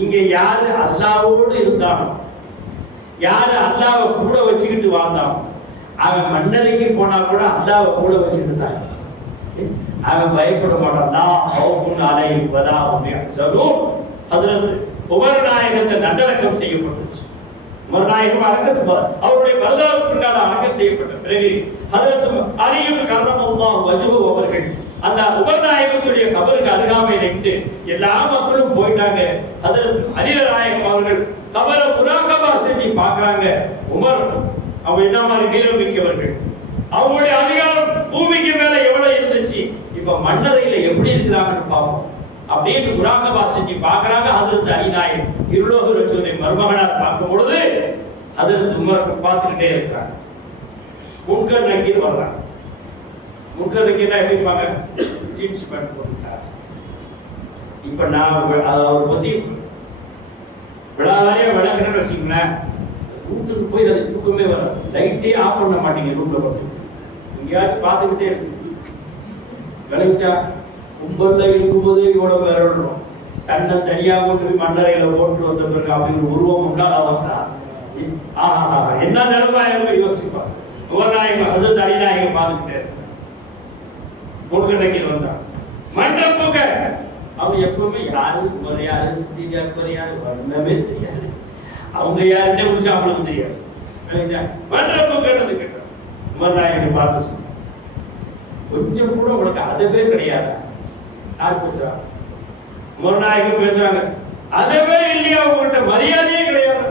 இங்க யாரு அல்லாஹ்வோடு இருந்தானோ, யாரு அல்லாஹ்வை கூட வச்சுக்கிட்டு வாழ்ந்தானோ, அவன் மன்னரைக்கு போனா கூட அல்லாஹ்வை கூட வச்சுக்கிட்டு தான் அவன் பயப்பட மாட்டான். நான் ஹவுஃபுன் அலைஹிம் வலா ஹும் யஹ்ஸனூன். ஹஜ்ரத் உமர் நாயகத்தை நல்லடக்கம் செய்யப்பட்டுச்சு. உமர் நாயகம் அவருடைய வரலாறு பின்னால் அடக்கம் செய்யப்பட்ட பிறகு ஹஜ்ரத் அலி கர்ரமல்லாஹு வஜ்ஹு அவர்கள் அந்த உமர் நாயகத்துடைய கபருக்கு அருகாமையில் நின்று எல்லா மக்களும் போயிட்டாங்க. ஹஜ்ரத் அலி நாயகம் அவர்கள் கபரை முராகபா செஞ்சு பார்க்கறாங்க. உமர் அவங்க என்ன மாதிரி வீரம் மிக்கவர்கள், அவங்களுடைய அதிகாரம் பூமிக்கு மேல எவ்வளவு இருந்துச்சு, இப்ப மன்னரையில எப்படி இருக்கிறாங்கன்னு பார்ப்போம் அப்படின்னு முராகபா செஞ்சு பார்க்கறாங்க. ஹஜ்ரத் அலி நாயகம் இருலோக ரசூலை மருமகனார் பார்க்கும் பொழுது ஹஜ்ரத் உமர் பார்த்துக்கிட்டே இருக்கிறாங்க. முன்கர் நக்கீர் வர்றாங்க. முன்கர் நக்கீர்னா எப்படி இருப்பாங்க? ஜீன்ஸ் பேண்ட் போட்டுட்டார். இப்ப நான் அவரை பத்தி விழாவாரியா விளக்கணும்னு வச்சுக்கோங்களேன், ரூட்டுக்கு போய் அது தூக்கமே வரும். லைட்டே ஆஃப் பண்ண மாட்டீங்க ரூட்ல வந்து எங்கேயாவது பார்த்துக்கிட்டே இருக்கு. விளைவிச்சா கும்பல்ல இருக்கும்போதே இவ்வளவு விரணும். தன்னை தனியா கொண்டு போய் மண்டரையில போட்டு வந்த பிறகு அப்படி ஒரு உருவம் முன்னாள் அவசா என்ன நிலைமையாக யோசிச்சுப்பாங்க. உபநாயகம் அது தனிநாயகம் பார்த்துக்கிட்டே முன்கணக்கில் வந்தான். மண்டபுக்க அவன் எப்பவுமே யாரு உமர் யாரு சித்திக் அக்பர் யாரு வரவே தெரியாது. அவங்க யாருன்னே முடிச்சு அவங்களுக்கு தெரியாது. மண்டபுக்கு கேட்டான். உமர் நாயகனை பார்த்து சொன்னான், கொஞ்சம் கூட உனக்கு அதவே கிடையாது. யார் பேசுறா? உமர் நாயகம் பேசுறாங்க. அதவே இல்லையா உங்கள்கிட்ட மரியாதையே கிடையாது.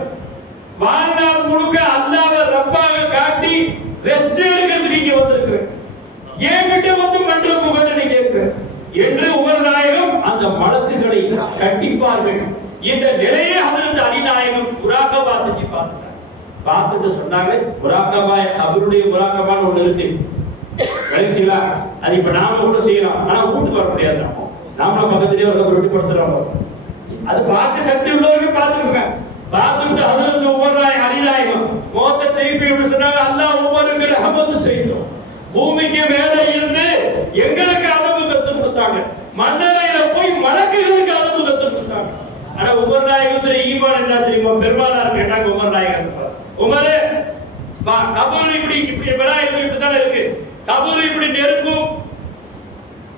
வாழ்நாள் முழுக்க அல்லாஹ்வை ரப்பாக காட்டி ரெஸ்ட் எடுக்கிறதுக்கு இங்க வந்திருக்கிறேன், என்கிட்ட வந்து மண்டபுக்கு நீ கேட்கிற என்று உமர் நாயகம் அந்த மலக்குகளை கண்டிப்பார்கள். இந்த நிலையை ஹஜ்ரத் அலி நாயகம் முராகபா செஞ்சு பார்த்தாங்க. பார்த்துட்டு சொன்னாங்க, முராகபா அவருடைய முராகபான்னு ஒண்ணு இருக்கு, விளங்கிட்டீங்களா? அது இப்ப நாம கூட செய்யலாம், ஆனா வீட்டுக்கு வர முடியாது. நாம பக்கத்திலேயே ஒரு ரொட்டிப்படுத்துறோம். அது பார்க்க சக்தி உள்ளவர்கள் பார்த்துக்கோங்க. பார்த்துட்டு ஹஜ்ரத் உமர் நாயகம் அலி நாயகம் மோத்த திருப்பி எப்படி சொன்னாங்க, அல்லாஹ் உமருக்கு ரஹமத் செய்தோம். பூமிக்கு மேல இருந்து எங்களுக்கு அதவு கத்து கொடுத்தாங்க, மன்னரையில போய் மலக்குகளுக்கு அதவு கத்து கொடுத்தாங்க. ஆனா உமர் நாயகத்துடைய ஈமான் என்ன தெரியுமா? பெருமானார் கேட்டாங்க உமர் நாயகம், உமரே கபூர் இப்படி இப்படி இப்படித்தானே இருக்கு, கபூர் இப்படி நெருக்கும்,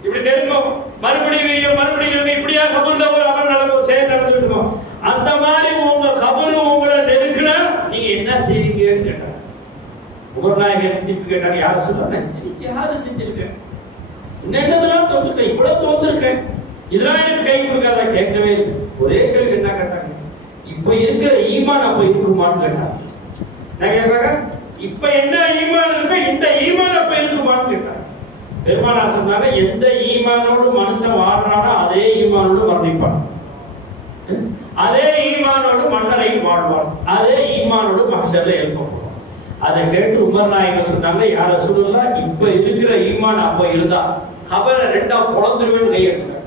இப்படி நெருங்கும், மறுபடியும் இப்படியா கபூர்ல ஒரு அமல் நடக்கும், செயல் நடந்துட்டு இருக்கும். அந்த மாதிரி உங்க கபூர் உங்களை நெருக்குனா நீங்க என்ன செய்வீங்கன்னு கேட்டாங்க. உமர் நாயகன் திருப்பி கேட்டாங்க, யார் சொல்றாங்க? ஜிஹாது செஞ்சிருக்கேன், என்னென்னதெல்லாம் தோன்றிருக்கேன், இவ்வளவு தோன்றிருக்கேன், இதெல்லாம் எனக்கு கை கொடுக்காத. கேட்கவே இல்லை. ஒரே கேள்வி என்ன கேட்டாங்க, இப்ப இருக்கிற ஈமான் அப்ப இருக்குமான்னு கேட்டாங்க. நான் கேட்பாங்க, இப்ப என்ன ஈமான் இருக்கு, இந்த ஈமான் அப்ப இருக்குமான்னு கேட்டாங்க. பெருமானார் சொன்னாங்க, எந்த ஈமானோடு மனுஷன் வாழ்றானோ அதே ஈமானோடு மரணிப்பான். அதே ஈமானோடு மன்னரை வாழ்வான், அதே ஈமானோடு மஹ்ஷர்ல எழுப்பப்படும். அதை கேட்டு உமர் நாயகம் சொன்னாங்க, யா ரசூலுல்லாஹ், இப்ப இருக்கிற ஈமான் அப்ப இருந்தா கபரை ரெண்டா பொளந்துருவேன்னு கையெடுத்தாங்க.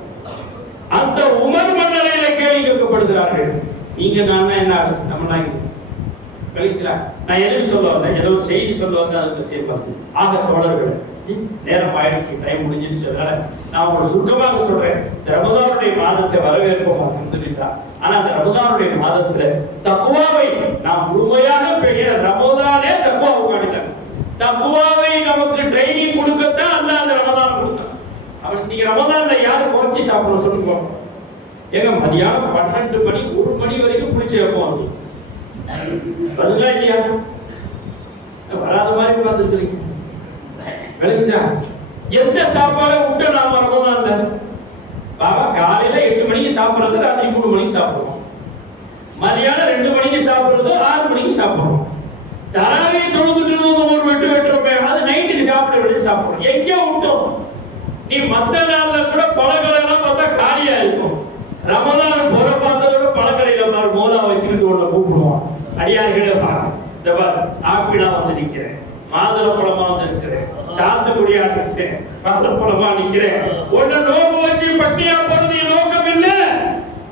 அந்த உமர் மன்னரையில கேள்வி கேட்கப்படுகிறார்கள். நீங்க நான் என்ன நம்ம கழிச்சலாம். நான் எதுக்கு சொல்ல வந்தேன், ஏதோ செய்தி சொல்ல வந்தேன், அதுக்கு சேர்ப்பாங்க. ஆக தோழர்கள், நேரம் ஆயிடுச்சு, டைம் முடிஞ்சிருச்சு. அதனால நான் ஒரு சுருக்கமாக சொல்றேன். இந்த ரமதானுடைய மாதத்தை வரவேற்போம் அல்ஹம்துலில்லாஹ். ஆனா அந்த ரமதானுடைய மாதத்துல தக்வாவை நாம் முழுமையாக பெரிய ரமதானே தக்வாவுக்கான தக்வாவை நமக்கு ட்ரைனிங் கொடுக்கத்தான் அல்லாஹ் அந்த ரமதான் கொடுத்தான். அவன் நீங்க ரமதான்ல யாரு குறைச்சி சாப்பிடணும் சொல்லுங்க. ஏங்க மதியானம் 12 மணி 1 மணி வரைக்கும் குடிச்சு வைப்போம். அது பதிலா இல்லையா? வராத மாதிரி பார்த்துருக்கீங்க. விளங்குதா? எந்த சாப்பாடை விட்டு நாம ரமதான்ல காலையில 8 மணிக்கு சாப்பிடுறது, ராத்திரி 3 மணிக்கு சாப்பிடுவோம். மதியானம் 2 மணிக்கு சாப்பிடுறது, 6 மணிக்கு சாப்பிடுவோம். தராவி தொழுதுட்டு ஒரு வெட்டு வெட்டுறோமே, அது நைட்டுக்கு சாப்பிட வேண்டியது சாப்பிடுறோம். எங்க விட்டோம்? நீ மத்த நாள்ல கூட பழங்களை எல்லாம் பார்த்தா காலியா இருக்கும். ரமதான் போற பார்த்ததோட பழக்கடையில பாரு மோதா வச்சுக்கிட்டு உன்னை கூப்பிடுவான். அடியார்களே இந்த பாரு ஆப்பிளா வந்து நிக்கிறேன், மாதுளை பழமா வந்து நிக்கிறேன், சாத்துக்குடியா நிக்கிறேன், பழ பழமா நிக்கிறேன். உன்னை நோக்கு வச்சு பட்டியா போறது நோக்கம் இல்ல.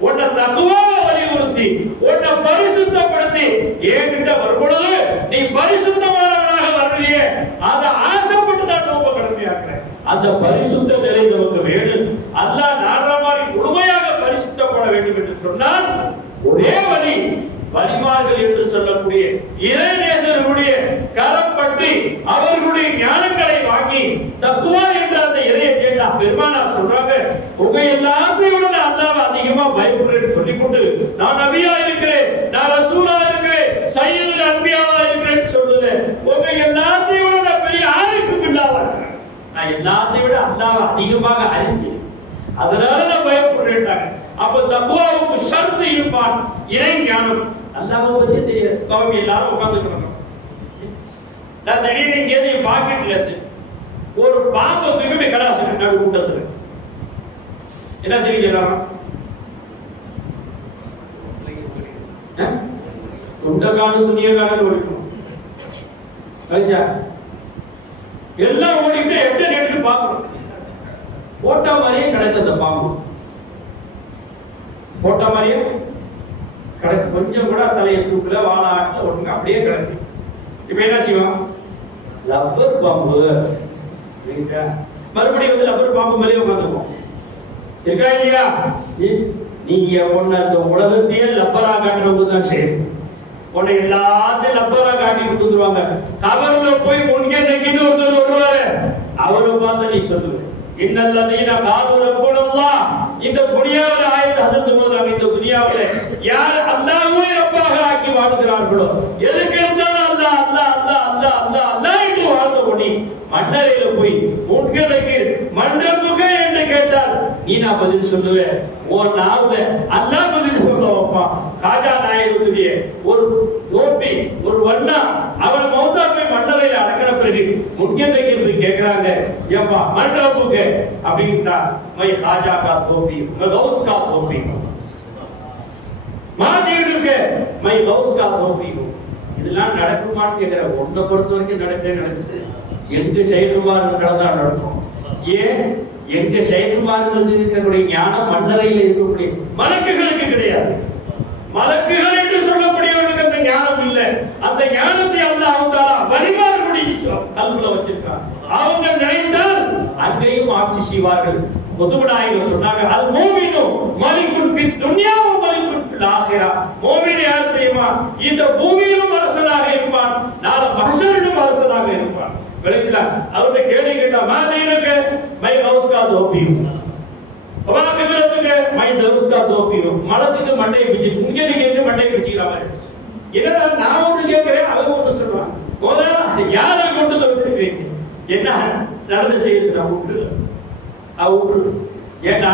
உன்னை தக்குவாவை வலியுறுத்தி உன்னை பரிசுத்தப்படுத்தி என்கிட்ட வரும்பொழுது நீ பரிசுத்தமானவனாக வருவியே, அதை ஆசைப்பட்டு தான் நோக்க கடமையாக்குறேன். அந்த பரிசுத்த நிலை நமக்கு வேணும். அல்லாஹ் நாடுற மாதிரி முழுமையாக பரிசுத்தப்பட வேண்டும் என்று சொன்னால் ஒரே வழி, வலிமார்கள் என்று சொல்லக்கூடிய இறைநேசர்களுடைய கரம் பற்றி அவர்களுடைய ஞானங்களை வாங்கி தக்குவா என்ற அந்த இறையை கேட்டா பெருமானார் சொல்றாங்க, உங்க எல்லாத்தையும் நான் அல்லாஹ்வை அதிகமா பயப்படுறேன்னு சொல்லிக்கொண்டு நான் நபியா இருக்கிறேன், நான் ரசூலா இருக்கிறேன், சையதுல் அன்பியாவா இருக்கிறேன்னு சொல்லுது. உங்க எல்லாத்தையும் நான் பெரிய ஆரிஃபு பில்லாவா இருக்கிறேன், நான் எல்லாத்தையும் விட அல்லாஹ்வை அதிகமாக அறிஞ்சு அதனால நான் பயப்படுறேன்றாங்க. அப்ப தக்வாவுக்கு ஷர்த் இருப்பான் இறை ஞானம். அல்லாஹ்வை பத்தி தெரியாது, அவங்க எல்லாரும் உட்கார்ந்துக்கிறாங்க. நான் திடீர்னு இங்கே பாக்கெட்ல இருந்து ஒரு பாம்பை தூக்கி கடாசு நடு கூட்டத்துல என்ன செய்யலாம்? துண்டக்கான துணியக்கான ஓடிக்கணும். எல்லாம் ஓடிட்டு எட்ட நேற்று பார்க்கணும். போட்டா மாதிரியே கிடைக்கும் அந்த பாம்பு, போட்டா மாதிரியே கிடக்கு. கொஞ்சம் கூட தலையை தூக்கல, வாழை ஆட்டல, ஒண்ணுங்க அப்படியே கிடக்கு. இப்ப என்ன செய்வோம்? லப்பர் பாம்பு மறுபடியும் வந்து லப்பர் பாம்பு மேலே உட்காந்துருவோம். இருக்கா இல்லையா? நீங்க ஒண்ணு அந்த உலகத்தையே லப்பரா காட்டுறவங்க தான் செய்யும். உன்னை எல்லாத்தையும் லப்பரா காட்டி கொடுத்துருவாங்க. கவர்ல போய் முன்கே நெக்கிட்டு ஒருத்தர் வருவாரு, அவரை பார்த்து நீ சொல்லுவ இன்னல்லதீன காது ரப்புல்லாஹ். இந்த துனியாவுல ஆயத்து ஹதரத் மூலம் இந்த துனியாவுல யார் அல்லாஹ்வை ரப்பாக ஆக்கி வாழ்கிறார்களோ, எதுக்கு இருந்தாலும் அல்லாஹ் அல்லாஹ் அல்லாஹ் அல்லாஹ் அல்லாஹ் அல்லாஹ் என்று வாழ்ந்த உடனே மன்னரையில போய் முன்கரைக்கு மன்றமுக என்று கேட்டால் நீ நான் பதில் சொல்லுவேன். ஒரு நாவுல அல்லாஹ் பதில் சொல்ல வைப்பான். காஜா நாயகத்துடைய ஒரு கோப்பி ஒரு வண்ணா அவன் மௌத்தாப்பை மன்னரையில அடக்கின பிறகு முன்கரைக்கு போய் கேட்கிறாங்க, ஏப்பா மன்றமுக அப்படின்ட்டா மை காஜா கா தோப்பி கௌஸ் கா தோப்பி மாதீருக்கு மை கௌஸ் கா தோப்பி. இதெல்லாம் நடக்குமான்னு கேட்கிற ஒன்றை பொறுத்த வரைக்கும் நடக்குது. எங்க செயல்பாடு நடந்தா நடக்கும். ஏன் எங்க செயல்பாடுகள் இருக்கக்கூடிய ஞானம் மன்னரையில் இருக்கக்கூடிய மலக்குகளுக்கு கிடையாது. மலக்குகள் என்று சொல்லக்கூடியவர்களுக்கு அந்த ஞானம் இல்லை. அந்த ஞானத்தை அல்லாஹ் வலிமார்களுடைய கல்வில வச்சிருக்காங்க. அவங்க நினைத்தால் அங்கேயும் ஆட்சி செய்வார்கள். முதுமநாயகர் சொன்னாங்க, அல் மூமினு மலிகுன் ஃபித் துன்யா வ மலிகுன் ஃபில் ஆகிரா. மூமின் யார் தெரியுமா? இந்த பூமியிலும் அரசனாக இருப்பான், நாளை மஹ்ஷரிலும் அரசனாக இருப்பான். விளங்குதா? அவருடைய கேள்வி கேட்டா மாதீனுக்கு மை கௌஸ்கா தோப்பியும் மை தௌஸ்கா தோப்பியும் மலத்துக்கு மண்டையை பிச்சு முன்கேட்டு மண்டையை பிச்சுக்கிறாங்க. என்னடா நான் ஒன்று கேட்கிறேன், அவங்க ஒன்று சொல்றாங்க. முதல்ல யாரை கொண்டு வச்சிருக்கீங்க? என்ன சரத செய்ய விட்டுரு விட்டுரு. ஏன்னா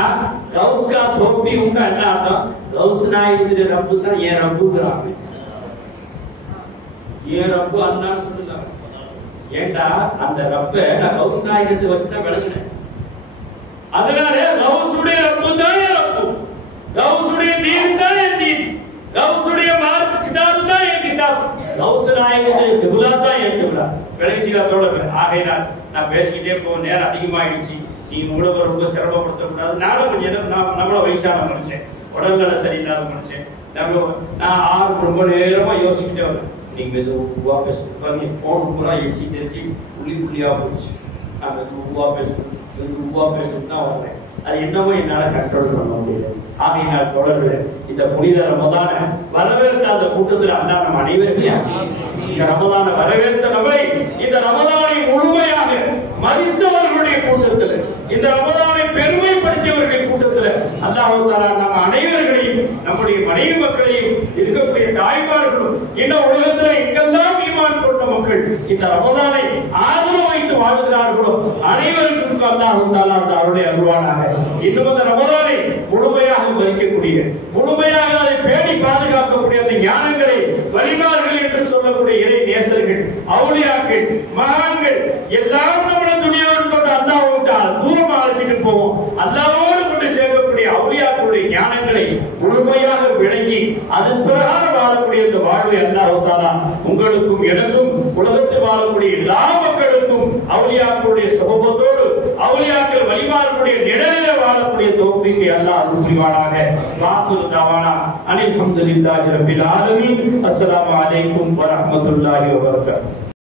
கௌஸ்கா தோப்பி உண்டா என்ன அர்த்தம்? கௌஸ் நாயகத்துடைய ரப்பு தான் ஏன் ரப்புங்கிறாங்க. ஏன் ரப்பு அண்ணான்னு சொல்லுங்க. ஏண்டா அந்த ரப்ப நான் கௌஸ் நாயகத்தை வச்சுதான் விளக்குனேன். அதனால கௌசுடைய ரப்பு தான் ரப்பு, கௌசுடைய தீன் தான் தான் ஏற்றுக்கிறார். விளைவிச்சிகளோட ஆகையினால் நான் பேசிக்கிட்டே போக நேரம் அதிகமாகிடுச்சு. நீங்க உங்களுக்கு ரொம்ப சிரமப்படுத்த கூடாது. நானும் கொஞ்சம் நம்மள வயசான மனுஷன், உடல்நல சரியில்லாத மனுஷன். நான் ரொம்ப நேரமா யோசிச்சுக்கிட்டே வரேன். நீங்க மெதுவா பேசுறீங்க, போன் பூரா எச்சி தெரிச்சு புள்ளியா போயிடுச்சு. நான் மெதுவா பேசணும் தான் வர்றேன். அது என்னமோ என்னால கண்ட்ரோல் பண்ண முடியல. ஆகையினால் தொடர்பு இந்த புனித ரமதான வரவேற்ற அந்த கூட்டத்தில் அல்லா நம் அனைவருமே இந்த ரமதான வரவேற்ற நம்மை இந்த ரமதானை முழுமையாக மதித்தவர்களுடைய கூட்டத்தில், இந்த ரமதானை பெருமைப்படுத்தியவர்களுடைய கூட்டத்தில் அல்லாஹ் தஆலா நம் அனைவர்களையும், நம்முடைய மனைவி மக்களையும், இருக்கக்கூடிய தாய்மார்களும், இந்த உலகத்தில் எங்கெல்லாம் ஈமான் கொண்ட மக்கள் இந்த ரமதானை ஆதரவு வைத்து வாழ்கிறார்களோ அனைவருக்கும் அல்லாஹ் தஆலா அவருடைய அருள்வானாக. இன்னும் அந்த ரமதானை முழுமையாக மதிக்கக்கூடிய, முழுமையாக அதை பேணி பாதுகாக்கக்கூடிய அந்த ஞானங்களை வலிமார்கள் என்று சொல்லக்கூடிய இறை நேசர்கள், அவுலியாக்கள், மகான்கள் எல்லாம் நம்மள துணியாவில் கொண்டு அல்லாஹ் தூரமாக அழைச்சிட்டு போவோம். அல்லாஹ்வோடு கொண்டு சேர்க்கக்கூடிய அவுலியாக்களுடைய ஞானங்களை முழுமையாக விளங்கி அதன் பிரகாரம் வாழக்கூடிய இந்த வாழ்வை அல்லாஹ் தஆலா உங்களுக்கும் எனக்கும் உலகத்தில் வாழக்கூடிய எல்லா மக்களுக்கும் அவுலியாக்களுடைய சுகபத்தோடு அவுலியாக்கள் வலிமார்களுடைய நிழலிலே வாழக்கூடிய தௌஃபீக்கை அல்லாஹ் அருள் புரிவானாக. வாக்குறு தவானா அல்ஹம்துலில்லாஹி ரப்பில் ஆலமீன். அஸ்ஸலாமு அலைக்கும் வரஹ்மத்துல்லாஹி வபரகாத்துஹு.